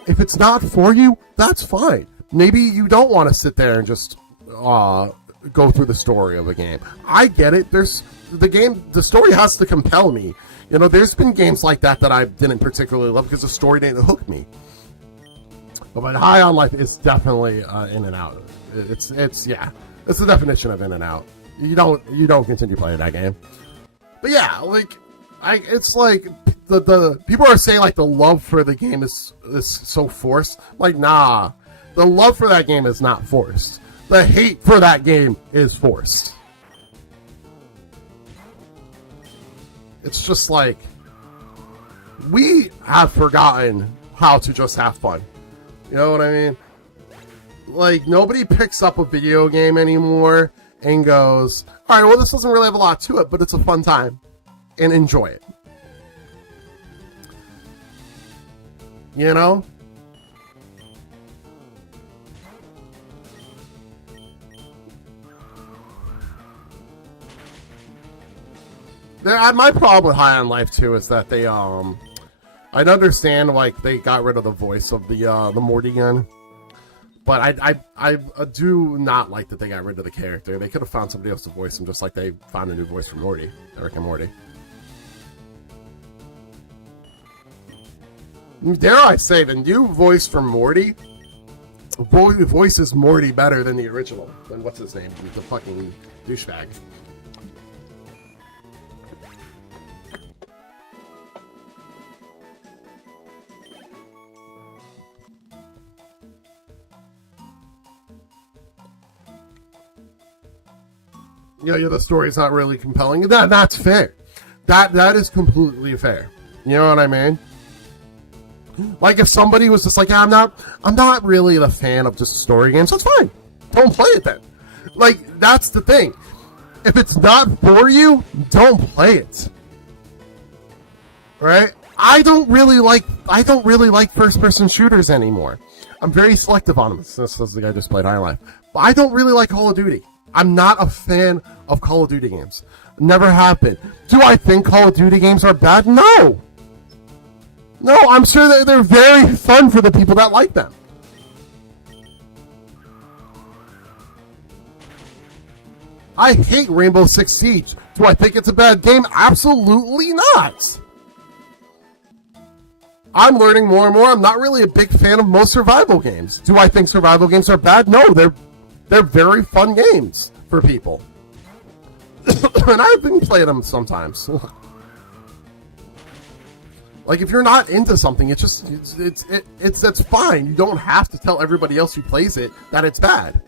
If it's not for you, that's fine. Maybe you don't want to sit there and just go through the story of a game. I get it. The story has to compel me. You know, there's been games like that I didn't particularly love because the story didn't hook me. But High on Life is definitely in and out. It's the definition of in and out. You don't continue playing that game. But yeah, like, it's like the people are saying like the love for the game is so forced. Like, nah. The love for that game is not forced. The hate for that game is forced. It's just like, we have forgotten how to just have fun. You know what I mean? Like, nobody picks up a video game anymore and goes, alright, well, this doesn't really have a lot to it, but it's a fun time. And enjoy it. You know? My problem with High on Life 2 is that they, I'd understand, like, they got rid of the voice of the Morty gun. But I do not like that they got rid of the character. They could have found somebody else to voice him, just like they found a new voice for Morty, Rick and Morty. Dare I say, the new voice for Morty voices Morty better than the original. Than what's his name? The fucking douchebag. Yeah, the story's not really compelling. That's fair. That is completely fair. You know what I mean? Like, if somebody was just like, I'm not really the fan of just story games, that's fine. Don't play it then. Like, that's the thing. If it's not for you, don't play it. Right? I don't really like first-person shooters anymore. I'm very selective on them. This is the guy just played High Life. But I don't really like Call of Duty. I'm not a fan of Call of Duty games. Never have been. Do I think Call of Duty games are bad? No. No, I'm sure that they're very fun for the people that like them. I hate Rainbow Six Siege. Do I think it's a bad game? Absolutely not. I'm learning more and more. I'm not really a big fan of most survival games. Do I think survival games are bad? No, they're very fun games for people. And I've been playing them sometimes. Like, if you're not into something, it's fine. You don't have to tell everybody else who plays it that it's bad.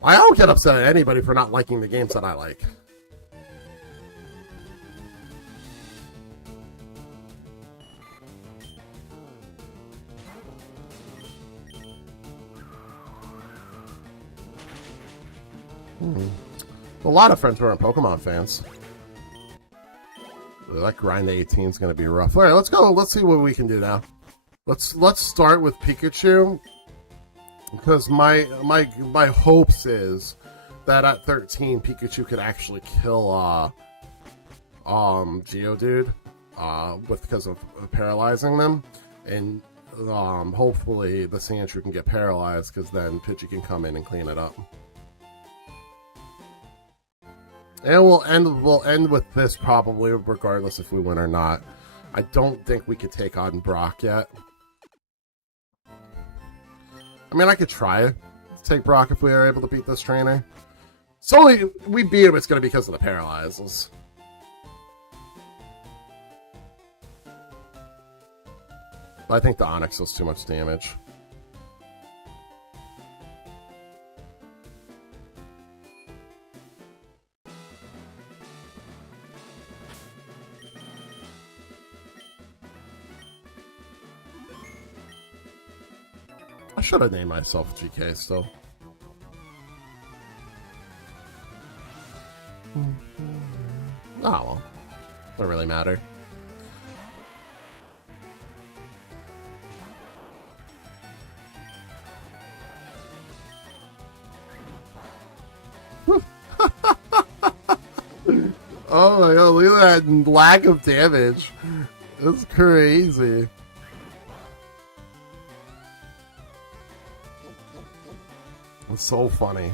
I don't get upset at anybody for not liking the games that I like. A lot of friends who aren't Pokemon fans. That grind to 18 is going to be rough. All right, let's go. Let's see what we can do now. Let's start with Pikachu, because my hopes is that at 13 Pikachu could actually kill Geodude because of paralyzing them, and hopefully the Sandshrew can get paralyzed, because then Pidgey can come in and clean it up. And we'll end with this probably, regardless if we win or not. I don't think we could take on Brock yet. I mean, I could try to take Brock if we are able to beat this trainer. It's only if we beat him, it's going to be because of the paralyzes. But I think the Onix does too much damage. I should have named myself GK still. Oh well. Doesn't really matter. Oh my god, look at that lack of damage. That's crazy. It's so funny.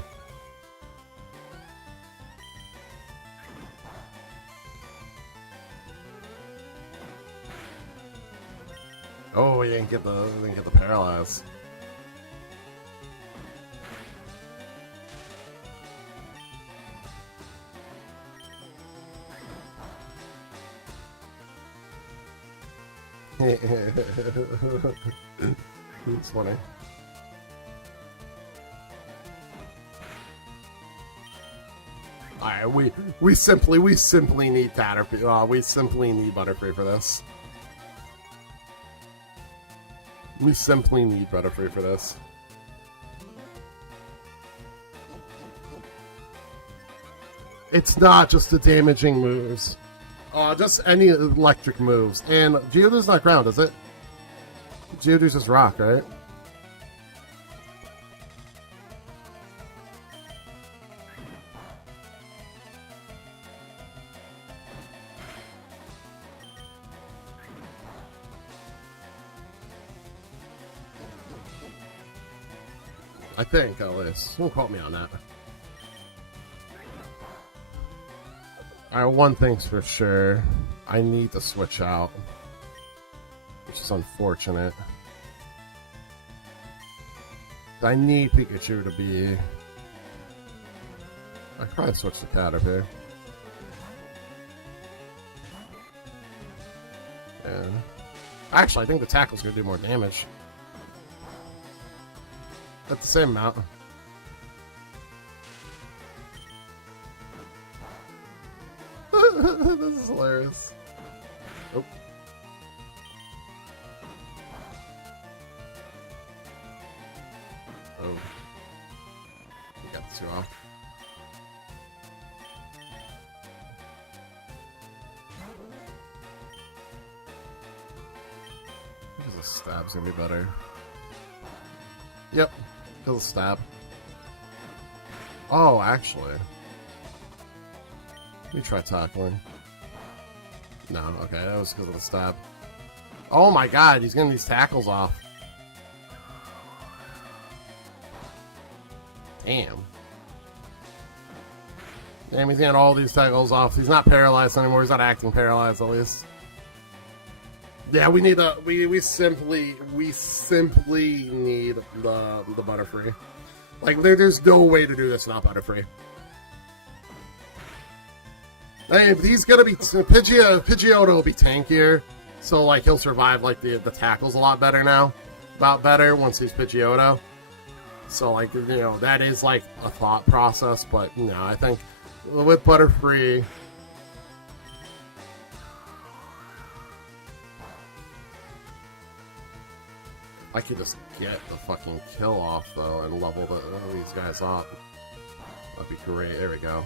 Oh, we didn't get the paralyze. It's funny. Alright, we simply need Butterfree. We simply need Butterfree for this. We simply need Butterfree for this. It's not just the damaging moves. Just any electric moves. And Geodude's not ground, is it? Geodude's just rock, right? I think, at least. Don't quote me on that. Alright, one thing's for sure. I need to switch out. Which is unfortunate. I need Pikachu to be... I could probably switch to Caterpie. Yeah. Actually, I think the Tackle's gonna do more damage. At the same amount. This is hilarious. Oh. Oh. stab's gonna be better. Yep, because of stab. Oh, actually. Let me try tackling. No, okay, that was because of the stab. Oh my god, he's getting these tackles off. Damn. Damn, he's getting all these tackles off. He's not paralyzed anymore. He's not acting paralyzed, at least. Yeah, we need a we simply need the Butterfree. Like there's no way to do this without Butterfree. Hey, he's gonna be Pidgeotto will be tankier, so like he'll survive like the tackles a lot better now, about better once he's Pidgeotto. So like that is like a thought process, but no, I think with Butterfree. I could just get the fucking kill off, though, and level these guys up. That'd be great. There we go.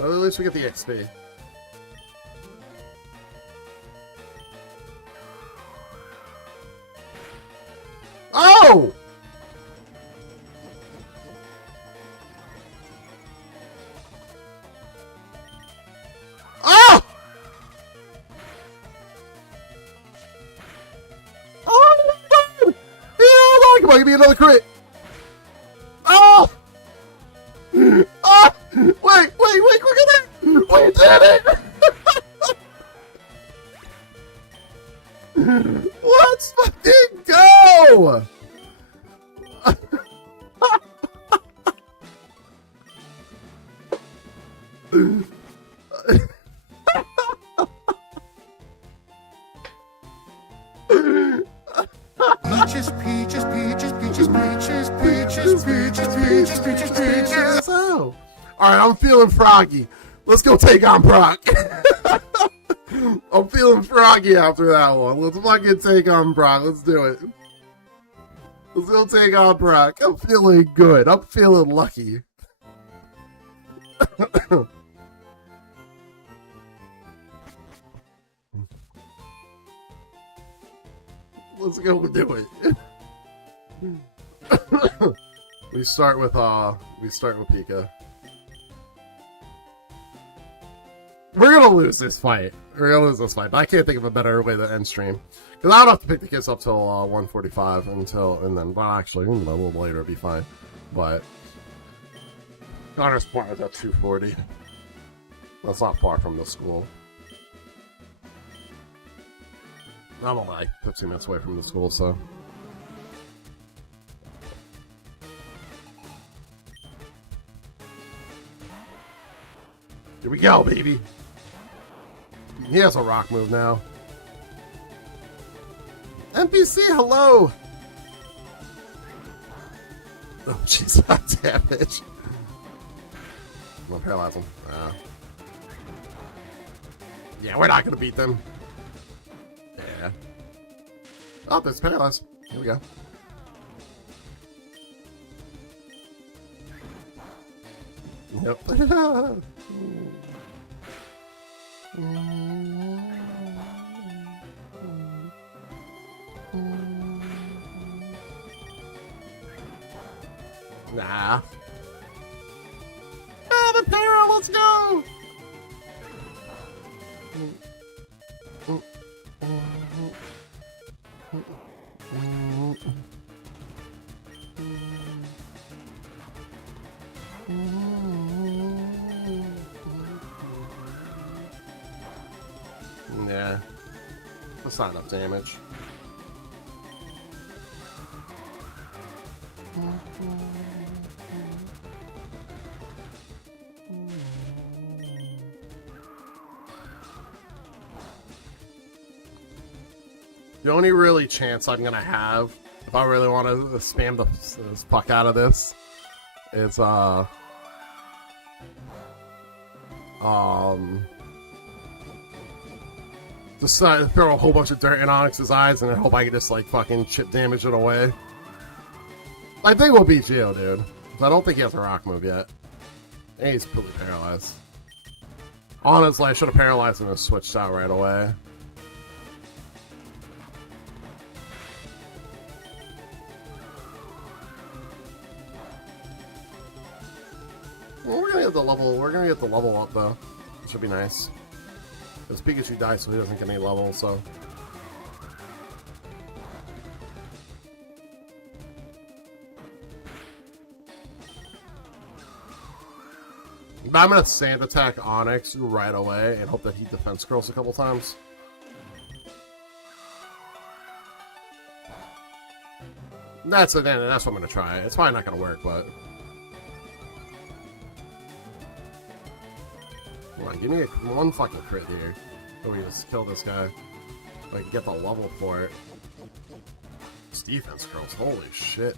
At least we get the XP. Oh! Oh! Oh my god! Oh, come on, give me another crit! Oh! Oh! Wait, look at that! We did it! Let's fucking go! Peaches. So, alright, I'm feeling froggy. Let's go take on Brock. I'm feeling froggy after that one. Let's fucking take on Brock. Let's do it. Let's go take on Brock. I'm feeling good. I'm feeling lucky. Let's go do it. We start with Pika. We're gonna lose this fight. But I can't think of a better way to end stream. Because I don't have to pick the kids up till 1:45 and then, well, actually, a little later it'll be fine. But Connor's point is at 2:40. That's not far from the school. I'm only like 15 minutes away from the school, so. Here we go, baby. He has a rock move now. NPC, hello! Oh, jeez, damage. I'm gonna paralyze him. Yeah, we're not gonna beat them. Yeah. Oh, there's paralyzed. Here we go. Yep. Nah. Ah, the para, let's go! Yeah. That's not enough damage. The only really chance I'm gonna have, if I really want to spam the fuck out of this, is just throw a whole bunch of dirt in Onyx's eyes and then hope I can just like fucking chip damage it away. I think we'll beat Geo, dude. But I don't think he has a rock move yet. And he's completely paralyzed. Honestly, I should have paralyzed him and switched out right away. Well, we're gonna get the level. We're gonna get the level up though. It should be nice. Because Pikachu dies, so he doesn't get any level. So. But I'm gonna Sand Attack Onyx right away and hope that he defense scrolls a couple times. That's it, and that's what I'm gonna try. It's probably not gonna work, but come on, give me one fucking crit here. So we just kill this guy. So I can get the level for it. This defense scrolls, holy shit.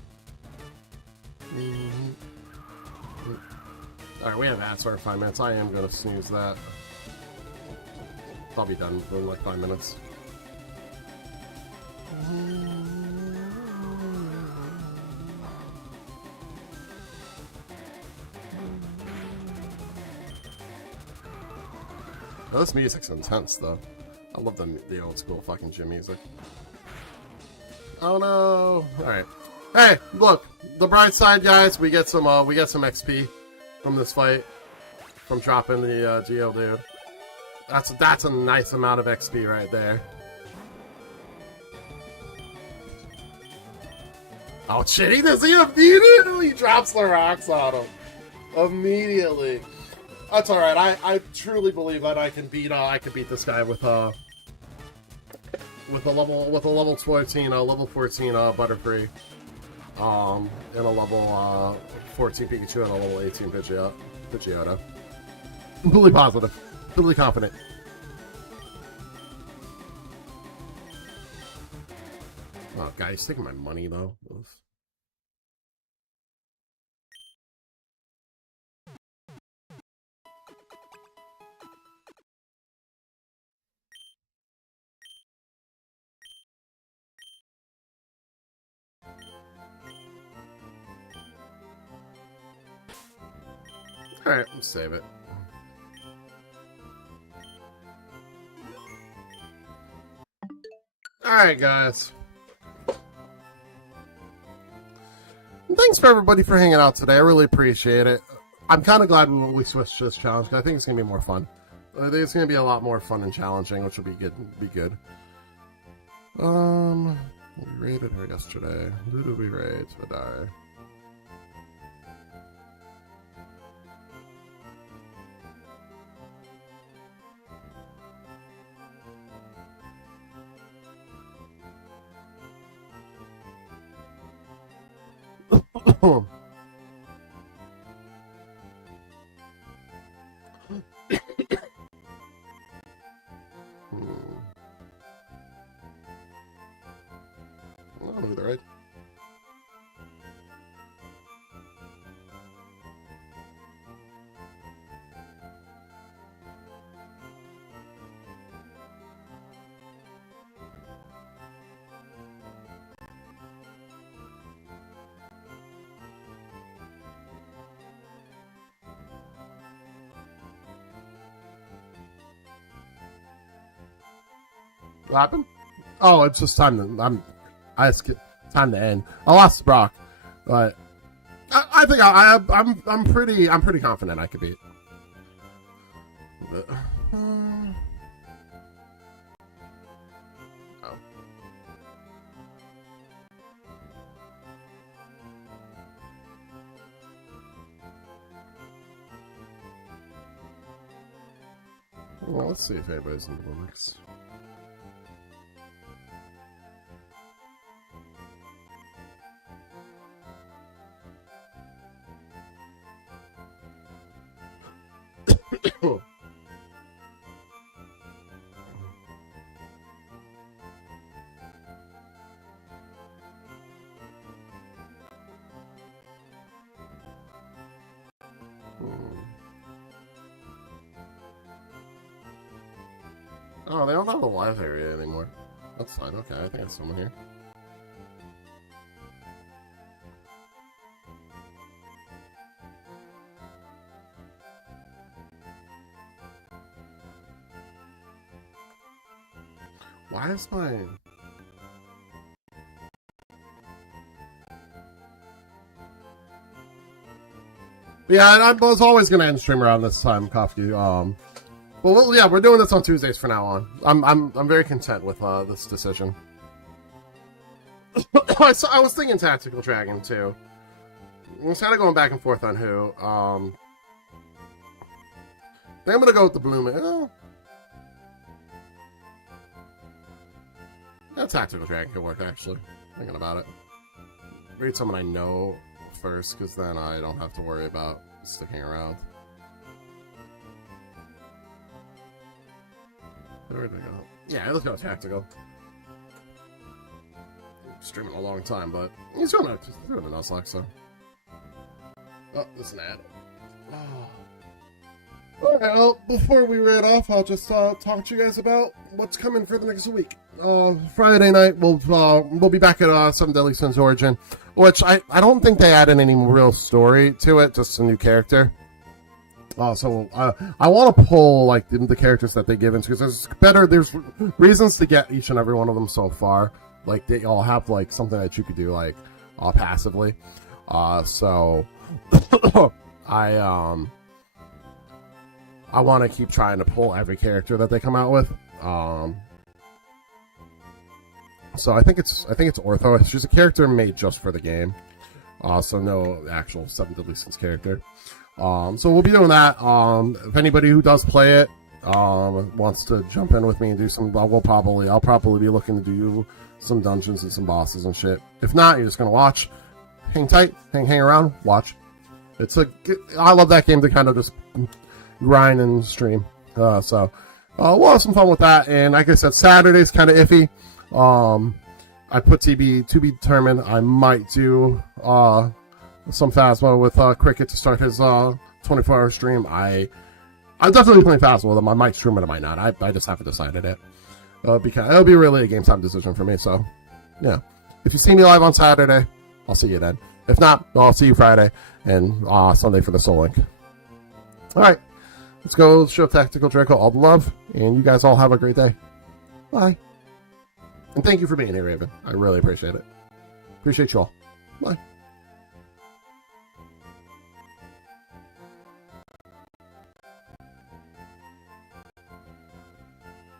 Alright, we have Answer in 5 minutes. I am gonna snooze that. I'll be done in like 5 minutes. Oh, this music's intense though. I love the old school fucking gym music. Oh no! Alright. Hey, look! The bright side, guys, we get some XP from this fight. From dropping the Geodude. That's a nice amount of XP right there. Oh shit, he immediately drops the rocks on him. Immediately. That's alright, I truly believe that I can beat this guy with a level 14 Butterfree. And a level 14 Pikachu and a level 18 Pidgeotto. Completely positive. Completely confident. Oh, God, he's taking my money, though. Oof. Alright, let's save it. Alright, guys. Thanks for everybody for hanging out today. I really appreciate it. I'm kind of glad we switched to this challenge, because I think it's going to be more fun. I think it's going to be a lot more fun and challenging, which will be good. We raided her yesterday. Who did we raid? Vidar. I don't know who they're right. What happened? Oh, it's just time to. Time to end. I lost Brock, but I think I'm pretty confident I could beat. But, oh. Well, let's see if anybody's in the mix. Oh, they don't have the live area anymore. That's fine. Okay, I think there's someone here. Why is mine? Yeah, I was always gonna end stream around this time, Coffee. Well, yeah, we're doing this on Tuesdays from now on. I'm very content with this decision. I was thinking Tactical Dragon too. I was kind of going back and forth on who. I think I'm gonna go with the Blue Man. Oh. Yeah, Tactical Dragon could work actually. Thinking about it. Read someone I know first, because then I don't have to worry about sticking around. Where did I go? Yeah, let's go Tactical. Streaming a long time, but he's doing a Nuzlocke, so. Oh, this is an ad. Oh. Alright, well, before we read off, I'll just talk to you guys about what's coming for the next week. Friday night, we'll be back at Seven Deadly Sins Origin, which I don't think they added any real story to it, just a new character. So I want to pull like the characters that they give into, because there's reasons to get each and every one of them so far. Like they all have like something that you could do like passively. So I want to keep trying to pull every character that they come out with. So I think it's Ortho. She's a character made just for the game. So no actual Seven Deadly Sins character. So we'll be doing that. If anybody who does play it wants to jump in with me and do some, I'll probably be looking to do some dungeons and some bosses and shit. If not, you're just gonna watch, hang tight, hang around, watch. I love that game to kind of just grind and stream. So we'll have some fun with that. And like I said, Saturday's kind of iffy. I put to be determined. I might do some Phasma with Cricket to start his 24-hour stream. I'm definitely playing Phasma with him. I might stream it, I might not. I just haven't decided it. Because it'll be really a game time decision for me. So, yeah. If you see me live on Saturday, I'll see you then. If not, I'll see you Friday and Sunday for the Soul Link. All right, let's go show Tactical Draco all the love, and you guys all have a great day. Bye. And thank you for being here, Raven. I really appreciate it. Appreciate you all. Bye.